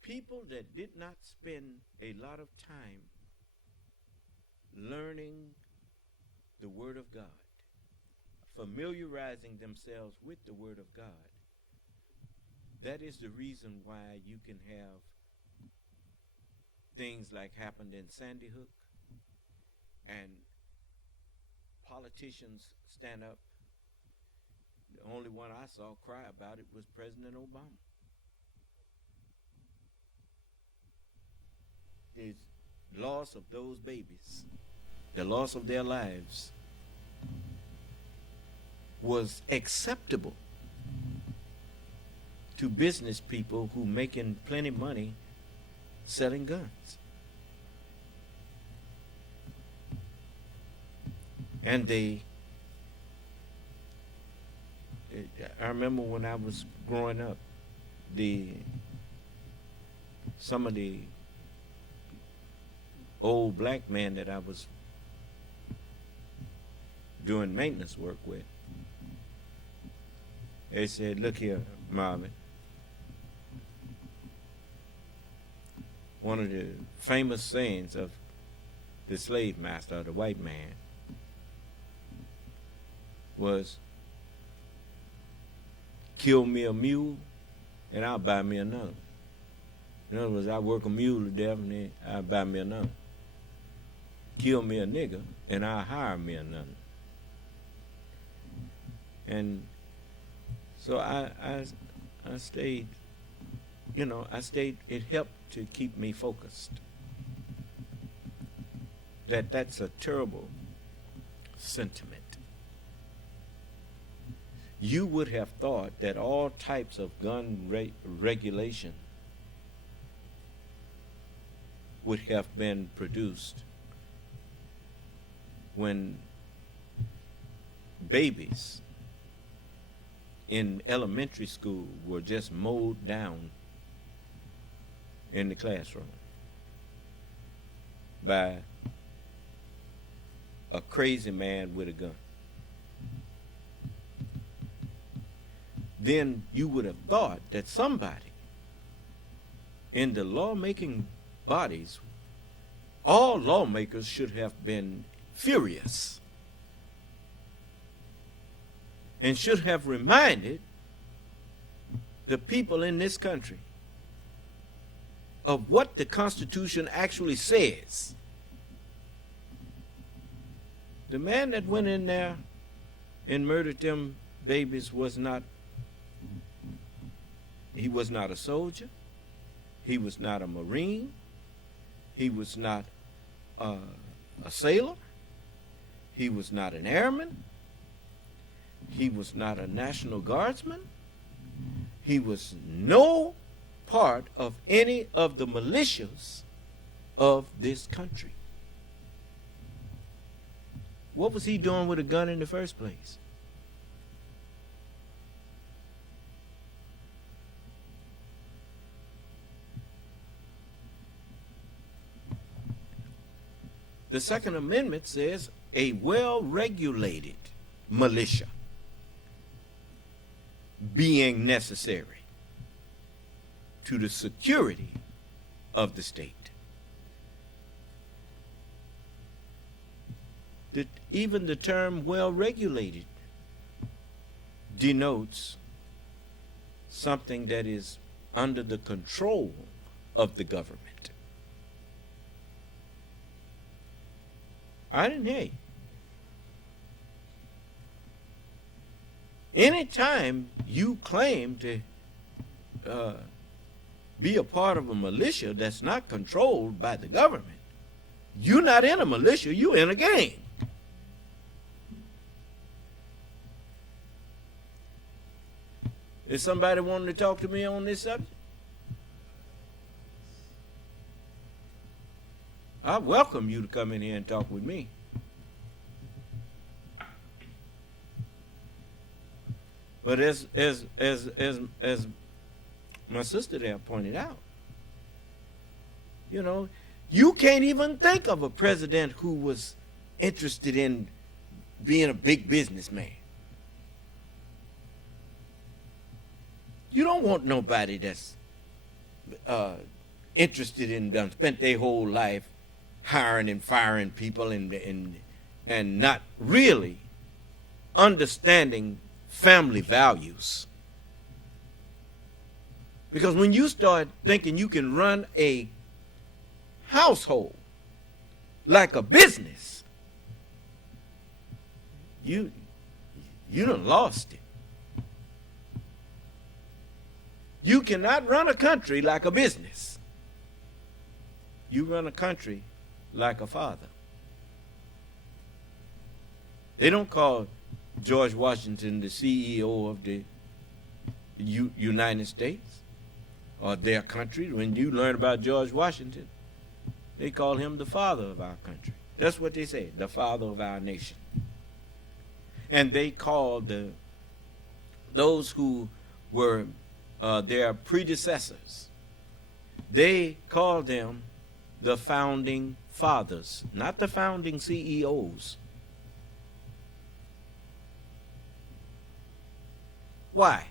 People that did not spend a lot of time learning the Word of God, familiarizing themselves with the Word of God, that is the reason why you can have things like happened in Sandy Hook, and politicians stand up. The only one I saw cry about it was President Obama. The loss of those babies, the loss of their lives, was acceptable to business people who making plenty money selling guns. And I remember when I was growing up, some of the old black men that I was doing maintenance work with, they said, "Look here, Marvin, one of the famous sayings of the slave master, the white man, was, kill me a mule and I'll buy me another. In other words, I work a mule to death and then I'll buy me another. Kill me a nigger and I'll hire me another." And so I stayed, it helped to keep me focused. That's a terrible sentiment. You would have thought that all types of gun regulation would have been produced when babies in elementary school were just mowed down in the classroom by a crazy man with a gun. then you would have thought that somebody in the lawmaking bodies, all lawmakers should have been furious and should have reminded the people in this country of what the Constitution actually says. The man that went in there and murdered them babies was not a soldier. He was not a Marine. He was not a sailor. He was not an airman. He was not a National Guardsman. He was no part of any of the militias of this country. What was he doing with a gun in the first place? The Second Amendment says a well-regulated militia being necessary to the security of the state. Even the term well-regulated denotes something that is under the control of the government. I didn't hear you. Anytime you claim to be a part of a militia that's not controlled by the government, you're not in a militia, you're in a gang. Is somebody wanting to talk to me on this subject? I welcome you to come in here and talk with me. But as my sister there pointed out, you know, you can't even think of a president who was interested in being a big businessman. You don't want nobody that's interested in spent their whole life hiring and firing people and not really understanding family values. Because when you start thinking you can run a household like a business, you done lost it. You cannot run a country like a business. You run a country like a father. They don't call George Washington the CEO of the United States or their country. When you learn about George Washington, they call him the father of our country. That's what they say, the father of our nation. And they call those who were their predecessors, they call them the founding fathers, not the founding CEOs. Why?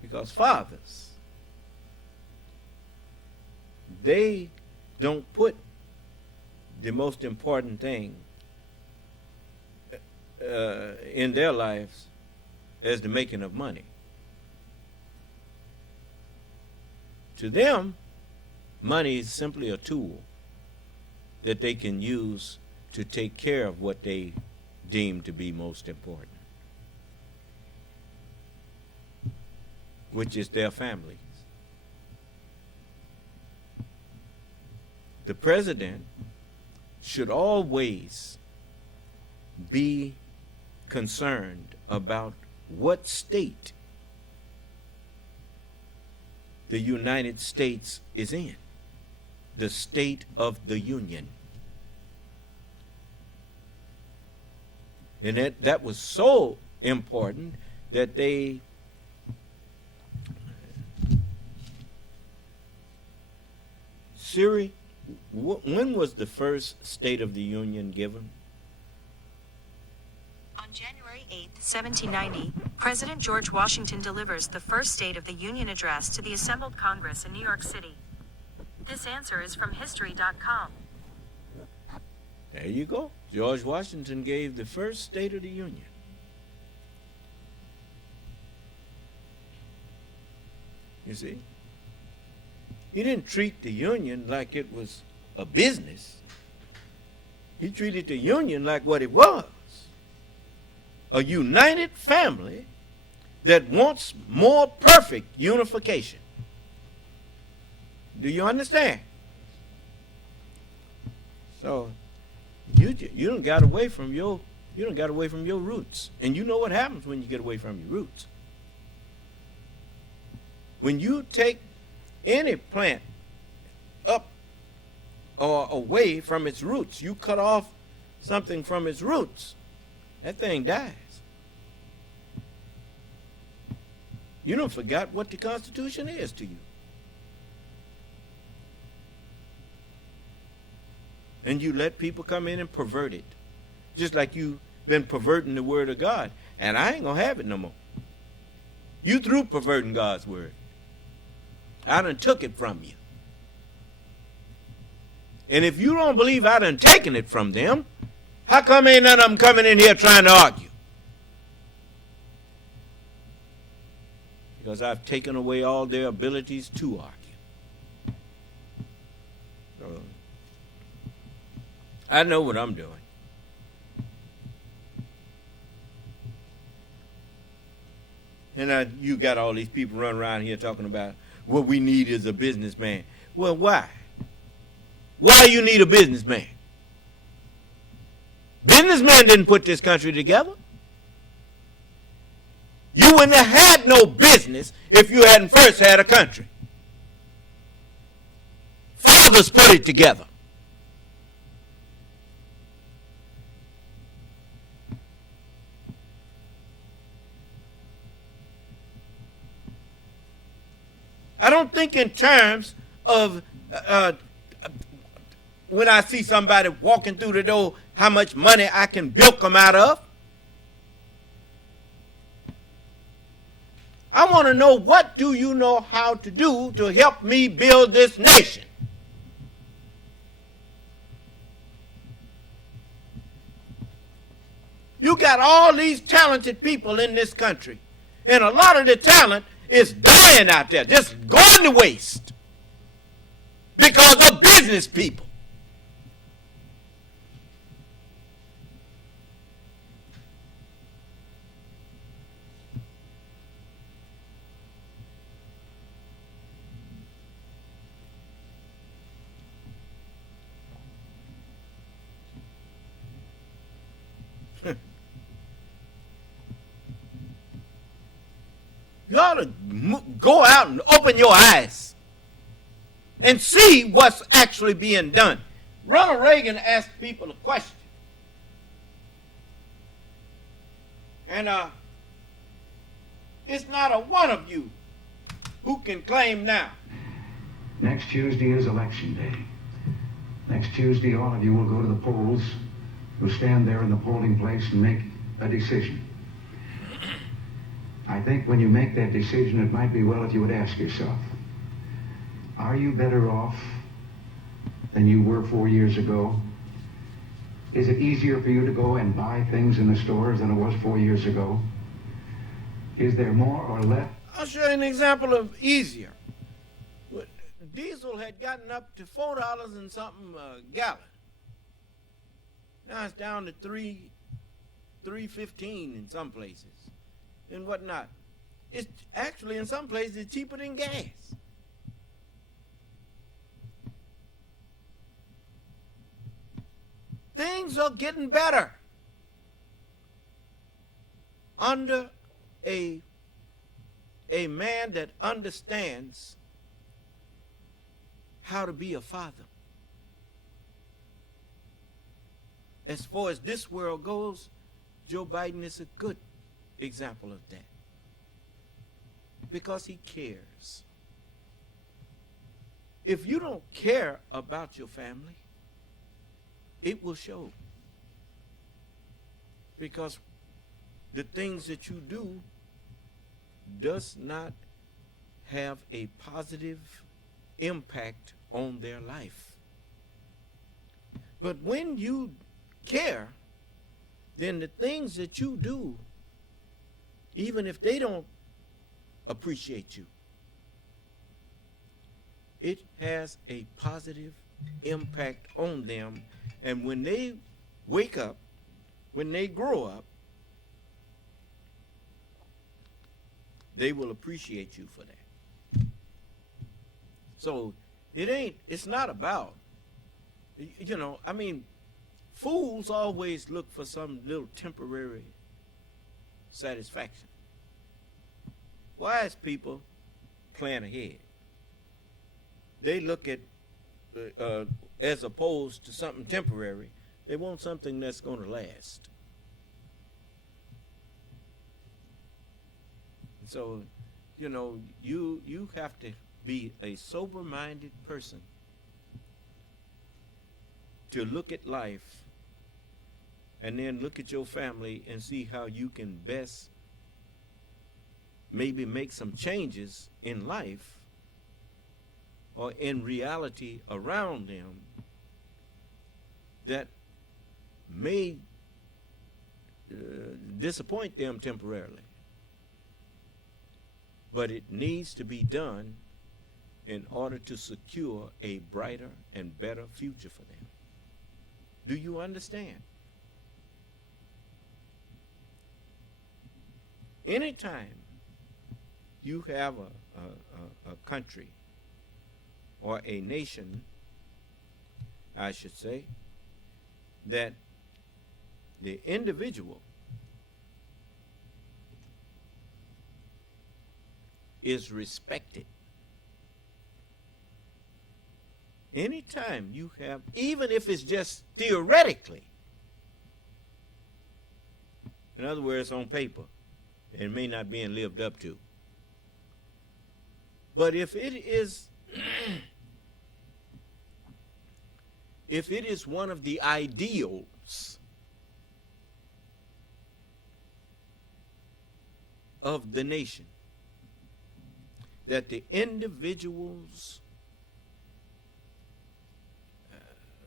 Because fathers, they don't put the most important thing in their lives as the making of money. To them, money is simply a tool that they can use to take care of what they deem to be most important, which is their families. The president should always be concerned about what state the United States is in, the State of the Union. And that was so important that they Siri, when was the first State of the Union given? On January 8th, 1790, President George Washington delivers the first State of the Union address to the assembled Congress in New York City? This answer is from history.com. There you go. George Washington gave the first State of the Union. You see? He didn't treat the Union like it was a business. He treated the Union like what it was. A united family that wants more perfect unification. Do you understand? So you done got away from your roots. And you know what happens when you get away from your roots. When you take any plant up or away from its roots, you cut off something from its roots, that thing dies. You don't forgot what the Constitution is to you. And you let people come in and pervert it. Just like you've been perverting the word of God. And I ain't gonna have it no more. You through perverting God's word. I done took it from you. And if you don't believe I done taken it from them, how come ain't none of them coming in here trying to argue? Because I've taken away all their abilities to argue. So, I know what I'm doing. And you got all these people running around here talking about what we need is a businessman. Well, why? Why do you need a businessman? Businessmen didn't put this country together. You wouldn't have had no business if you hadn't first had a country. Fathers put it together. I don't think in terms of when I see somebody walking through the door, how much money I can bilk them out of. I want to know, what do you know how to do to help me build this nation? You got all these talented people in this country, and a lot of the talent is dying out there, just going to waste because of business people. You ought to go out and open your eyes and see what's actually being done. Ronald Reagan asked people a question. And it's not a one of you who can claim now. Next Tuesday is election day. Next Tuesday, all of you will go to the polls. You'll stand there in the polling place and make a decision. I think when you make that decision, it might be well if you would ask yourself, are you better off than you were 4 years ago? Is it easier for you to go and buy things in the stores than it was 4 years ago? Is there more or less? I'll show you an example of easier. Diesel had gotten up to $4 and something a gallon. Now it's down to $3.15 in some places and whatnot. It's actually, in some places, cheaper than gas. Things are getting better under a man that understands how to be a father. As far as this world goes, Joe Biden is a good example of that, because he cares. If you don't care about your family, it will show. Because the things that you do does not have a positive impact on their life. But when you care, then the things that you do, even if they don't appreciate you, it has a positive impact on them. And when they wake up, when they grow up, they will appreciate you for that. So it's not about, fools always look for some little temporary satisfaction. Wise people plan ahead. They look at, as opposed to something temporary, they want something that's going to last. So, you have to be a sober-minded person to look at life and then look at your family and see how you can best maybe make some changes in life or in reality around them that may disappoint them temporarily. But it needs to be done in order to secure a brighter and better future for them. Do you understand? Anytime you have a country or a nation, I should say, that the individual is respected. Anytime you have, even if it's just theoretically, in other words, on paper, it may not be lived up to. But if it is, if it is one of the ideals of the nation, that the individual's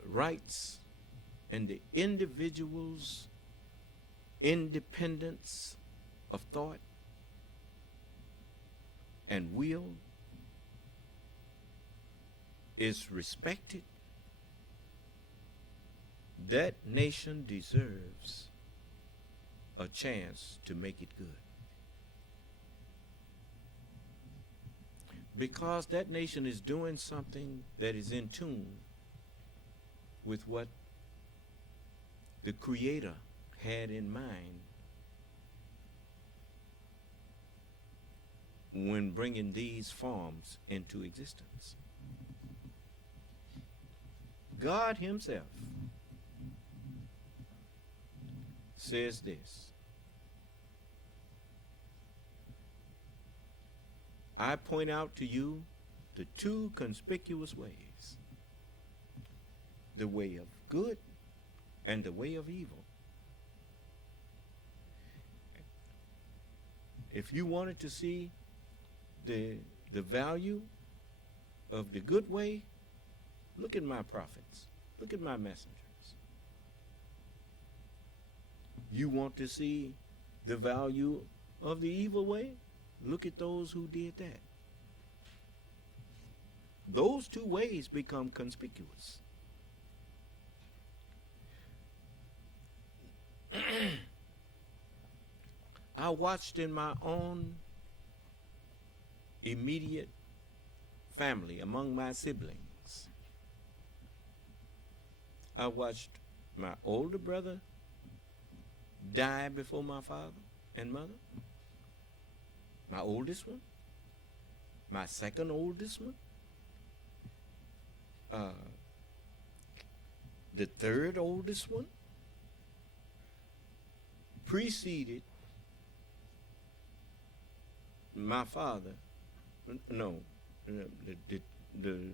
rights and the individual's independence of thought and will is respected, that nation deserves a chance to make it good. Because that nation is doing something that is in tune with what the Creator had in mind when bringing these forms into existence. God Himself says this: I point out to you the two conspicuous ways, the way of good and the way of evil. If you wanted to see the value of the good way, look at my prophets, look at my messengers. You want to see the value of the evil way? Look at those who did that. Those two ways become conspicuous. I watched in my own immediate family, among my siblings, I watched my older brother die before my father and mother. My oldest one, my second oldest one, the third oldest one, preceded my father. No, the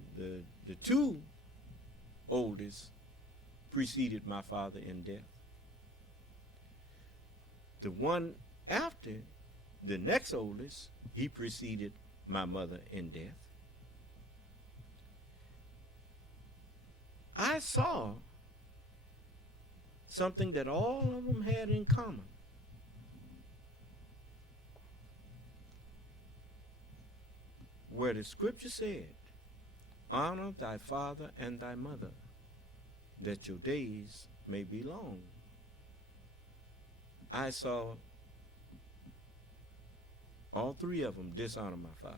two oldest preceded my father in death. The one after, the next oldest, he preceded my mother in death. I saw something that all of them had in common. Where the scripture said, honor thy father and thy mother, that your days may be long. I saw all three of them dishonor my father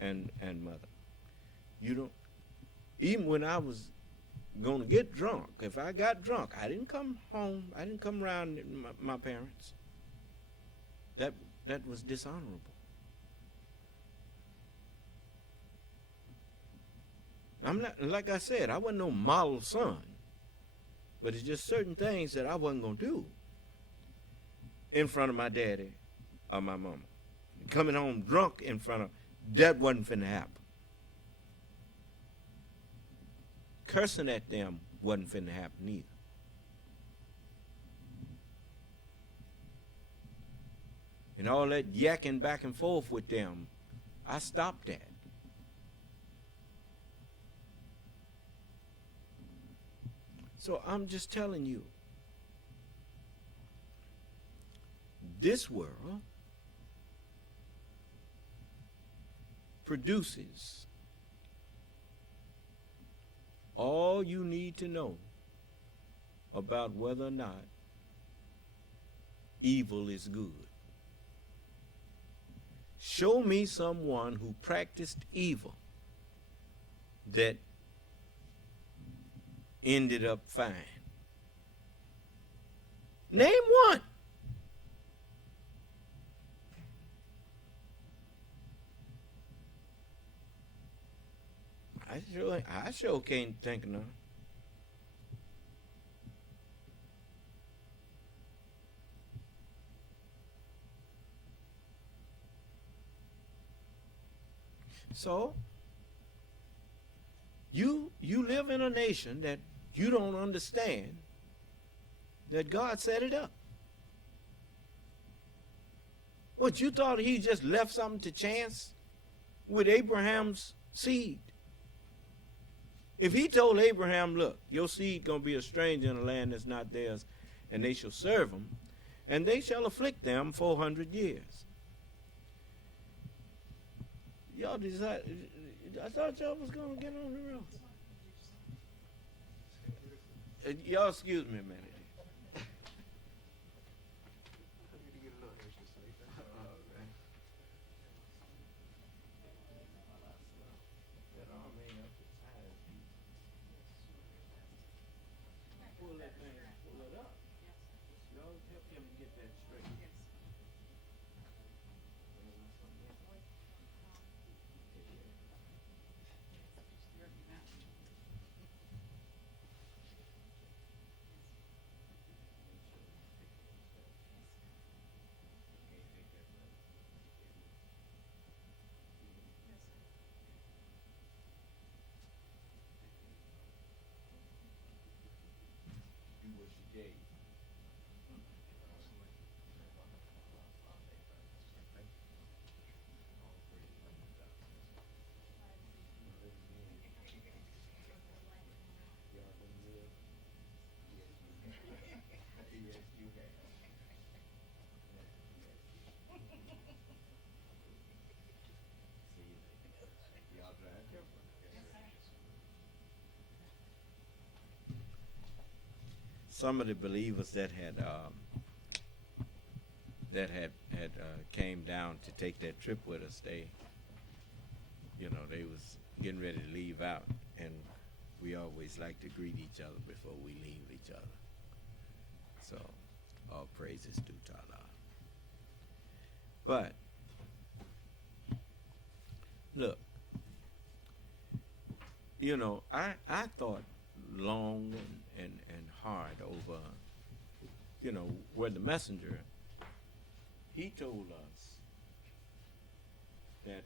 and mother. You don't, even when I was going to get drunk, if I got drunk, I didn't come home, I didn't come around my parents. That was dishonorable. I'm not, like I said, I wasn't no model son, but it's just certain things that I wasn't going to do in front of my daddy or my mama. Coming home drunk in front of, that wasn't finna happen. Cursing at them wasn't finna happen either. And all that yakking back and forth with them, I stopped that. So I'm just telling you, this world produces all you need to know about whether or not evil is good. Show me someone who practiced evil that ended up fine. Name one. I sure can't think of none. So, you live in a nation that you don't understand that God set it up. What, you thought he just left something to chance with Abraham's seed? If he told Abraham, look, your seed going to be a stranger in a land that's not theirs, and they shall serve them, and they shall afflict them 400 years. Y'all decided, I thought y'all was going to get on the road. Y'all excuse me a minute. Pull that thing, pull it up. Y'all help him get that straight. Do what she gave. Yes, you have. See, y'all drive careful. Some of the believers that had came down to take that trip with us, they was getting ready to leave out, and we always like to greet each other before we leave each other. So, all praises due to Allah. But look, I thought long and hard over, where the messenger, he told us that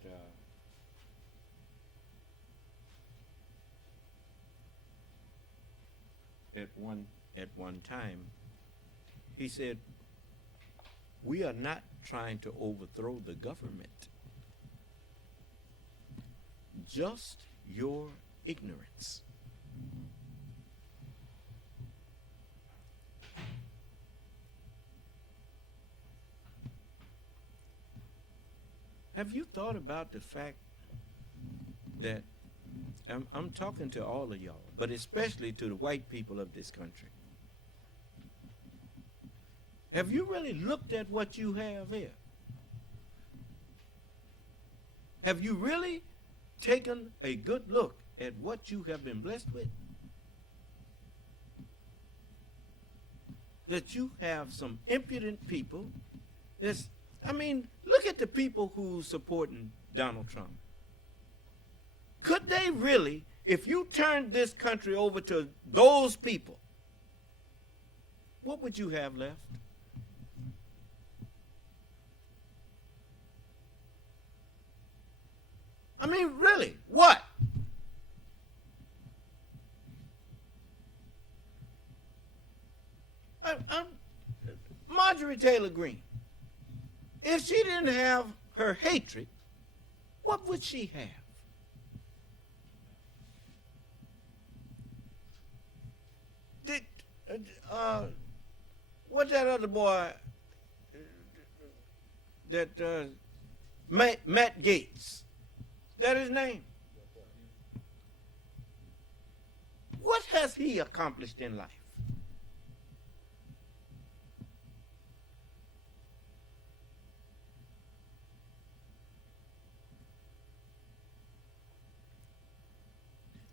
at one at one time. He said, "We are not trying to overthrow the government, just your ignorance." Have you thought about the fact that I'm talking to all of y'all, but especially to the white people of this country? Have you really looked at what you have here? Have you really taken a good look at what you have been blessed with? That you have some impudent people. Look at the people who supporting Donald Trump. Could they really, if you turned this country over to those people, what would you have left? Really, what? Marjorie Taylor Greene, if she didn't have her hatred, what would she have? What's that other boy? Matt Gaetz. Is that his name? What has he accomplished in life?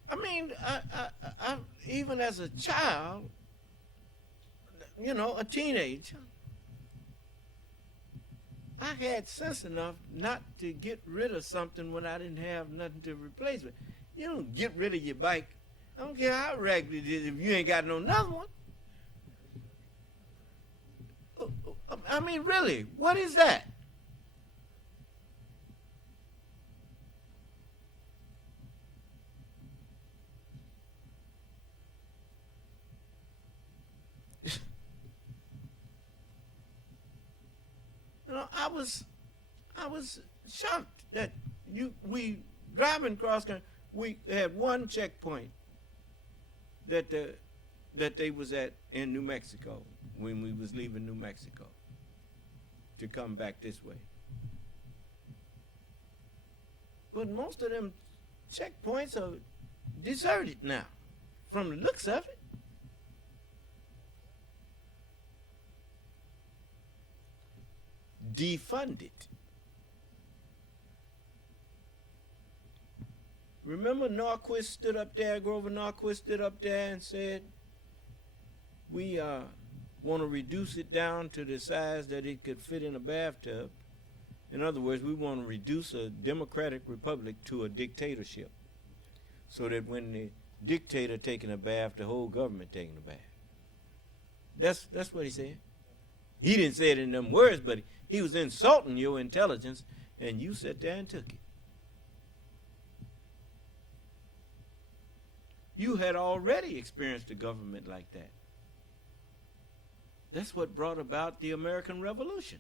I even as a child, a teenager, I had sense enough not to get rid of something when I didn't have nothing to replace it. You don't get rid of your bike. I don't care how ragged it is if you ain't got no another one. Really, what is that? I was shocked that we driving across country. We had one checkpoint that they was at in New Mexico when we was leaving New Mexico to come back this way. But most of them checkpoints are deserted now, from the looks of it. Defunded. Remember Norquist stood up there, Grover Norquist stood up there and said, we want to reduce it down to the size that it could fit in a bathtub. In other words, we want to reduce a democratic republic to a dictatorship, so that when the dictator taking a bath, the whole government taking a bath. That's what he said. He didn't say it in them words, but he was insulting your intelligence, and you sat there and took it. You had already experienced a government like that. That's what brought about the American Revolution.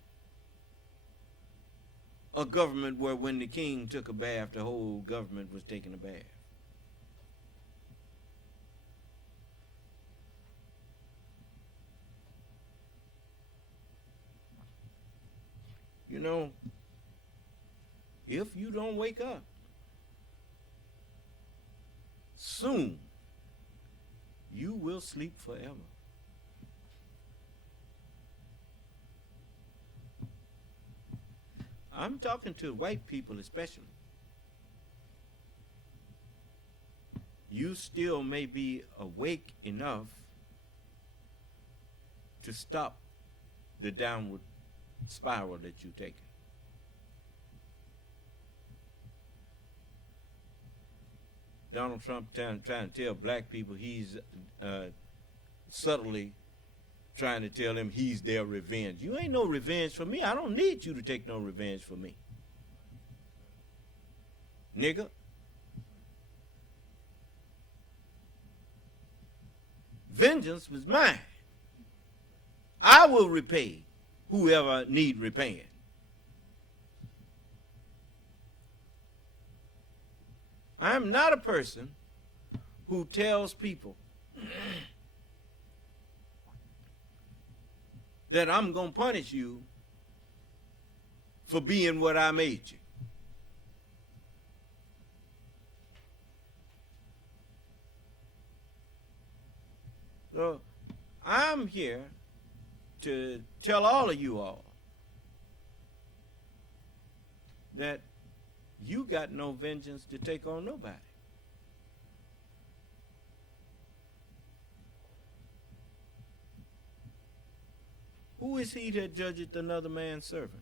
A government where when the king took a bath, the whole government was taking a bath. If you don't wake up soon, you will sleep forever. I'm talking to white people especially. You still may be awake enough to stop the downward spiral that you're taking. Donald Trump trying to tell black people he's subtly trying to tell them he's their revenge. You ain't no revenge for me. I don't need you to take no revenge for me. Nigga. vengeance was mine. I will repay whoever need repaying. I'm not a person who tells people that I'm going to punish you for being what I made you. So I'm here to tell all of you all that you got no vengeance to take on nobody. Who is he that judgeth another man's servant?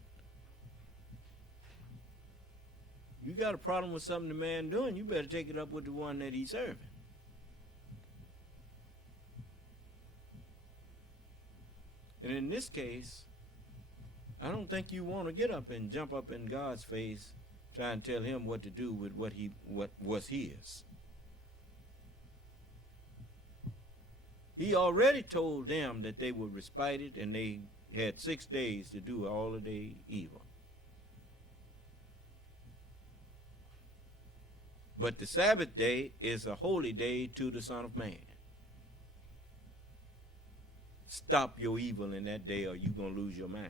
You got a problem with something the man doing, you better take it up with the one that he's serving. And in this case, I don't think you want to get up and jump up in God's face trying to tell him what to do with what was his. He already told them that they were respited and they had 6 days to do all of their evil. But the Sabbath day is a holy day to the Son of Man. Stop your evil in that day or you're going to lose your mind.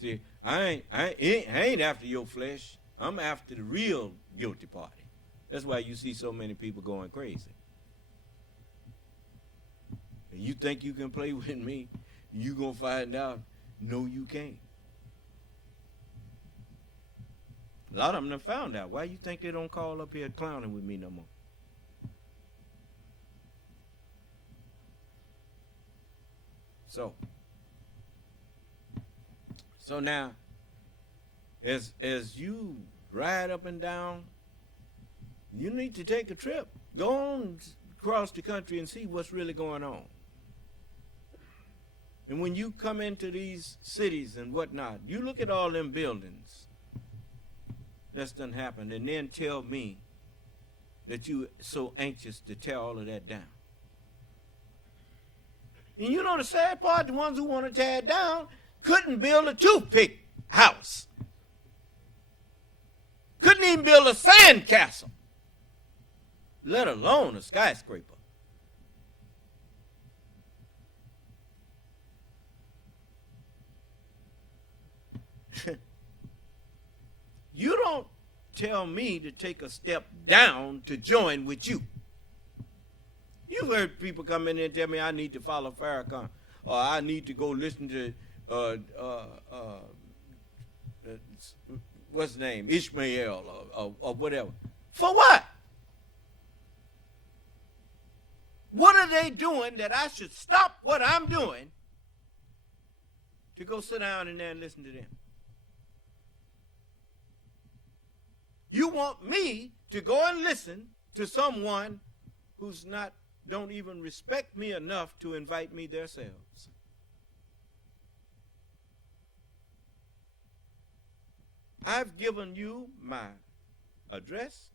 See, I ain't after your flesh. I'm after the real guilty party. That's why you see so many people going crazy. And you think you can play with me, you're going to find out, no, you can't. A lot of them have found out. Why you think they don't call up here clowning with me no more? So now, as you ride up and down, you need to take a trip. Go on across the country and see what's really going on. And when you come into these cities and whatnot, you look at all them buildings that's done happened and then tell me that you so anxious to tear all of that down. And you know the sad part, the ones who want to tear it down couldn't build a toothpick house. Couldn't even build a sand castle, let alone a skyscraper. You don't tell me to take a step down to join with you. You've heard people come in there and tell me I need to follow Farrakhan, or I need to go listen to what's his name, Ishmael, or whatever. For what? What are they doing that I should stop what I'm doing to go sit down in there and listen to them? You want me to go and listen to someone who's don't even respect me enough to invite me themselves. I've given you my address.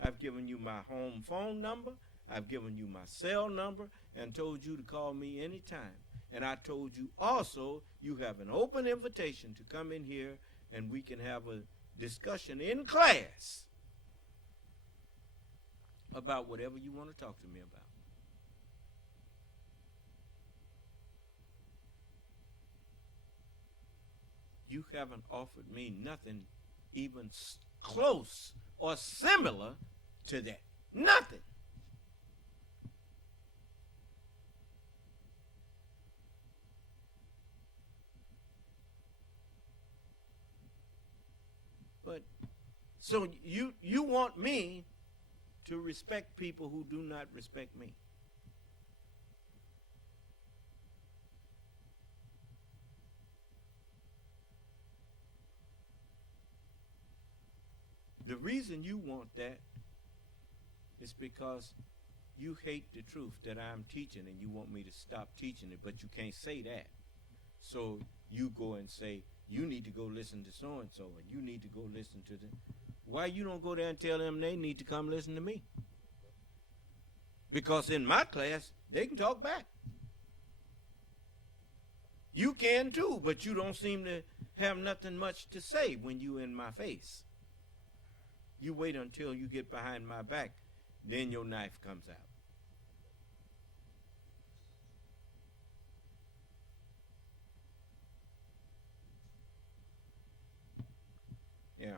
I've given you my home phone number. I've given you my cell number and told you to call me anytime. And I told you also you have an open invitation to come in here and we can have a discussion in class about whatever you want to talk to me about. You haven't offered me nothing even close or similar to that. Nothing. But so you want me to respect people who do not respect me. The reason you want that is because you hate the truth that I'm teaching and you want me to stop teaching it, but you can't say that. So you go and say, you need to go listen to so-and-so, and you need to go listen to them. Why you don't go there and tell them they need to come listen to me? Because in my class, they can talk back. You can too, but you don't seem to have nothing much to say when you in my face. You wait until you get behind my back, then your knife comes out. Yeah.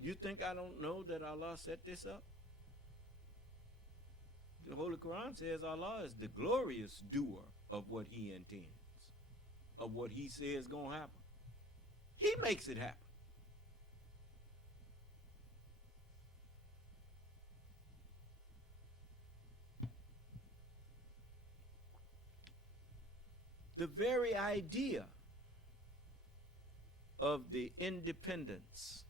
You think I don't know that Allah set this up? The Holy Quran says Allah is the glorious doer of what he intends, of what he says going to happen. He makes it happen. The very idea of the independence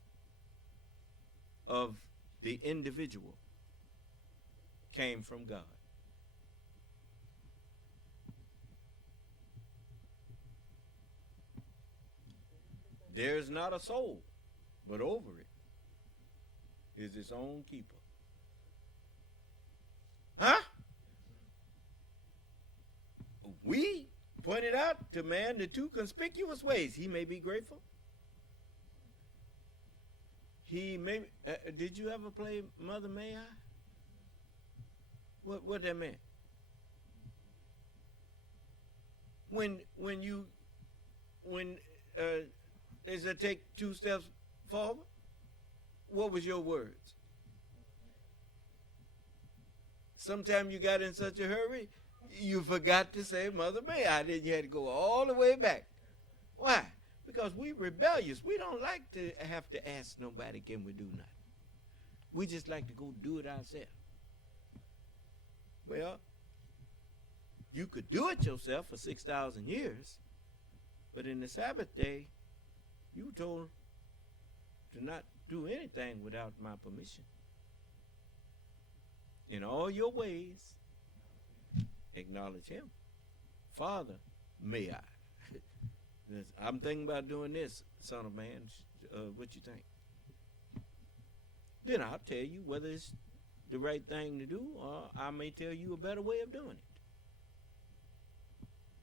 of the individual came from God. There is not a soul, but over it is its own keeper. Huh? We pointed out to man the two conspicuous ways he may be grateful. He may. Did you ever play Mother May I? What that meant? When they said take 2 steps forward, what was your words? Sometimes you got in such a hurry, you forgot to say Mother May I. Then you had to go all the way back. Why? Because we rebellious. We don't like to have to ask nobody, can we do nothing? We just like to go do it ourselves. Well, you could do it yourself for 6,000 years, but in the Sabbath day, you were told to not do anything without my permission. In all your ways, acknowledge him. Father, may I? I'm thinking about doing this, son of man. What you think? Then I'll tell you whether it's the right thing to do, or I may tell you a better way of doing it.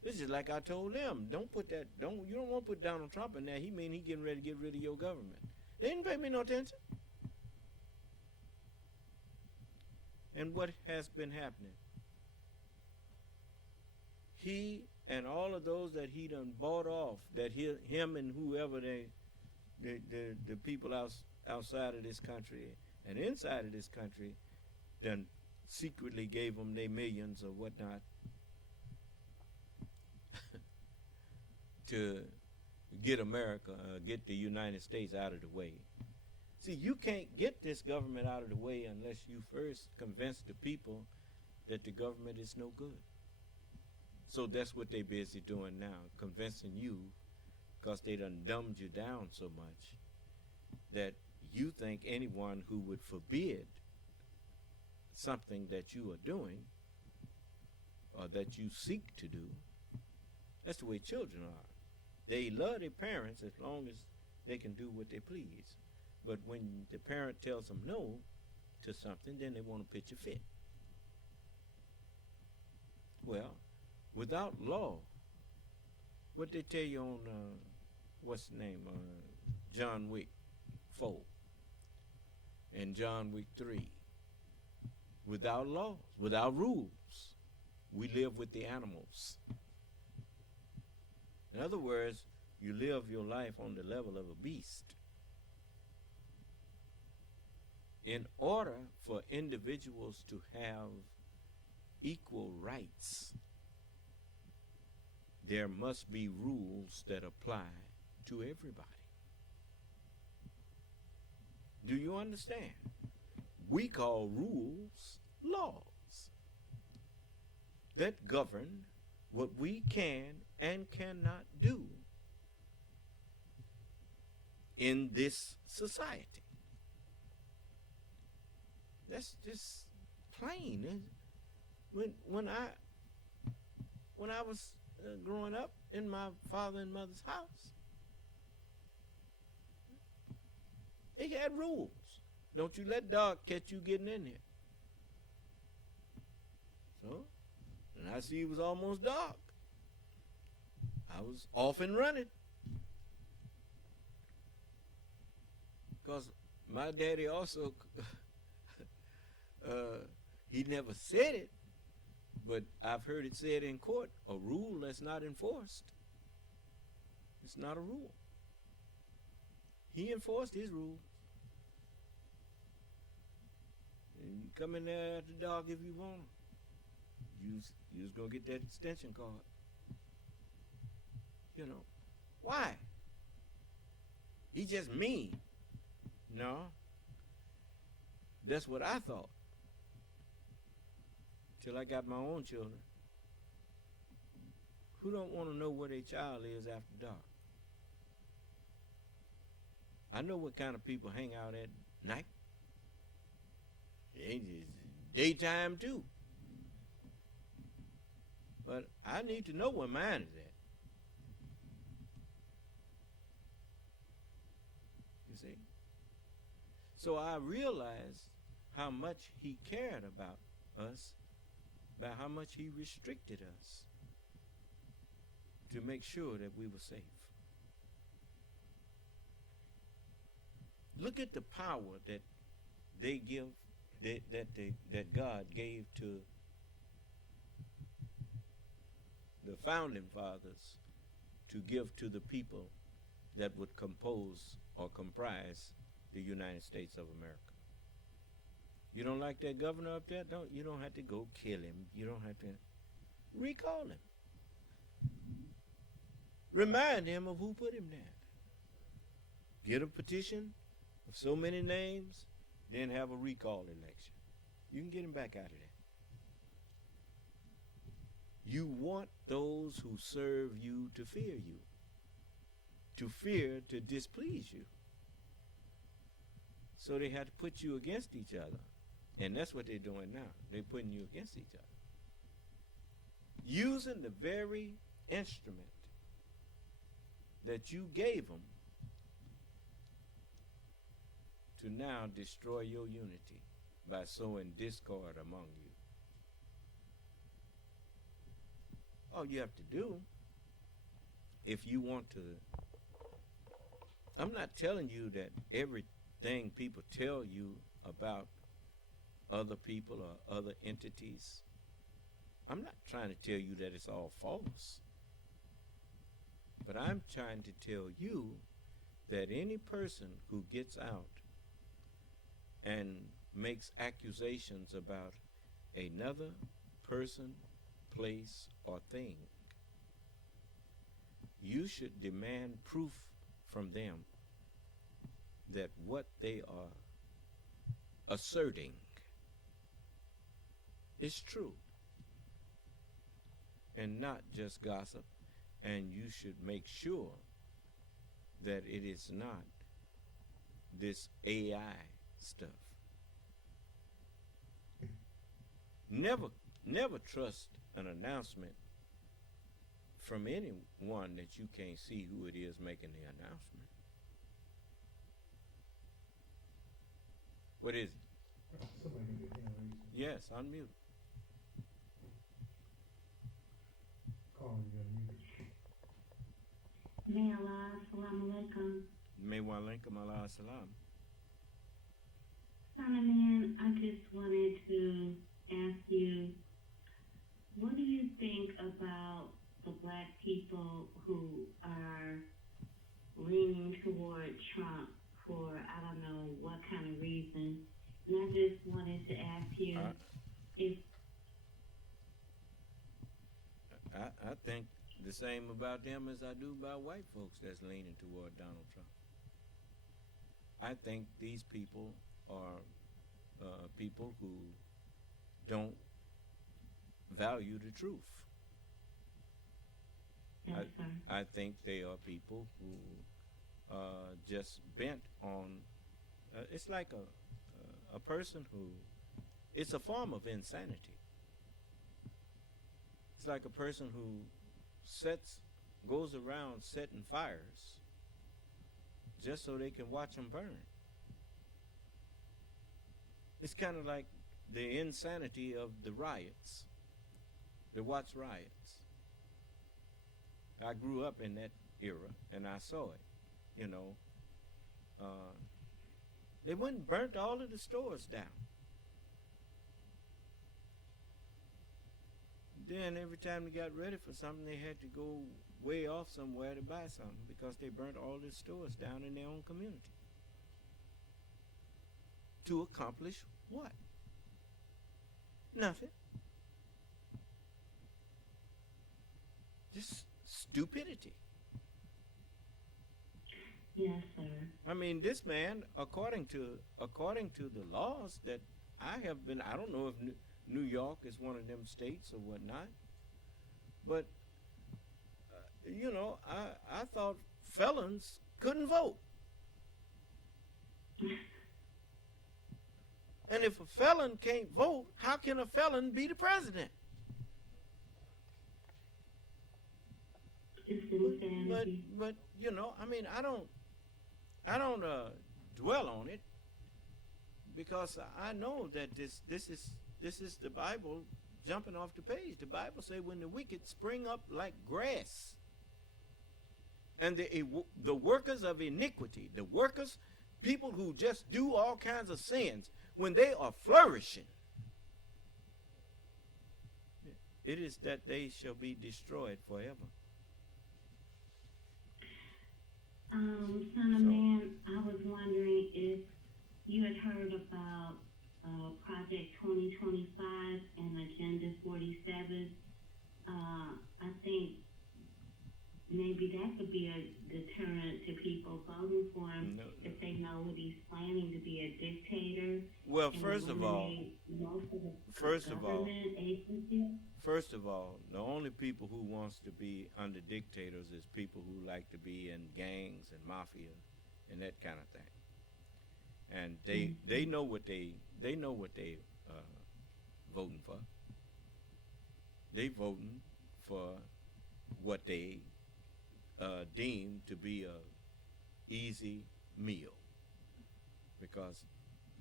This is like I told them, you don't want to put Donald Trump in there. He getting ready to get rid of your government. They didn't pay me no attention. And what has been happening? He and all of those that he done bought off, that him and whoever the people outside of this country and inside of this country done secretly gave them their millions or whatnot to get America, get the United States out of the way. See, you can't get this government out of the way unless you first convince the people that the government is no good. So that's what they're busy doing now, convincing you, because they done dumbed you down so much that you think anyone who would forbid something that you are doing or that you seek to do, that's the way children are. They love their parents as long as they can do what they please. But when the parent tells them no to something, then they want to pitch a fit. Well, without law, what they tell you on, what's the name, John Wick 4 and John Wick 3, without laws, without rules, we live with the animals. In other words, you live your life on the level of a beast. In order for individuals to have equal rights, there must be rules that apply to everybody. Do you understand? We call rules laws that govern what we can and cannot do in this society. That's just plain. When I was growing up in my father and mother's house, They had rules. Don't you let dark catch you getting in there. So, and I see it was almost dark. I was off and running. Because my daddy also, he never said it, but I've heard it said in court, a rule that's not enforced. It's not a rule. He enforced his rules. And you come in there after dark if you want. You just gonna get that extension card. You know, why? He just mean. No. That's what I thought. Till I got my own children. Who don't want to know where their child is after dark? I know what kind of people hang out at night. It's daytime too. But I need to know where mine is at. You see? So I realized how much he cared about us, about how much he restricted us to make sure that we were safe. Look at the power that they give, that God gave to the founding fathers to give to the people that would compose or comprise the United States of America. You don't like that governor up there? You don't have to go kill him. You don't have to recall him. Remind him of who put him there. Get a petition of so many names, then have a recall election. You can get him back out of there. You want those who serve you to fear you, to fear to displease you. So they had to put you against each other. And that's what they're doing now. They're putting you against each other. Using the very instrument that you gave them to now destroy your unity by sowing discord among you. All you have to do, if you want to, I'm not telling you that everything people tell you about other people or other entities, I'm not trying to tell you that it's all false. But I'm trying to tell you that any person who gets out and makes accusations about another person, place, or thing, you should demand proof from them that what they are asserting is true and not just gossip. And you should make sure that it is not this AI stuff. Never trust an announcement from anyone that you can't see who it is making the announcement. What is it? Somebody can get hand raised. Yes, unmute. Calling you unmuted. May Allah, assalamu alaikum. May wa alaikum ala salam. Solomon, I just wanted to ask you, what do you think about the black people who are leaning toward Trump for, I don't know what kind of reason? And I just wanted to ask you if... I think the same about them as I do about white folks that's leaning toward Donald Trump. I think these people are people who don't value the truth. Yes, I think they are people who are just bent on, it's like a person who, it's a form of insanity. It's like a person who goes around setting fires just so they can watch them burn. It's kind of like the insanity of the riots, the Watts riots. I grew up in that era, and I saw it. You know, they went and burnt all of the stores down. Then every time they got ready for something, they had to go way off somewhere to buy something because they burnt all the stores down in their own community. To accomplish what? Nothing. Just stupidity. Yes, sir. I mean, this man, according to the laws that I have been, I don't know if New York is one of them states or whatnot, but you know, I thought felons couldn't vote. And if a felon can't vote, how can a felon be the president? But you know, I mean, I don't dwell on it because I know that this is the Bible jumping off the page. The Bible says when the wicked spring up like grass, and the workers of iniquity, the workers, people who just do all kinds of sins, when they are flourishing, it is that they shall be destroyed forever. Son of Man, I was wondering if you had heard about Project 2025 and Agenda 47. I think maybe that could be a deterrent to people voting for him if they know what he's planning to be a dictator. Well, first of all, the only people who wants to be under dictators is people who like to be in gangs and mafia and that kind of thing. And they know what they voting for. They voting for what they deem to be a easy meal, because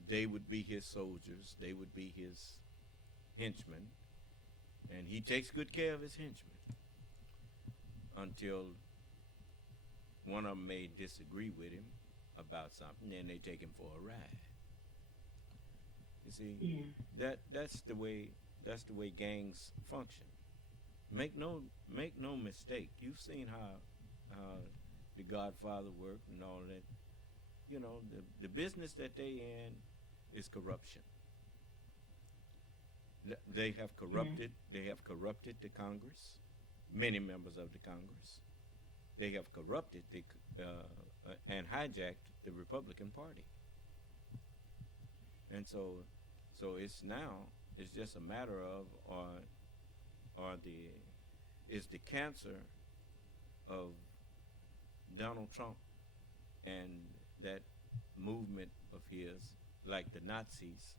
they would be his soldiers, they would be his henchmen, and he takes good care of his henchmen until one of them may disagree with him about something, then they take him for a ride. You see, that's the way gangs function. Make no mistake. You've seen how the Godfather worked and all that. You know, the business that they in is corruption. They have corrupted. They have corrupted the Congress. Many members of the Congress. They have corrupted and hijacked the Republican Party. And so it's just a matter of is the cancer of Donald Trump and that movement of his, like the Nazis.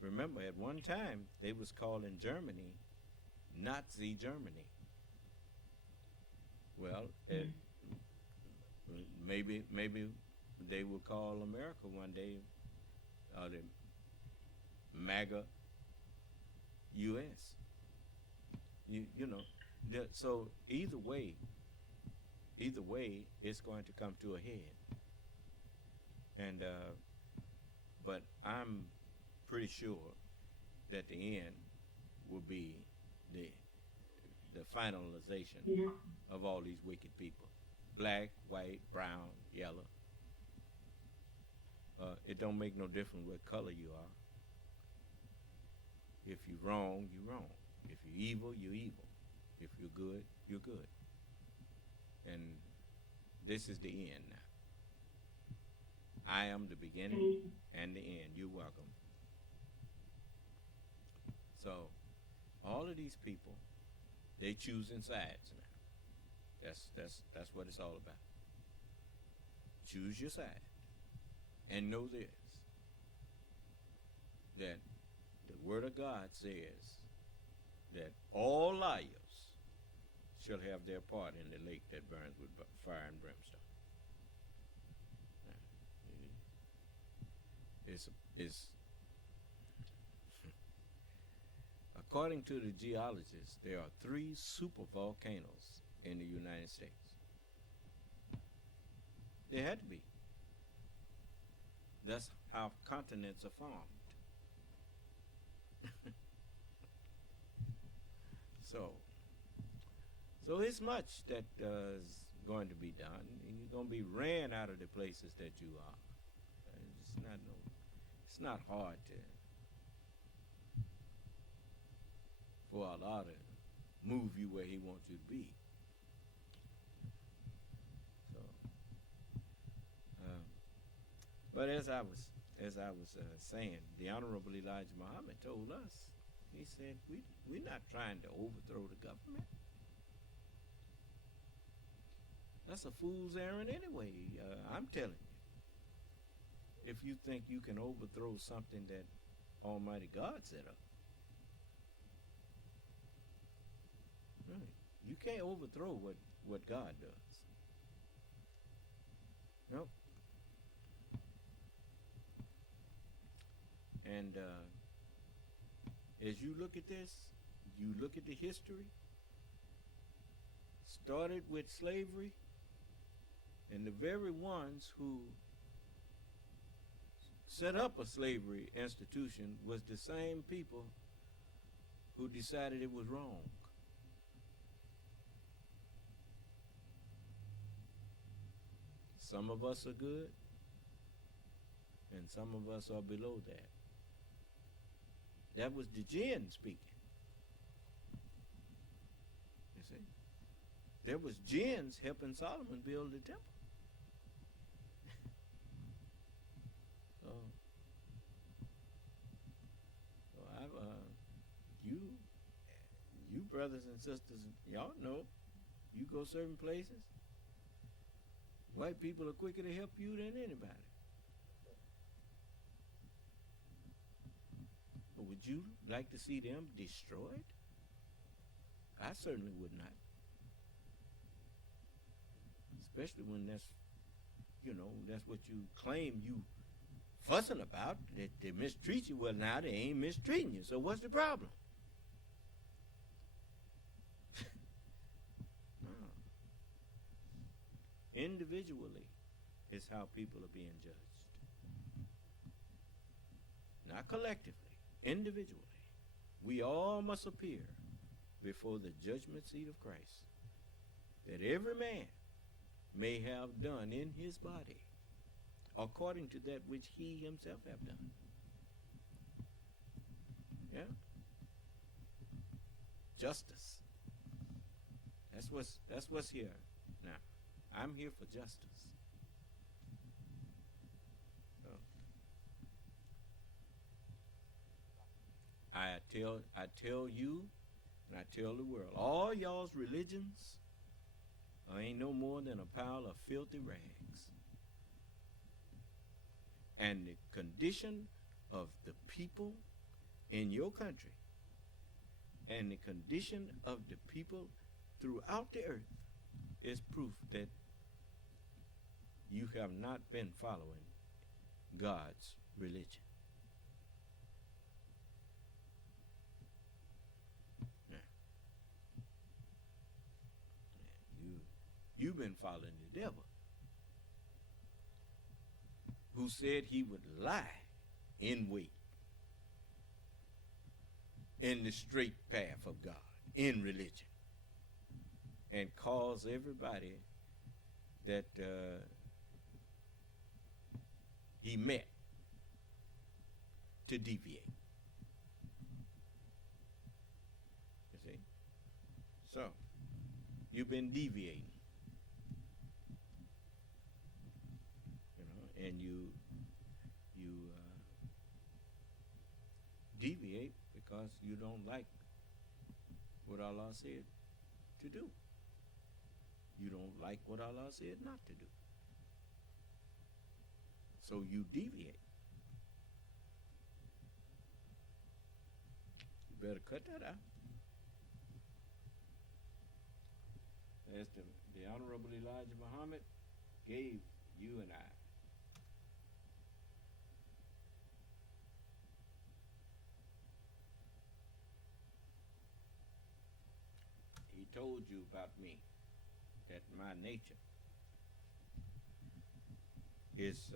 Remember, at one time they was calling Germany Nazi Germany. Well, maybe they will call America one day the MAGA U.S. You know, so either way, it's going to come to a head. And but I'm pretty sure that the end will be the finalization of all these wicked people, black, white, brown, yellow. It don't make no difference what color you are. If you're wrong, you're wrong. If you're evil, you're evil. If you're good, you're good. And this is the end now. I am the beginning and the end. You're welcome. So, all of these people, they choosing sides now. That's what it's all about. Choose your side. And know this, that the Word of God says that all liars shall have their part in the lake that burns with fire and brimstone. It's According to the geologists, there are 3 supervolcanoes in the United States. There had to be. That's how continents are formed. So it's much that is going to be done. And you're going to be ran out of the places that you are. It's not hard for Allah to move you where He wants you to be. So, but as I was saying, the Honorable Elijah Muhammad told us. He said, we're not trying to overthrow the government. That's a fool's errand anyway. I'm telling you. If you think you can overthrow something that Almighty God set up. Right. You can't overthrow what God does. Nope. And as you look at this, you look at the history, started with slavery, and the very ones who set up a slavery institution was the same people who decided it was wrong. Some of us are good, and some of us are below that. That was the jinn speaking. You see? There was jinns helping Solomon build the temple. So you brothers and sisters, y'all know, you go certain places, white people are quicker to help you than anybody. But would you like to see them destroyed? I certainly would not. Especially when that's what you claim you fussing about, that they mistreat you. Well, now they ain't mistreating you, so what's the problem? No. Individually is how people are being judged. Not collectively. Individually, we all must appear before the judgment seat of Christ, that every man may have done in his body according to that which he himself have done. Yeah? Justice. That's what's here. Now, I'm here for justice. So, I tell you, and I tell the world, all y'all's religions ain't no more than a pile of filthy rags. And the condition of the people in your country and the condition of the people throughout the earth is proof that you have not been following God's religion. You've been following the devil, who said he would lie in wait in the straight path of God, in religion, and cause everybody that he met to deviate. You see? So, you've been deviating. And you deviate because you don't like what Allah said to do. You don't like what Allah said not to do. So you deviate. You better cut that out. As the Honorable Elijah Muhammad gave you and I told you about me, that my nature is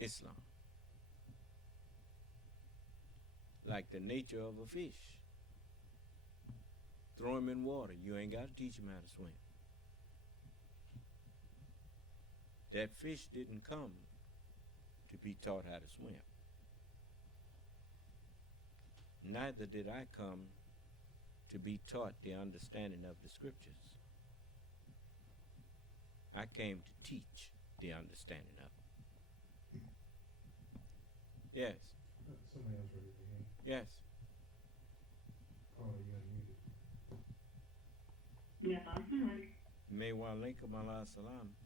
Islam. Like the nature of a fish. Throw him in water. You ain't got to teach him how to swim. That fish didn't come to be taught how to swim. Neither did I come to be taught the understanding of the scriptures. I came to teach the understanding of it. Yes. Somebody else ready to hear. Yes. Paula, you unmuted. May wa alaikum ala salam.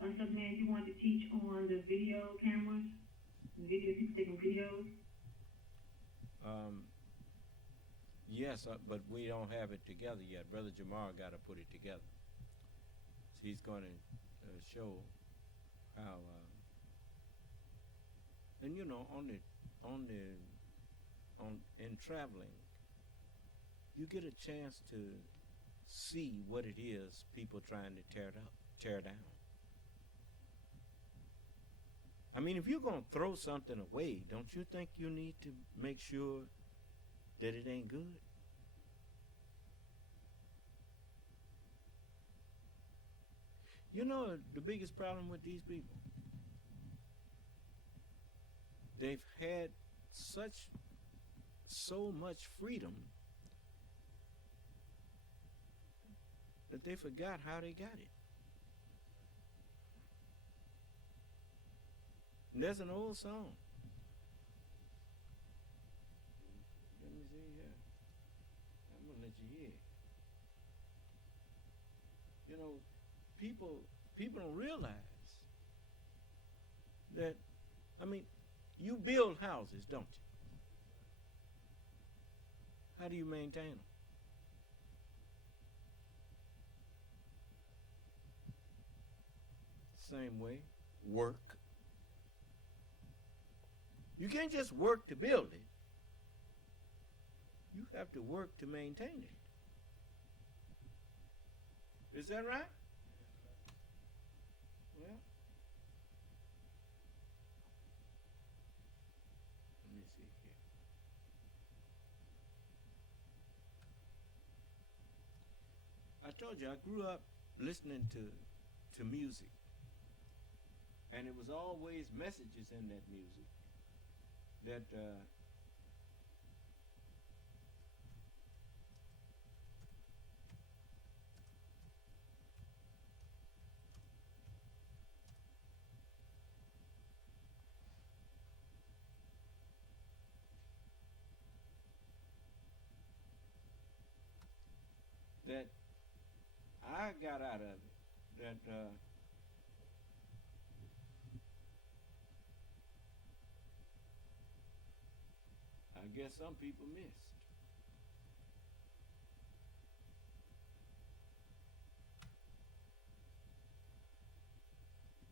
So, man, you want to teach on the video cameras, people taking videos? Yes, but we don't have it together yet. Brother Jamar got to put it together. So he's going to show how. And you know, in traveling, you get a chance to see what it is people trying to tear down. I mean, if you're going to throw something away, don't you think you need to make sure that it ain't good? You know the biggest problem with these people? They've had so much freedom that they forgot how they got it. And there's an old song. Let me see here. I'm gonna let you hear. You know, people don't realize that. I mean, you build houses, don't you? How do you maintain them? Same way, work. You can't just work to build it. You have to work to maintain it. Is that right? Well, let me see here. I told you I grew up listening to music. And it was always messages in that music that I got out of it, that I guess some people missed.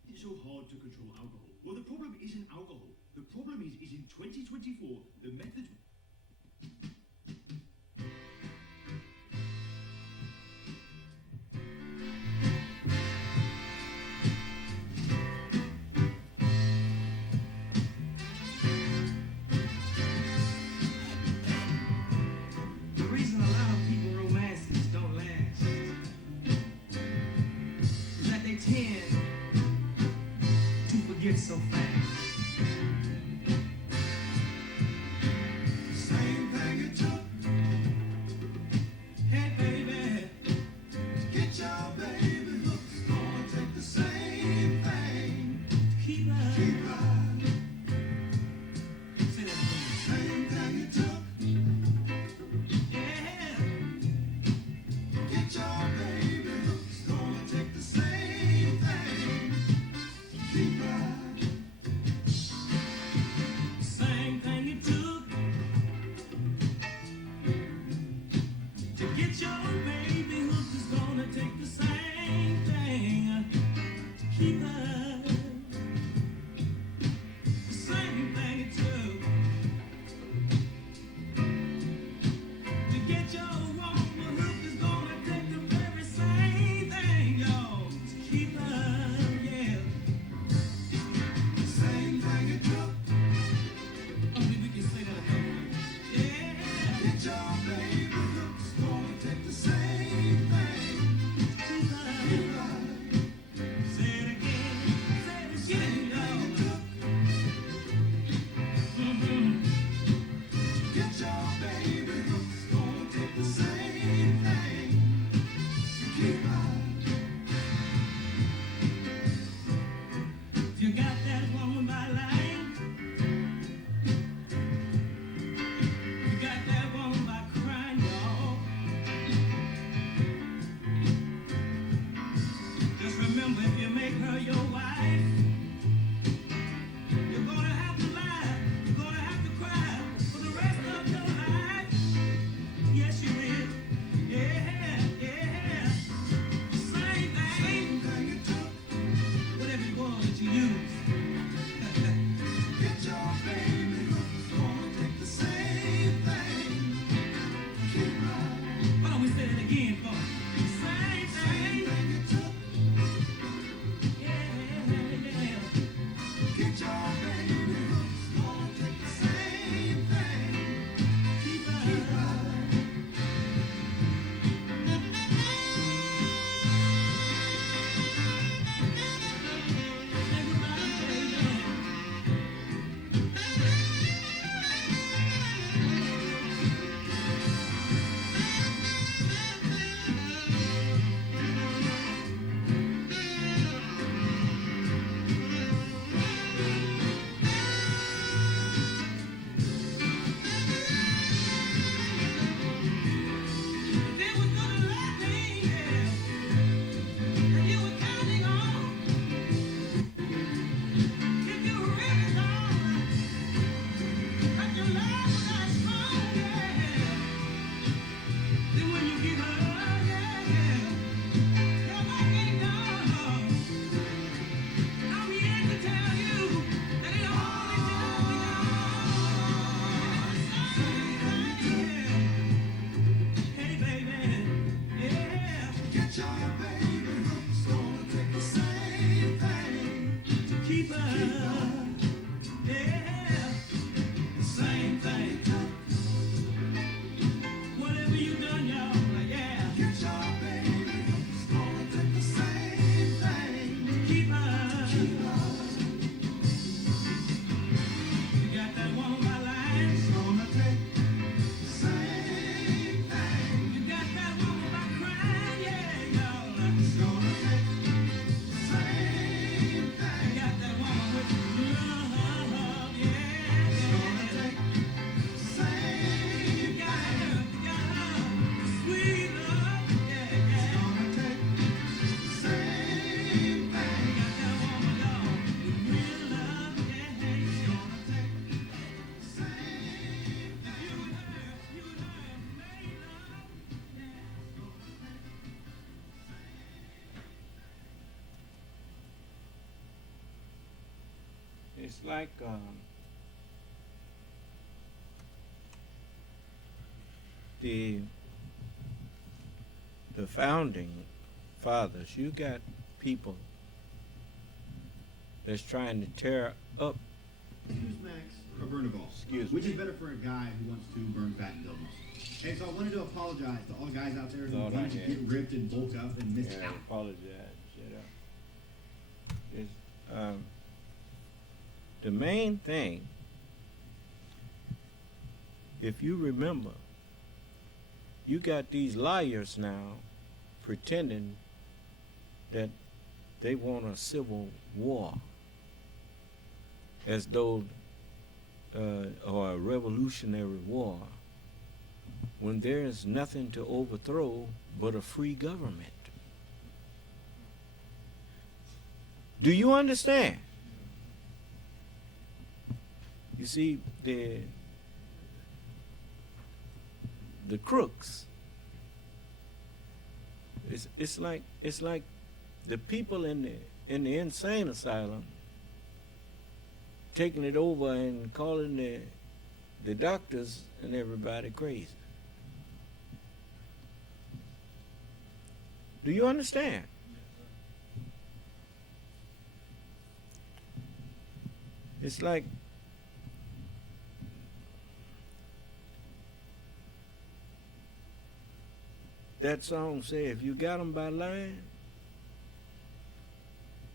It's so hard to control alcohol. Well, the problem isn't alcohol. The problem is in 2024, the methods... Get so fast. Same thing it took. Hey baby, get your baby hooks. Gonna take the same thing. Keep right. Keep right. Say that for me. Same thing it took. Yeah. Get your baby hooks. Gonna take the same thing. Keep right. Get your baby hooks, gonna take the same thing. Keep right. Say it again, say it again, y'all. Get your baby hooks, gonna take the same thing. Keep right. You got that woman by line. You got that woman by crying, y'all. Just remember, if you make her your wife, you're gonna have to laugh, you're gonna have to cry for the rest of your life. Yes, you will. Yeah, yeah. Same thing it took, whatever it was that you used. Get your baby hooks, gonna take the same thing. Keep right. Why don't we say it again, folks? Same thing it took. Yeah. Get your baby hooks, gonna take the same thing. Keep right. Say goodbye, baby. If it was gonna love me, yeah, and you were counting on, if you really thought that your love was that strong, yeah, then when you give her, yeah, your life ain't done. I'm here to tell you that it only just begun. Hey, baby, yeah. Get your baby hooks, gonna take the same thing to keep her. Yeah, the same thing. Whatever you done, y'all, yeah. Get your baby hooks, gonna take the same thing to keep her. You got that woman by line, it's gonna take the same thing. You got that woman by crying, yeah, y'all. It's gonna take the same thing. You got that woman with love, yeah. It's gonna take the same. You got her, sweet love, yeah. It's gonna take the same thing. You got that woman, y'all, with real love, yeah. It's gonna take the same thing. You and her made love, yeah. It's gonna take It's like the founding fathers. You got people that's trying to tear up. Choose Max or Bernabal. Excuse Which me. is better for a guy who wants to burn fat and doubles? Hey, so I wanted to apologize to all the guys out there who Thought I wanted to had. get ripped and bulk up and miss Yeah, I out. apologize. Shut up. It's, the main thing, if you remember, you got these liars now pretending that they want a civil war, as though, or a revolutionary war, when there is nothing to overthrow but a free government. Do you understand? You see, the crooks. It's like the people in the insane asylum taking it over and calling the doctors and everybody crazy. Do you understand? It's like that song say, if you got them by line,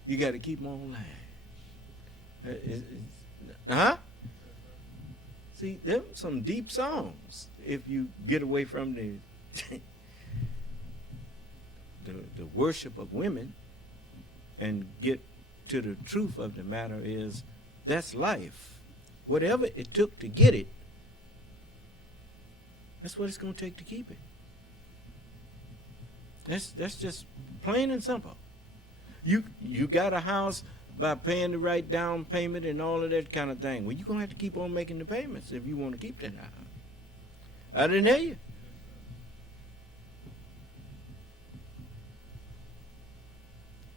you got to keep them on line. Huh? See, there are some deep songs if you get away from the the worship of women and get to the truth of the matter is that's life. Whatever it took to get it, that's what it's going to take to keep it. That's just plain and simple. You got a house by paying the right down payment and all of that kind of thing. Well, you're going to have to keep on making the payments if you want to keep that house. I didn't hear you.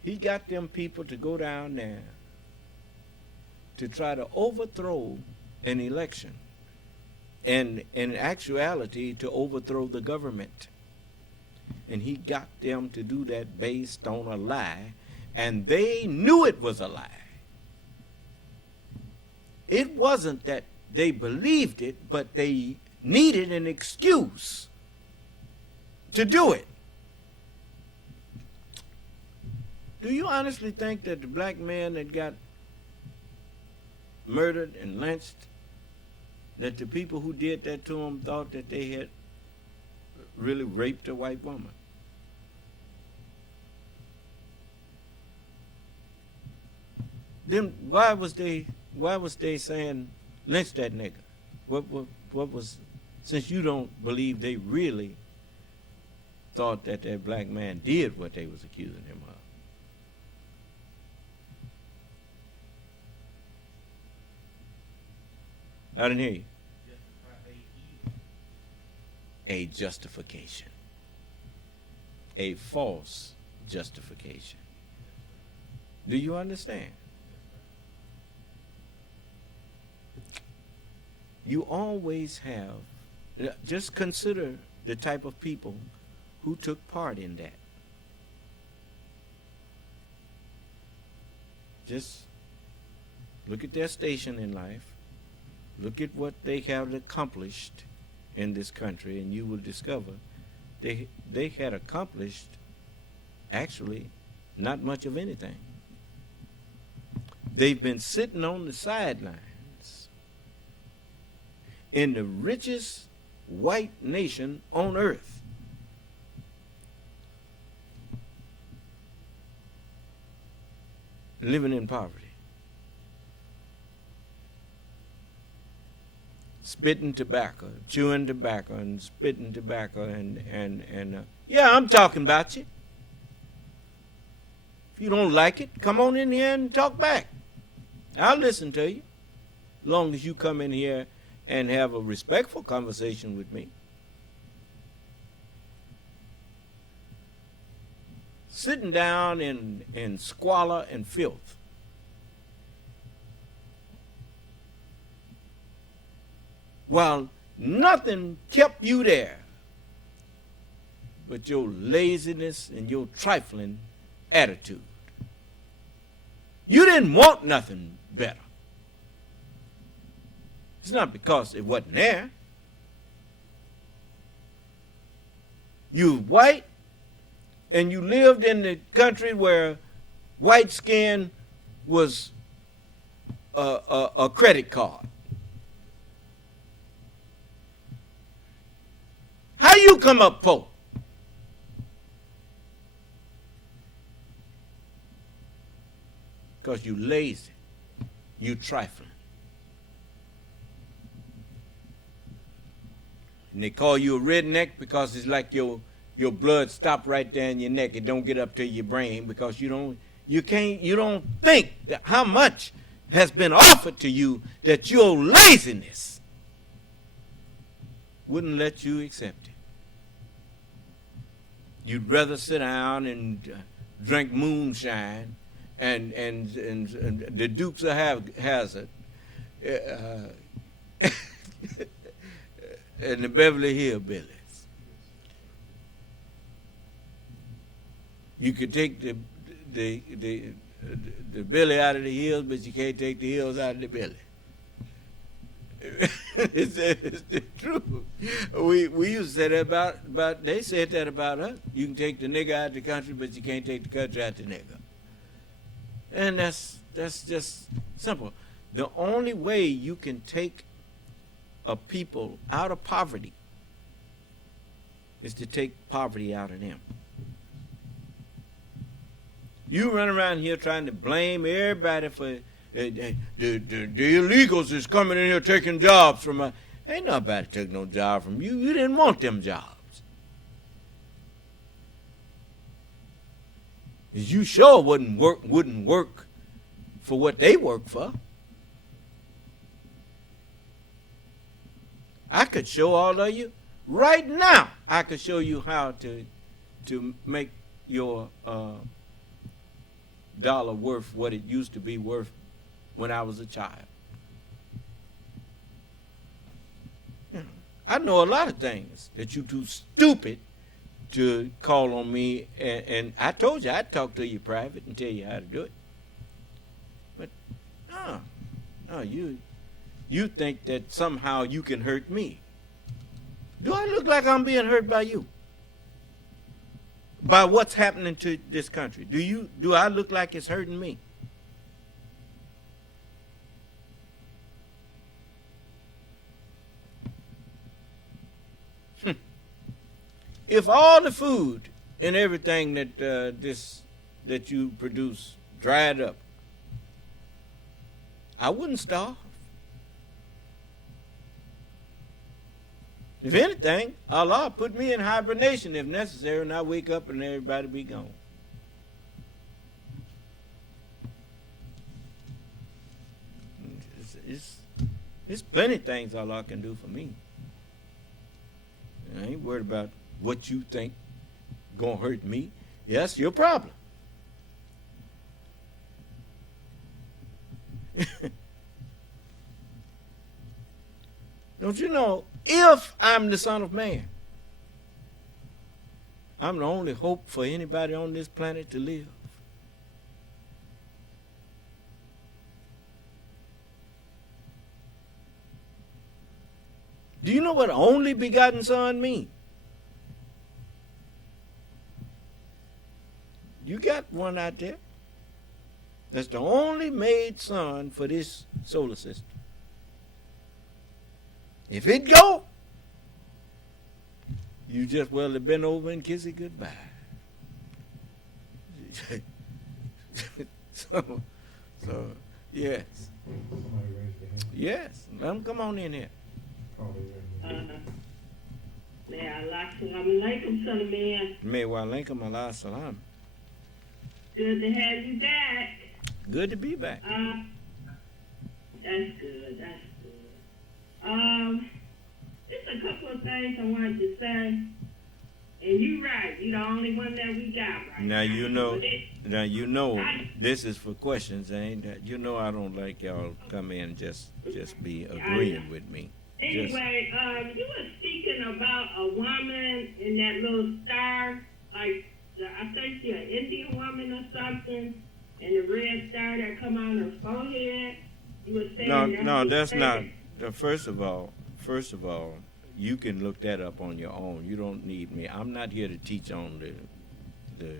He got them people to go down there to try to overthrow an election, and in actuality to overthrow the government. And he got them to do that based on a lie, and they knew it was a lie. It wasn't that they believed it, but they needed an excuse to do it. Do you honestly think that the black man that got murdered and lynched, that the people who did that to him thought that they had really raped a white woman? Then why was they saying lynch that nigga? What was, since you don't believe they really thought that that black man did what they was accusing him of? I didn't hear you. A justification. A false justification. Do you understand? You always have, just consider the type of people who took part in that. Just look at their station in life. Look at what they have accomplished in this country, and you will discover they had accomplished actually not much of anything. They've been sitting on the sidelines in the richest white nation on earth. Living in poverty. Spitting tobacco, chewing tobacco, and spitting tobacco, and yeah, I'm talking about you. If you don't like it, come on in here and talk back. I'll listen to you, as long as you come in here and have a respectful conversation with me. Sitting down in squalor and filth. While nothing kept you there but your laziness and your trifling attitude. You didn't want nothing better. It's not because it wasn't there. You was white, and you lived in the country where white skin was a credit card. How you come up poor? Because you lazy, you trifling. And they call you a redneck because it's like your blood stopped right there in your neck. It don't get up to your brain because you don't think that how much has been offered to you that your laziness wouldn't let you accept it. You'd rather sit down and drink moonshine and the Dukes of Hazzard and the Beverly Hillbillies. You could take the billy out of the hills, but you can't take the hills out of the billy. it's the truth. We used to say that about they said that about us. You can take the nigger out of the country, but you can't take the country out the nigger. And that's just simple. The only way you can take a people out of poverty is to take poverty out of them. You run around here trying to blame everybody for the illegals is coming in here taking jobs from us. Ain't nobody took no job from you. You didn't want them jobs. You sure wouldn't work for what they work for. I could show all of you right now. I could show you how to make your dollar worth what it used to be worth when I was a child. I know a lot of things that you too stupid to call on me, and I told you I'd talk to you private and tell you how to do it. But no, you think that somehow you can hurt me. Do I look like I'm being hurt by you? By what's happening to this country? Do I look like it's hurting me? If all the food and everything that you produce dried up, I wouldn't starve. If anything, Allah put me in hibernation if necessary, and I wake up and everybody be gone. There's plenty of things Allah can do for me. I ain't worried about what you think gonna hurt me. That's your problem. Don't you know, if I'm the Son of Man, I'm the only hope for anybody on this planet to live. Do you know what only begotten Son means? You got one out there. That's the only made son for this solar system. If it go, you just well have been over and kiss it goodbye. so yes. Yes. Let them come on in here. May Allah salam alaikum, son of man. May wa alaikum Allah salam. Good to have you back. Good to be back. That's good. That's good. Just a couple of things I wanted to say. And you're right. You're the only one that we got right now. Now you know. This is for questions, ain't that? You know I don't like y'all come in and just be agreeing with me. Anyway, you were speaking about a woman in that little star, like I think she's an Indian woman or something, and the red star that come on her forehead. You were saying no, that's not. First of all, you can look that up on your own. You don't need me. I'm not here to teach on the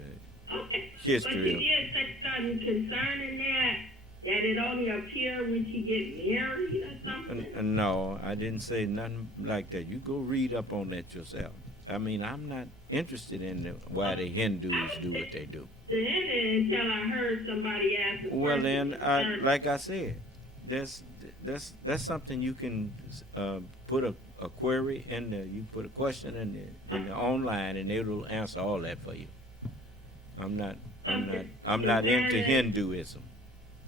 history. But you did say something concerning that it only appear when she get married or something. No, I didn't say nothing like that. You go read up on that yourself. I mean, I'm not interested in why the Hindus do what they do. Until I heard somebody ask. Well, then, like I said, that's something you can put a query in there. You put a question in the online, and it'll answer all that for you. I'm not into Hinduism.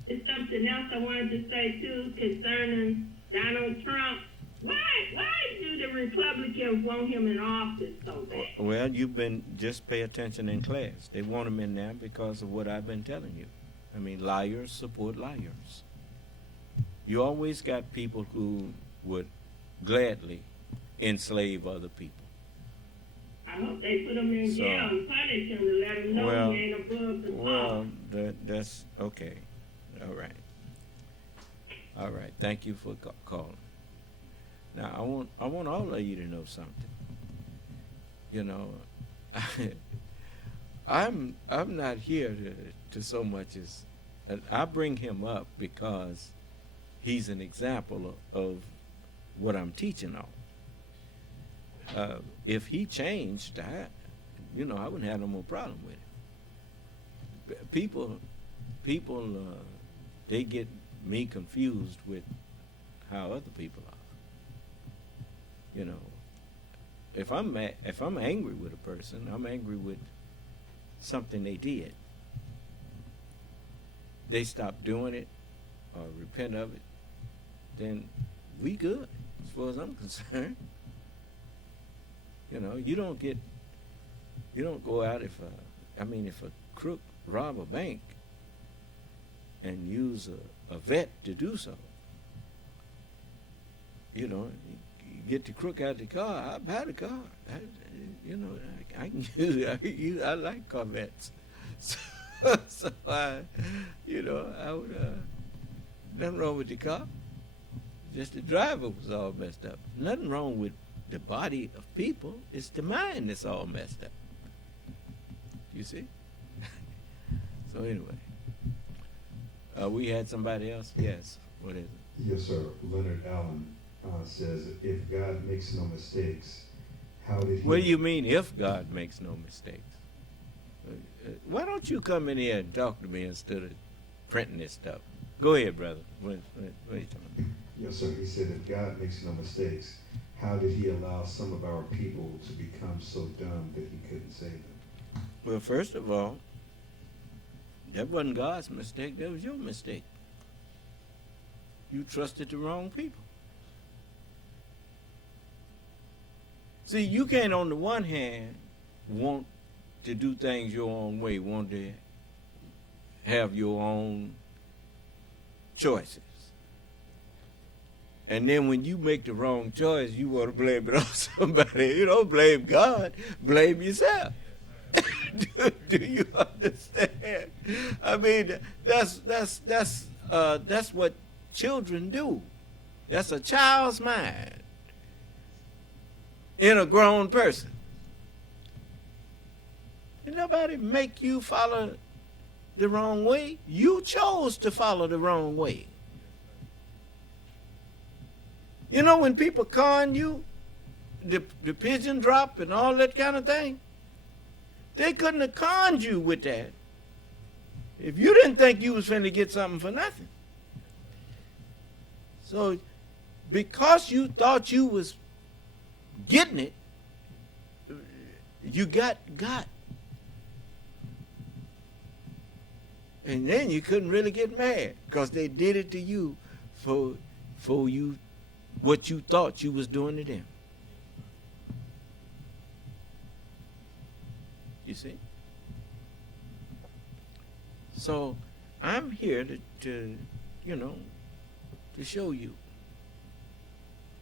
It's something else I wanted to say too concerning Donald Trump. Why do the Republicans want him in office so bad? Well, just pay attention in class. They want him in there because of what I've been telling you. I mean, liars support liars. You always got people who would gladly enslave other people. I hope they put him in jail and punish him to let him know he ain't above the law. Well, that's okay. All right. Thank you for calling. Now, I want all of you to know something. You know, I'm not here to so much as, I bring him up because he's an example of what I'm teaching on. If he changed, I wouldn't have no more problem with it. People, they get me confused with how other people are. You know, if I'm angry with a person, I'm angry with something they did. They stop doing it or repent of it, then we good as far as I'm concerned. You know, you don't go out if a crook rob a bank and use a vet to do so. You know, you get the crook out of the car. I buy the car. I can use it. I like Corvettes. So I would, nothing wrong with the car. Just the driver was all messed up. Nothing wrong with the body of people. It's the mind that's all messed up. You see? So anyway, we had somebody else. Yes. What is it? Yes, sir. Leonard Allen says, if God makes no mistakes, how did he... What do you mean, if God makes no mistakes? Why don't you come in here and talk to me instead of printing this stuff? Go ahead, brother. What are you talking about? Yes, sir. He said, if God makes no mistakes, how did he allow some of our people to become so dumb that he couldn't save them? Well, first of all, that wasn't God's mistake. That was your mistake. You trusted the wrong people. See, you can't, on the one hand, want to do things your own way, want to have your own choices. And then when you make the wrong choice, you want to blame it on somebody. You don't blame God, blame yourself. Do you understand? I mean, that's what children do. That's a child's mind in a grown person. Did nobody make you follow the wrong way? You chose to follow the wrong way. You know, when people con you, the pigeon drop and all that kind of thing, they couldn't have conned you with that if you didn't think you was finna get something for nothing. So because you thought you was getting it, you got. And then you couldn't really get mad because they did it to you for you, what you thought you was doing to them. You see? So I'm here to show you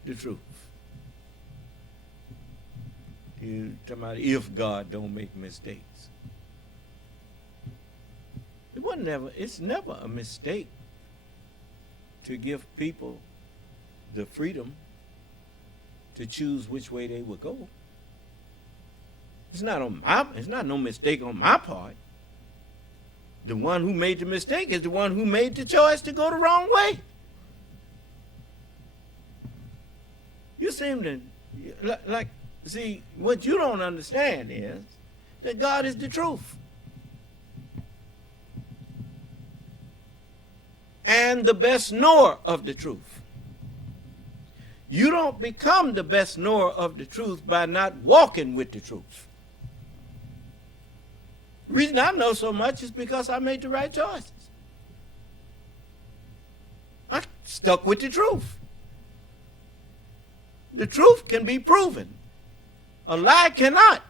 the truth. You talking about if God don't make mistakes. It's never a mistake to give people the freedom to choose which way they would go. It's not no mistake on my part. The one who made the mistake is the one who made the choice to go the wrong way. You seem to see, what you don't understand is that God is the truth. And the best knower of the truth. You don't become the best knower of the truth by not walking with the truth. The reason I know so much is because I made the right choices. I stuck with the truth. The truth can be proven. A lie cannot.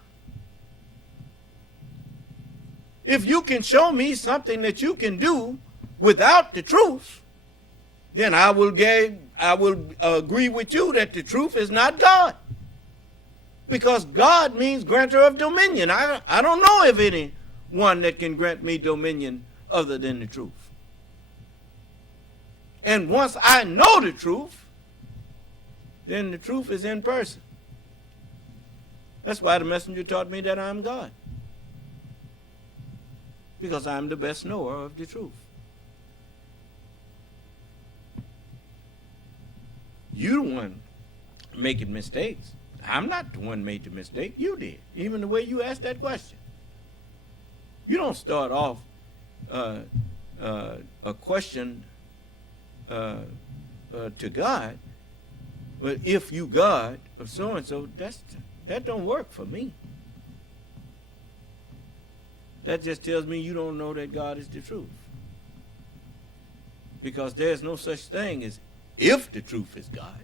If you can show me something that you can do without the truth, then I will agree with you that the truth is not God. Because God means grantor of dominion. I don't know of anyone that can grant me dominion other than the truth. And once I know the truth, then the truth is in person. That's why the messenger taught me that I'm God. Because I'm the best knower of the truth. You the one making mistakes. I'm not the one made the mistake. You did. Even the way you asked that question. You don't start off a question to God, but if you God or so and so, that don't work for me. That just tells me you don't know that God is the truth. Because there's no such thing as if the truth is God.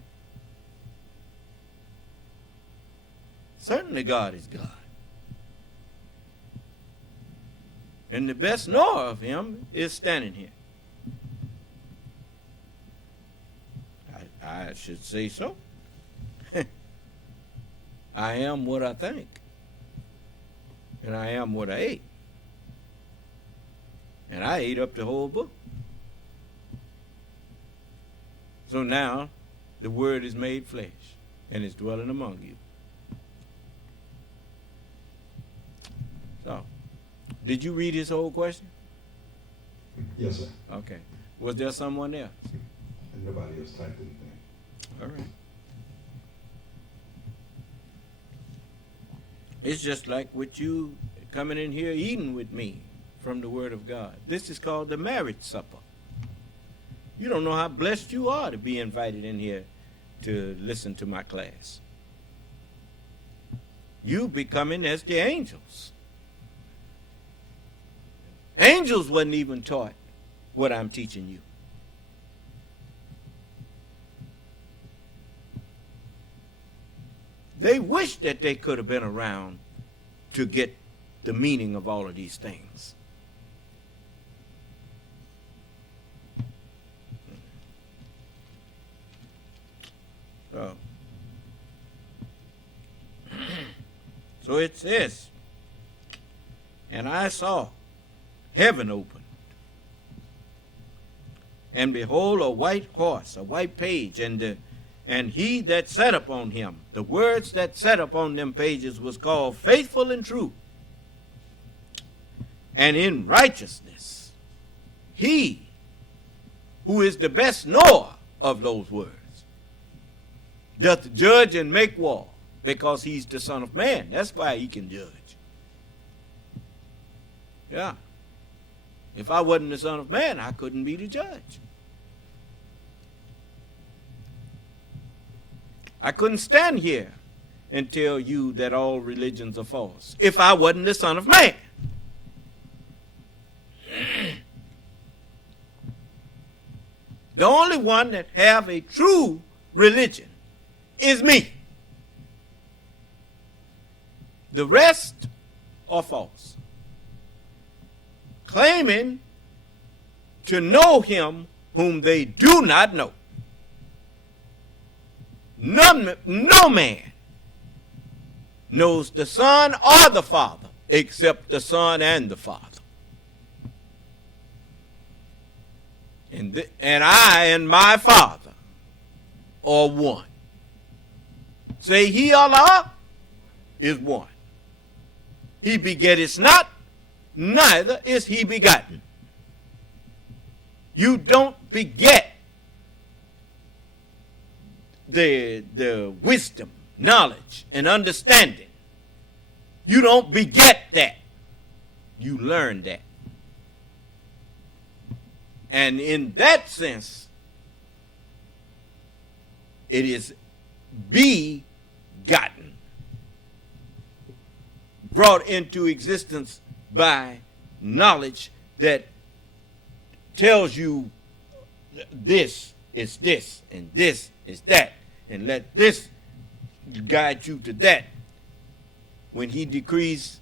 Certainly God is God. And the best knower of him is standing here. I should say so. I am what I think. And I am what I ate. And I ate up the whole book. So now the word is made flesh and is dwelling among you. So, did you read his whole question? Yes, sir. Okay. Was there someone else? And nobody else typed anything. All right. It's just like with you coming in here eating with me from the Word of God. This is called the marriage supper. You don't know how blessed you are to be invited in here to listen to my class. You becoming as the angels. Angels wasn't even taught what I'm teaching you. They wish that they could have been around to get the meaning of all of these things. So it says, and I saw heaven opened, and behold, a white horse, a white page, and he that sat upon him, the words that sat upon them pages was called faithful and true. And in righteousness, he who is the best knower of those words doth judge and make war, because he's the Son of Man. That's why he can judge. Yeah. If I wasn't the Son of Man, I couldn't be the judge. I couldn't stand here and tell you that all religions are false if I wasn't the Son of Man. The only one that have a true religion is me. The rest are false, claiming to know him whom they do not know. No man knows the Son or the Father except the Son and the Father. And I and my Father are one. Say he, Allah, is one. He begetteth not, neither is he begotten. You don't beget the wisdom, knowledge, and understanding. You don't beget that. You learn that. And in that sense, it is begotten, brought into existence by knowledge that tells you this is this and this is that, and let this guide you to that. When he decrees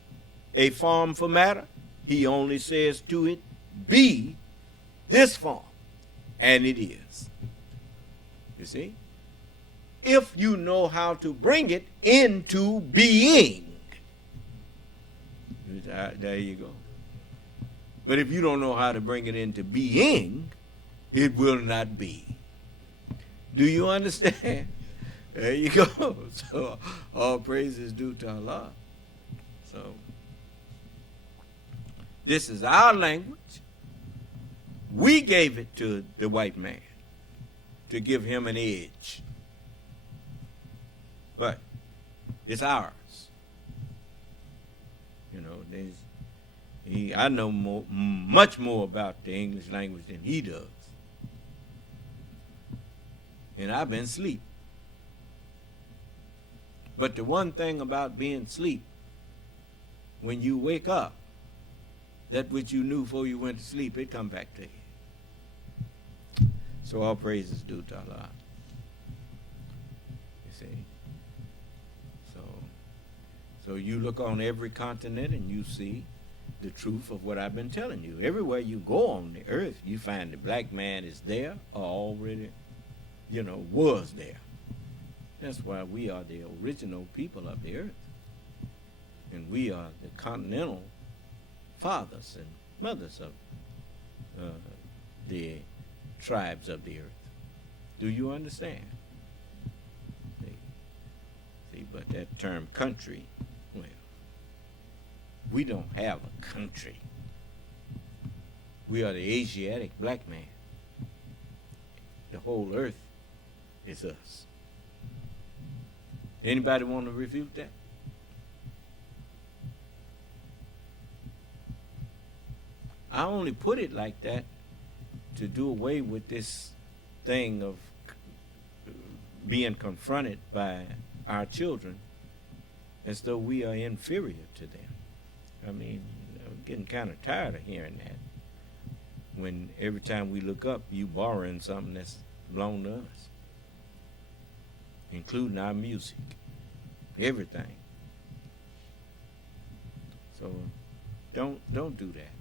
a form for matter, he only says to it, be this form, and it is. You see? If you know how to bring it into being. There you go. But if you don't know how to bring it into being, it will not be. Do you understand? There you go. So all praise is due to Allah. So this is our language. We gave it to the white man to give him an edge. But it's ours. You know, I know much more about the English language than he does. And I've been asleep. But the one thing about being asleep, when you wake up, that which you knew before you went to sleep, it come back to you. So all praise is due to Allah. You see? So you look on every continent and you see the truth of what I've been telling you. Everywhere you go on the earth, you find the black man is there or already, was there. That's why we are the original people of the earth. And we are the continental fathers and mothers of the tribes of the earth. Do you understand? See, but that term country, well, we don't have a country. We are the Asiatic black man. The whole earth is us. Anybody want to refute that? I only put it like that to do away with this thing of being confronted by our children as though we are inferior to them. I mean, I'm getting kind of tired of hearing that. When every time we look up, you borrowing something that's belong to us, including our music, everything. So don't do that.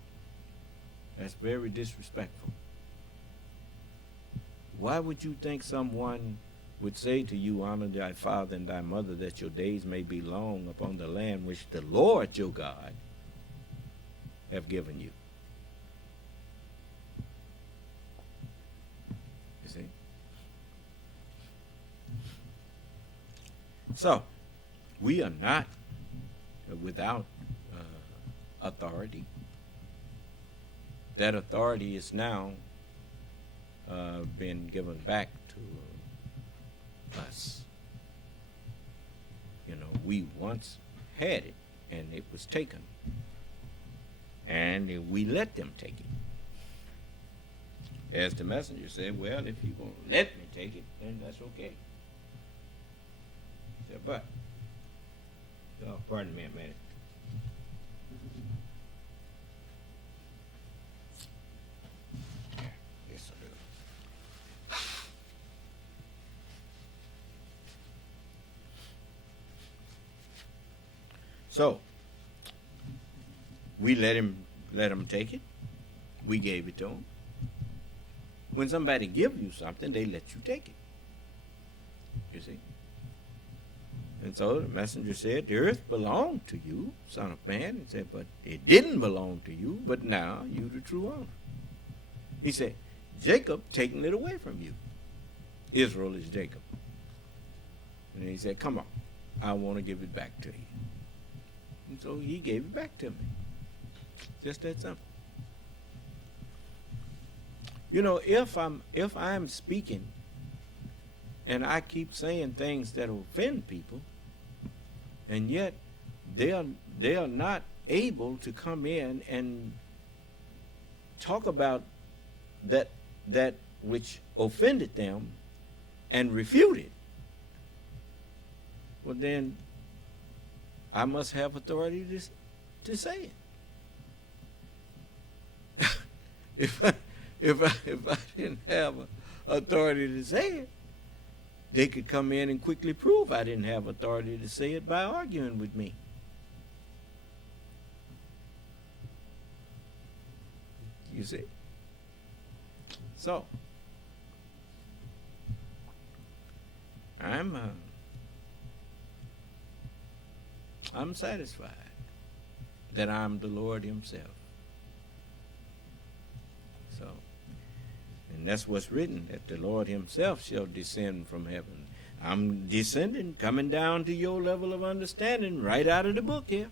That's very disrespectful. Why would you think someone would say to you, honor thy father and thy mother, that your days may be long upon the land which the Lord your God have given you? You see? So, we are not without authority. That authority is now been given back to us. We once had it, and it was taken. And we let them take it. As the messenger said, well, if you're going to let me take it, then that's okay. He said, but, pardon me a minute. So, we let him take it. We gave it to him. When somebody gives you something, they let you take it. You see? And so the messenger said, the earth belonged to you, son of man. He said, but it didn't belong to you, but now you the true owner. He said, Jacob taking it away from you. Israel is Jacob. And he said, come on, I want to give it back to you. And so he gave it back to me. Just that simple. If I'm speaking and I keep saying things that offend people, and yet they are not able to come in and talk about that which offended them and refute it, well then I must have authority to say it. If I didn't have authority to say it, they could come in and quickly prove I didn't have authority to say it by arguing with me. You see? So, I'm satisfied that I'm the Lord himself. So, and that's what's written, that the Lord himself shall descend from heaven, I'm descending, coming down to your level of understanding right out of the book here.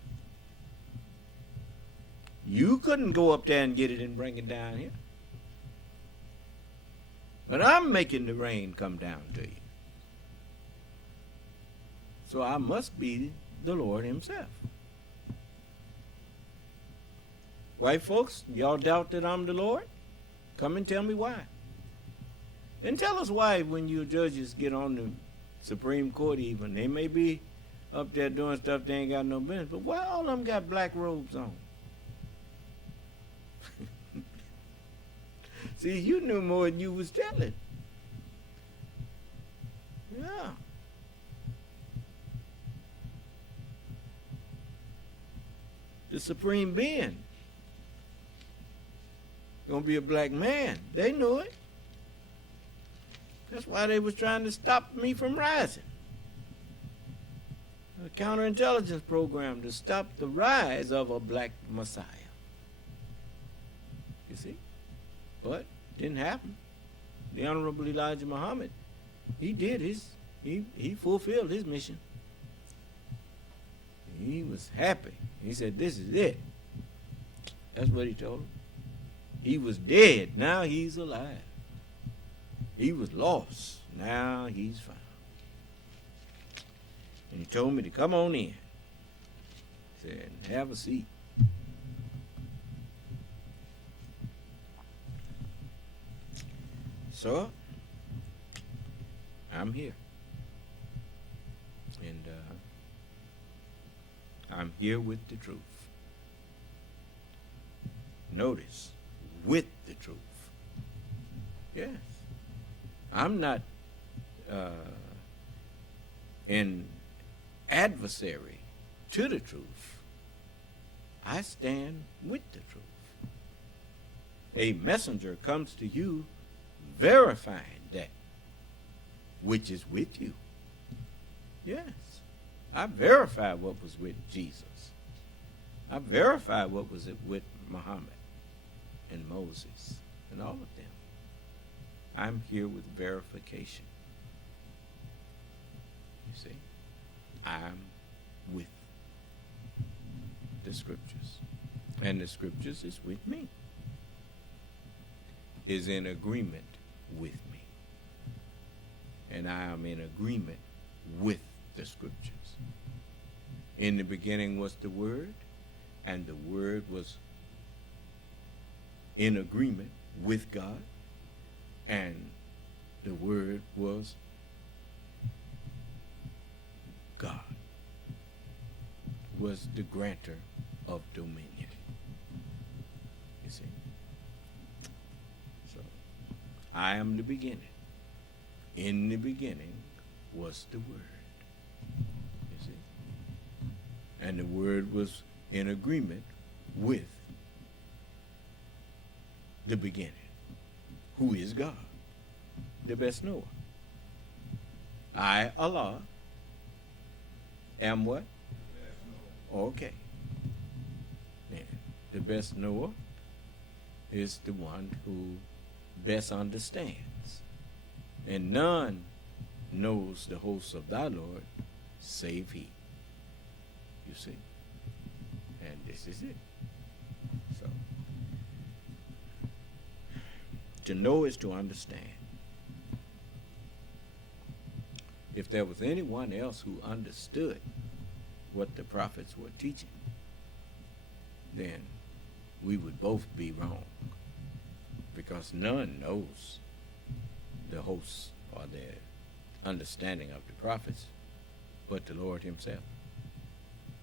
You couldn't go up there and get it and bring it down here. But I'm making the rain come down to you. So I must be the Lord himself. White folks, y'all doubt that I'm the Lord? Come and tell me why. And tell us why when you judges get on the Supreme Court even. They may be up there doing stuff they ain't got no business, but why all of them got black robes on? See, you knew more than you was telling. Yeah. The supreme being gonna be a black man. They knew it. That's why they was trying to stop me from rising. A counterintelligence program to stop the rise of a black Messiah. You see? But didn't happen. The Honorable Elijah Muhammad, he fulfilled his mission. He was happy. He said, this is it. That's what he told him. He was dead. Now he's alive. He was lost. Now he's found. And he told me to come on in. He said, have a seat. So, I'm here. And I'm here with the truth. Notice, with the truth. Yes. I'm not an adversary to the truth. I stand with the truth. A messenger comes to you verifying that which is with you. Yes. I verified what was with Jesus. I verified what was with Muhammad and Moses and all of them. I'm here with verification. You see, I'm with the scriptures. And the scriptures is with me. Is in agreement with me. And I am in agreement with the scriptures. In the beginning was the Word, and the Word was in agreement with God, and the Word was God, was the grantor of dominion. You see? So, I am the beginning. In the beginning was the Word. You see? And the Word was in agreement with the beginning, who is God, the best knower. I, Allah, am what? Okay. Then the best knower is the one who best understands. And none knows the hosts of thy Lord save he. You see? And this is it. So, to know is to understand. If there was anyone else who understood what the prophets were teaching, then we would both be wrong, because none knows the hosts or the understanding of the prophets but the Lord himself,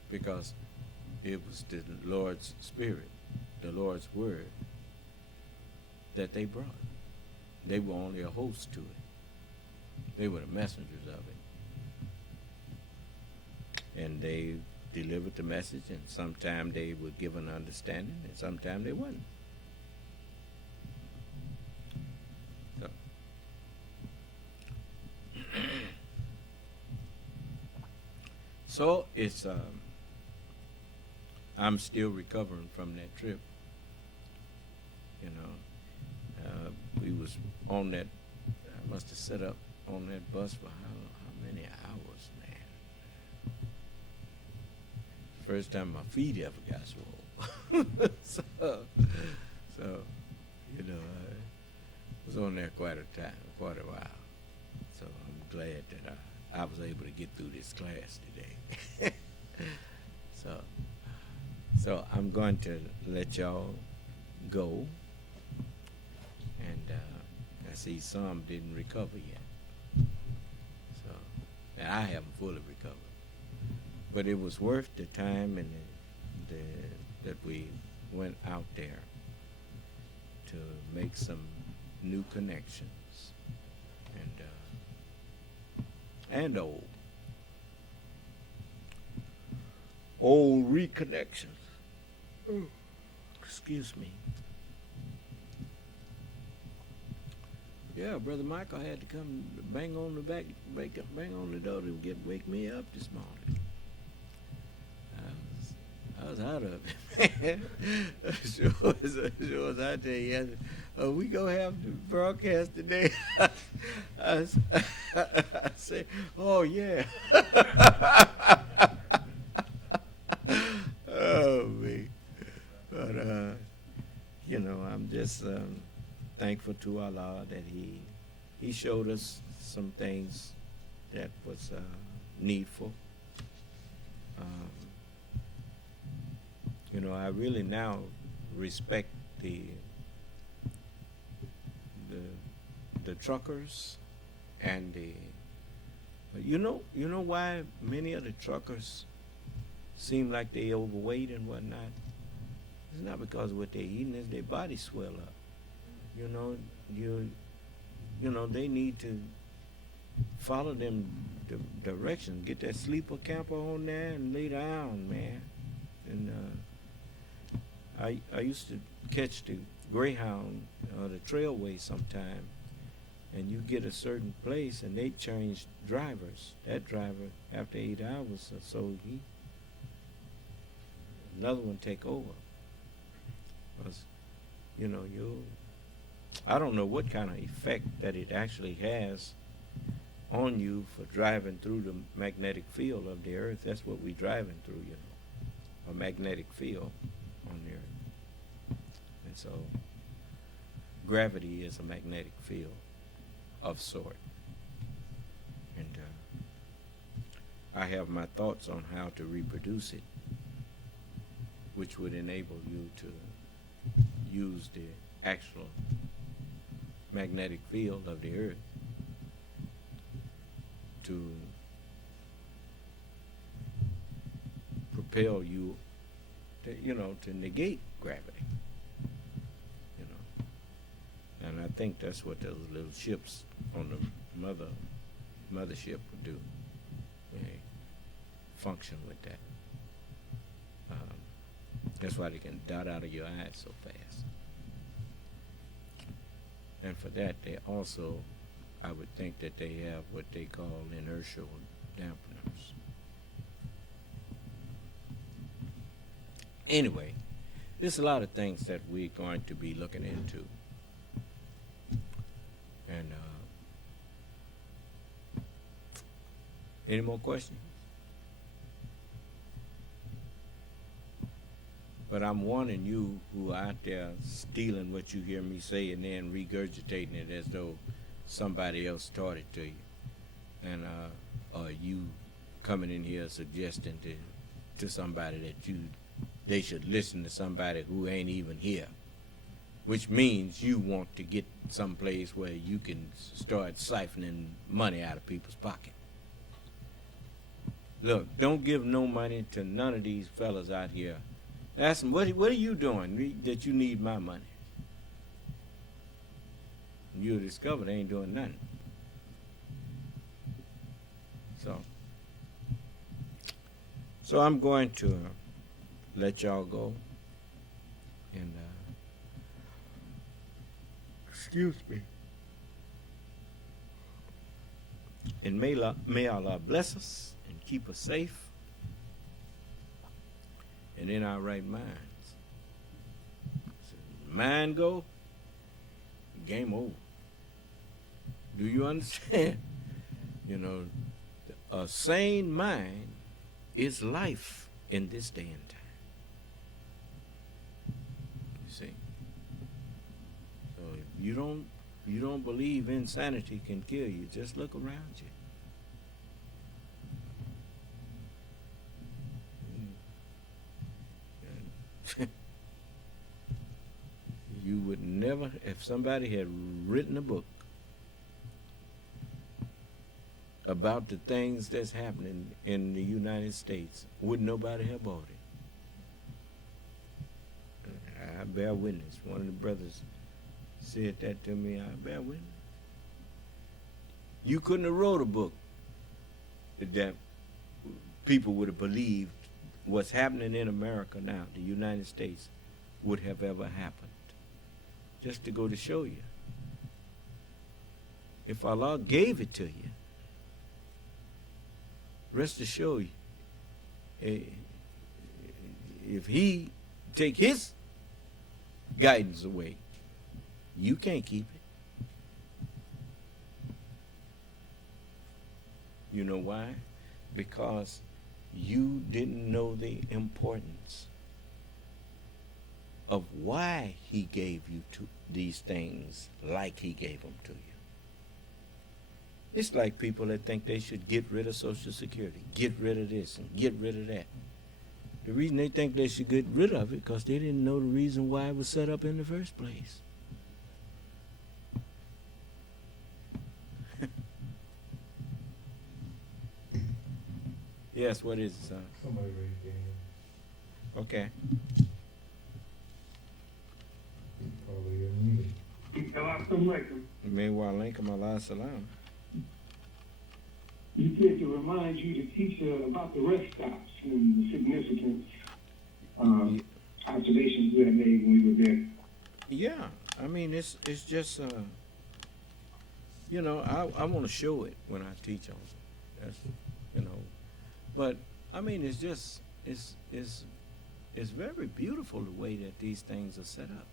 because it was the Lord's Spirit, the Lord's Word that they brought. They were only a host to it. They were the messengers of it. And they delivered the message, and sometimes they would give an understanding, and sometimes they wouldn't. So it's I'm still recovering from that trip. You know, we was on that. I must have set up on that bus for how many hours, man. First time my feet ever got swole. so, you know, I was on there quite a while. So I'm glad that I was able to get through this class today. So I'm going to let y'all go. And I see some didn't recover yet. So, and I haven't fully recovered. But it was worth the time and that we went out there to make some new connections and old reconnections. Excuse me. Yeah, Brother Michael had to come bang on the door to wake me up this morning. I was out of it, man. Sure as I tell you, we gonna have the broadcast today. I say, oh yeah. Oh me. But you know, I'm just thankful to Allah that He showed us some things that was needful. You know, I really now respect the truckers and you know why many of the truckers seem like they overweight and whatnot? It's not because of what they're eating, it's their bodies swell up. You know, you know, they need to follow them directions. Get that sleeper camper on there and lay down, man. And I used to catch the Greyhound or the Trailway sometime, and you get a certain place and they change drivers. That driver, after 8 hours or so, another one take over. Because, you know, I don't know what kind of effect that it actually has on you for driving through the magnetic field of the earth. That's what we're driving through, you know, a magnetic field on the earth. And so gravity is a magnetic field of sort. And I have my thoughts on how to reproduce it, which would enable you to use the actual magnetic field of the earth to propel you to, you know, to negate gravity, you know. And I think that's what those little ships on the mothership would do. They function with that. That's why they can dot out of your eyes so fast. And for that, they also, I would think that they have what they call inertial dampeners. Anyway, there's a lot of things that we're going to be looking into. And any more questions? But I'm warning you who are out there stealing what you hear me say and then regurgitating it as though somebody else taught it to you. And or you coming in here suggesting to somebody that they should listen to somebody who ain't even here. Which means you want to get someplace where you can start siphoning money out of people's pocket. Look, don't give no money to none of these fellas out here. Ask them, what are you doing that you need my money? And you'll discover they ain't doing nothing. So I'm going to let y'all go. And excuse me. And may Allah bless us and keep us safe and in our right minds. So mind go, game over. Do you understand? You know, a sane mind is life in this day and time. You see? So if you don't believe insanity can kill you, just look around you. You would never, if somebody had written a book about the things that's happening in the United States, would nobody have bought it? I bear witness. One of the brothers said that to me. I bear witness. You couldn't have wrote a book that people would have believed what's happening in America now, the United States, would have ever happened. Just to go to show you. If Allah gave it to you, rest assured, if He take His guidance away, you can't keep it. You know why? Because you didn't know the importance of why He gave you to these things like He gave them to you. It's like people that think they should get rid of Social Security, get rid of this and get rid of that. The reason they think they should get rid of it because they didn't know the reason why it was set up in the first place. Yes, what is it, son? Somebody raised their hand. Okay. Probably unmuted. Assalamu alaikum. Meanwhile, Lincoln, Allah salam. You said to remind you to teach about the rest stops and the significance observations we had made when we were there. Yeah, I mean, it's just, you know, I want to show it when I teach on it. That's, you know, but I mean, it's just, it's very beautiful the way that these things are set up.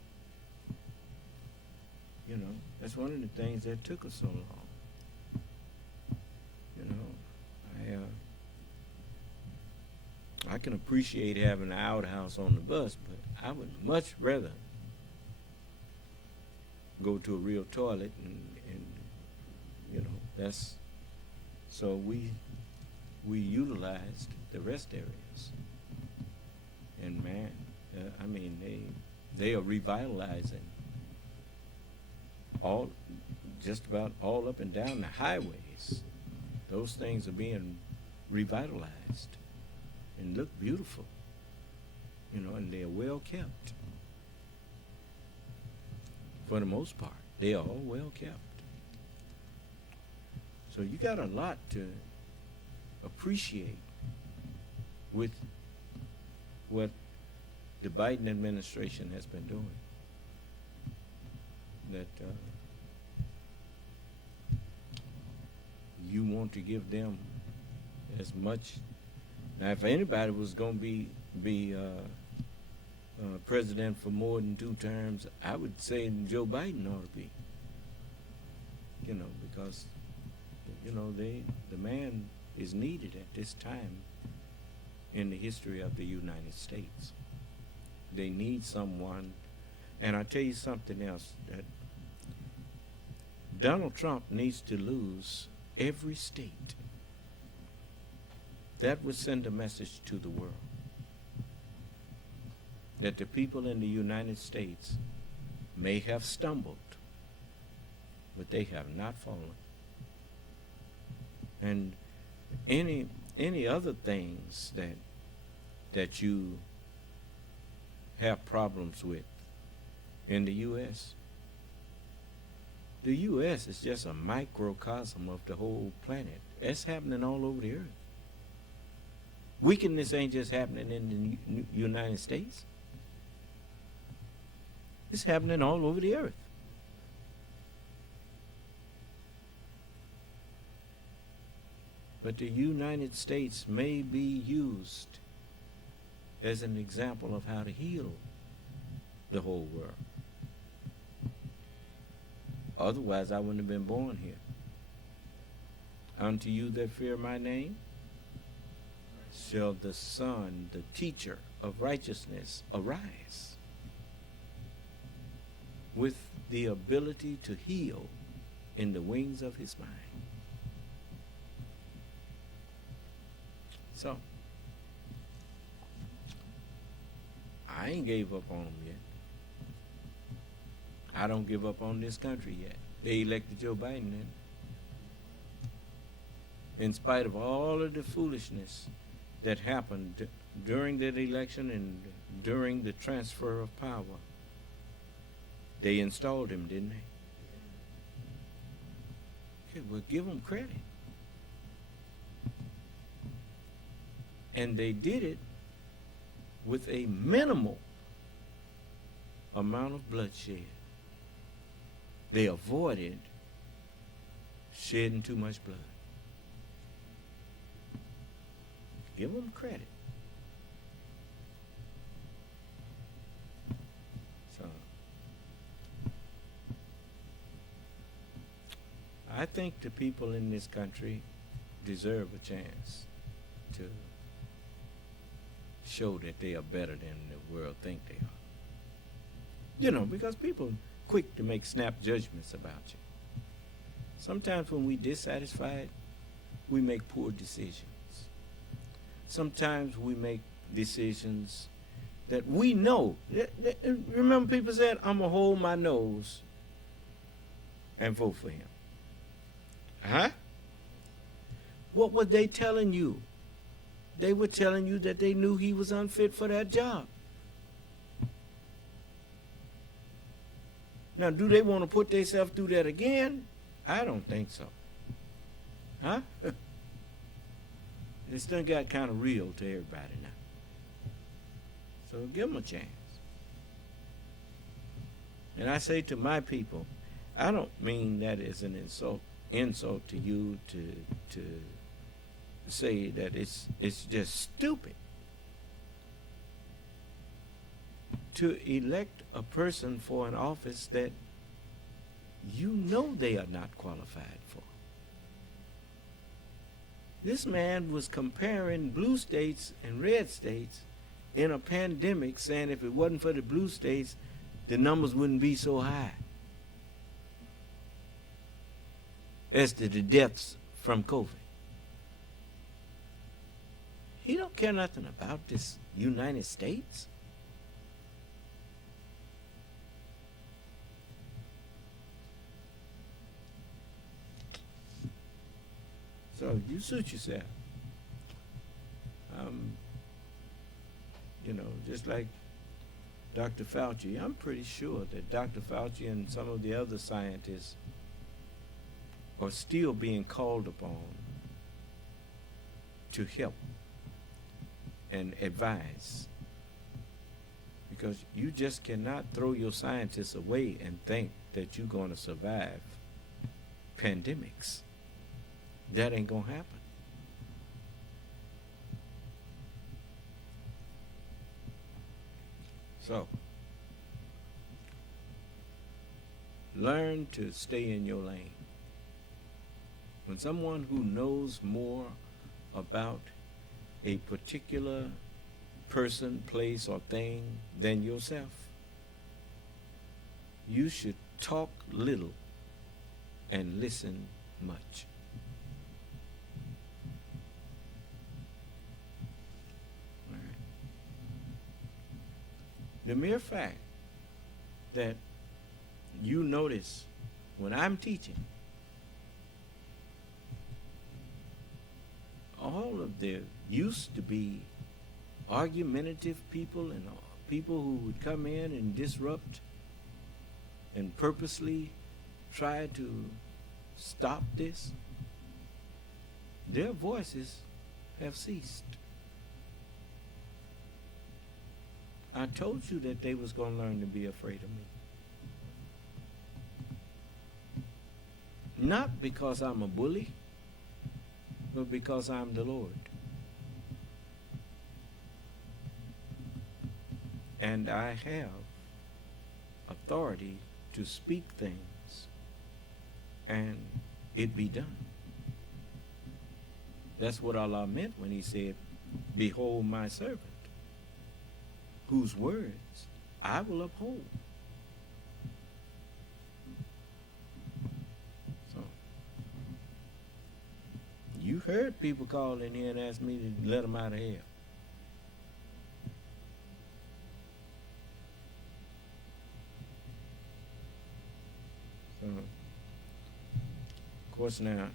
You know, that's one of the things that took us so long. You know, I can appreciate having an outhouse on the bus, but I would much rather go to a real toilet and you know, that's, so we utilized the rest areas. And man, I mean, they are revitalizing just about all up and down the highways. Those things are being revitalized and look beautiful, you know, and they're well kept. For the most part, they are all well kept. So you got a lot to appreciate with what the Biden administration has been doing. That you want to give them as much. Now, if anybody was going to be president for more than 2 terms, I would say Joe Biden ought to be. You know, because you know the man is needed at this time in the history of the United States. They need someone, and I tell you something else, that Donald Trump needs to lose every state. That would send a message to the world that the people in the United States may have stumbled, but they have not fallen. And any other things that you have problems with in the U.S., the U.S. is just a microcosm of the whole planet. It's happening all over the earth. Wickedness ain't just happening in the United States. It's happening all over the earth. But the United States may be used as an example of how to heal the whole world. Otherwise, I wouldn't have been born here. unto you that fear my name shall the Son, the teacher of righteousness, arise with the ability to heal in the wings of his mind. So, I ain't gave up on them yet. I don't give up on this country yet. They elected Joe Biden in. In spite of all of the foolishness that happened during that election and during the transfer of power, they installed him, didn't they? Okay, well, give them credit. And they did it with a minimal amount of bloodshed. They avoided shedding too much blood. Give them credit. So, I think the people in this country deserve a chance to show that they are better than the world think they are. You know, because people quick to make snap judgments about you. Sometimes when we dissatisfied, we make poor decisions. Sometimes we make decisions that we know. Remember people said, I'm going to hold my nose and vote for him. Huh? What were they telling you? They were telling you that they knew he was unfit for that job. Now, do they want to put themselves through that again? I don't think so. Huh? It's done got kind of real to everybody now. So give them a chance. And I say to my people, I don't mean that as an insult to you to say that it's just stupid to elect a person for an office that you know they are not qualified for. This man was comparing blue states and red states in a pandemic, saying if it wasn't for the blue states, the numbers wouldn't be so high as to the deaths from COVID. He don't care nothing about this United States. So you suit yourself. You know, just like Dr. Fauci, I'm pretty sure that Dr. Fauci and some of the other scientists are still being called upon to help and advise. Because you just cannot throw your scientists away and think that you're going to survive pandemics. That ain't going to happen. So, learn to stay in your lane. When someone who knows more about a particular person, place, or thing than yourself, you should talk little and listen much. The mere fact that you notice when I'm teaching, all of the used to be argumentative people and people who would come in and disrupt and purposely try to stop this, their voices have ceased. I told you that they was going to learn to be afraid of me. Not because I'm a bully, but because I'm the Lord. And I have authority to speak things and it be done. That's what Allah meant when he said, behold my servant, whose words I will uphold. So, you heard people call in here and ask me to let them out of hell. So, of course now,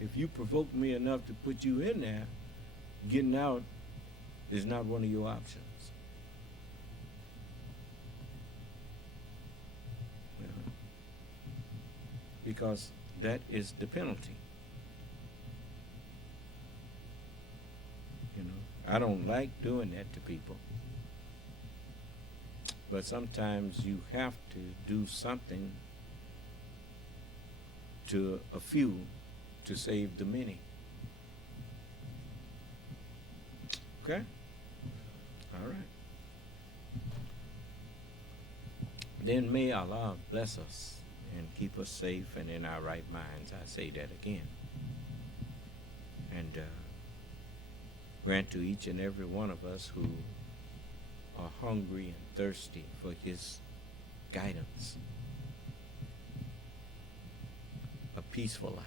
if you provoke me enough to put you in there, getting out is not one of your options. Because that is the penalty. You know, I don't like doing that to people. But sometimes you have to do something to a few to save the many. Okay? All right. Then may Allah bless us and keep us safe and in our right minds. I say that again. And grant to each and every one of us who are hungry and thirsty for his guidance a peaceful life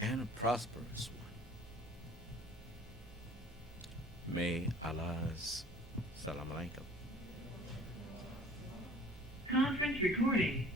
and a prosperous one. May Allah's Salam Alaikum. Conference recording.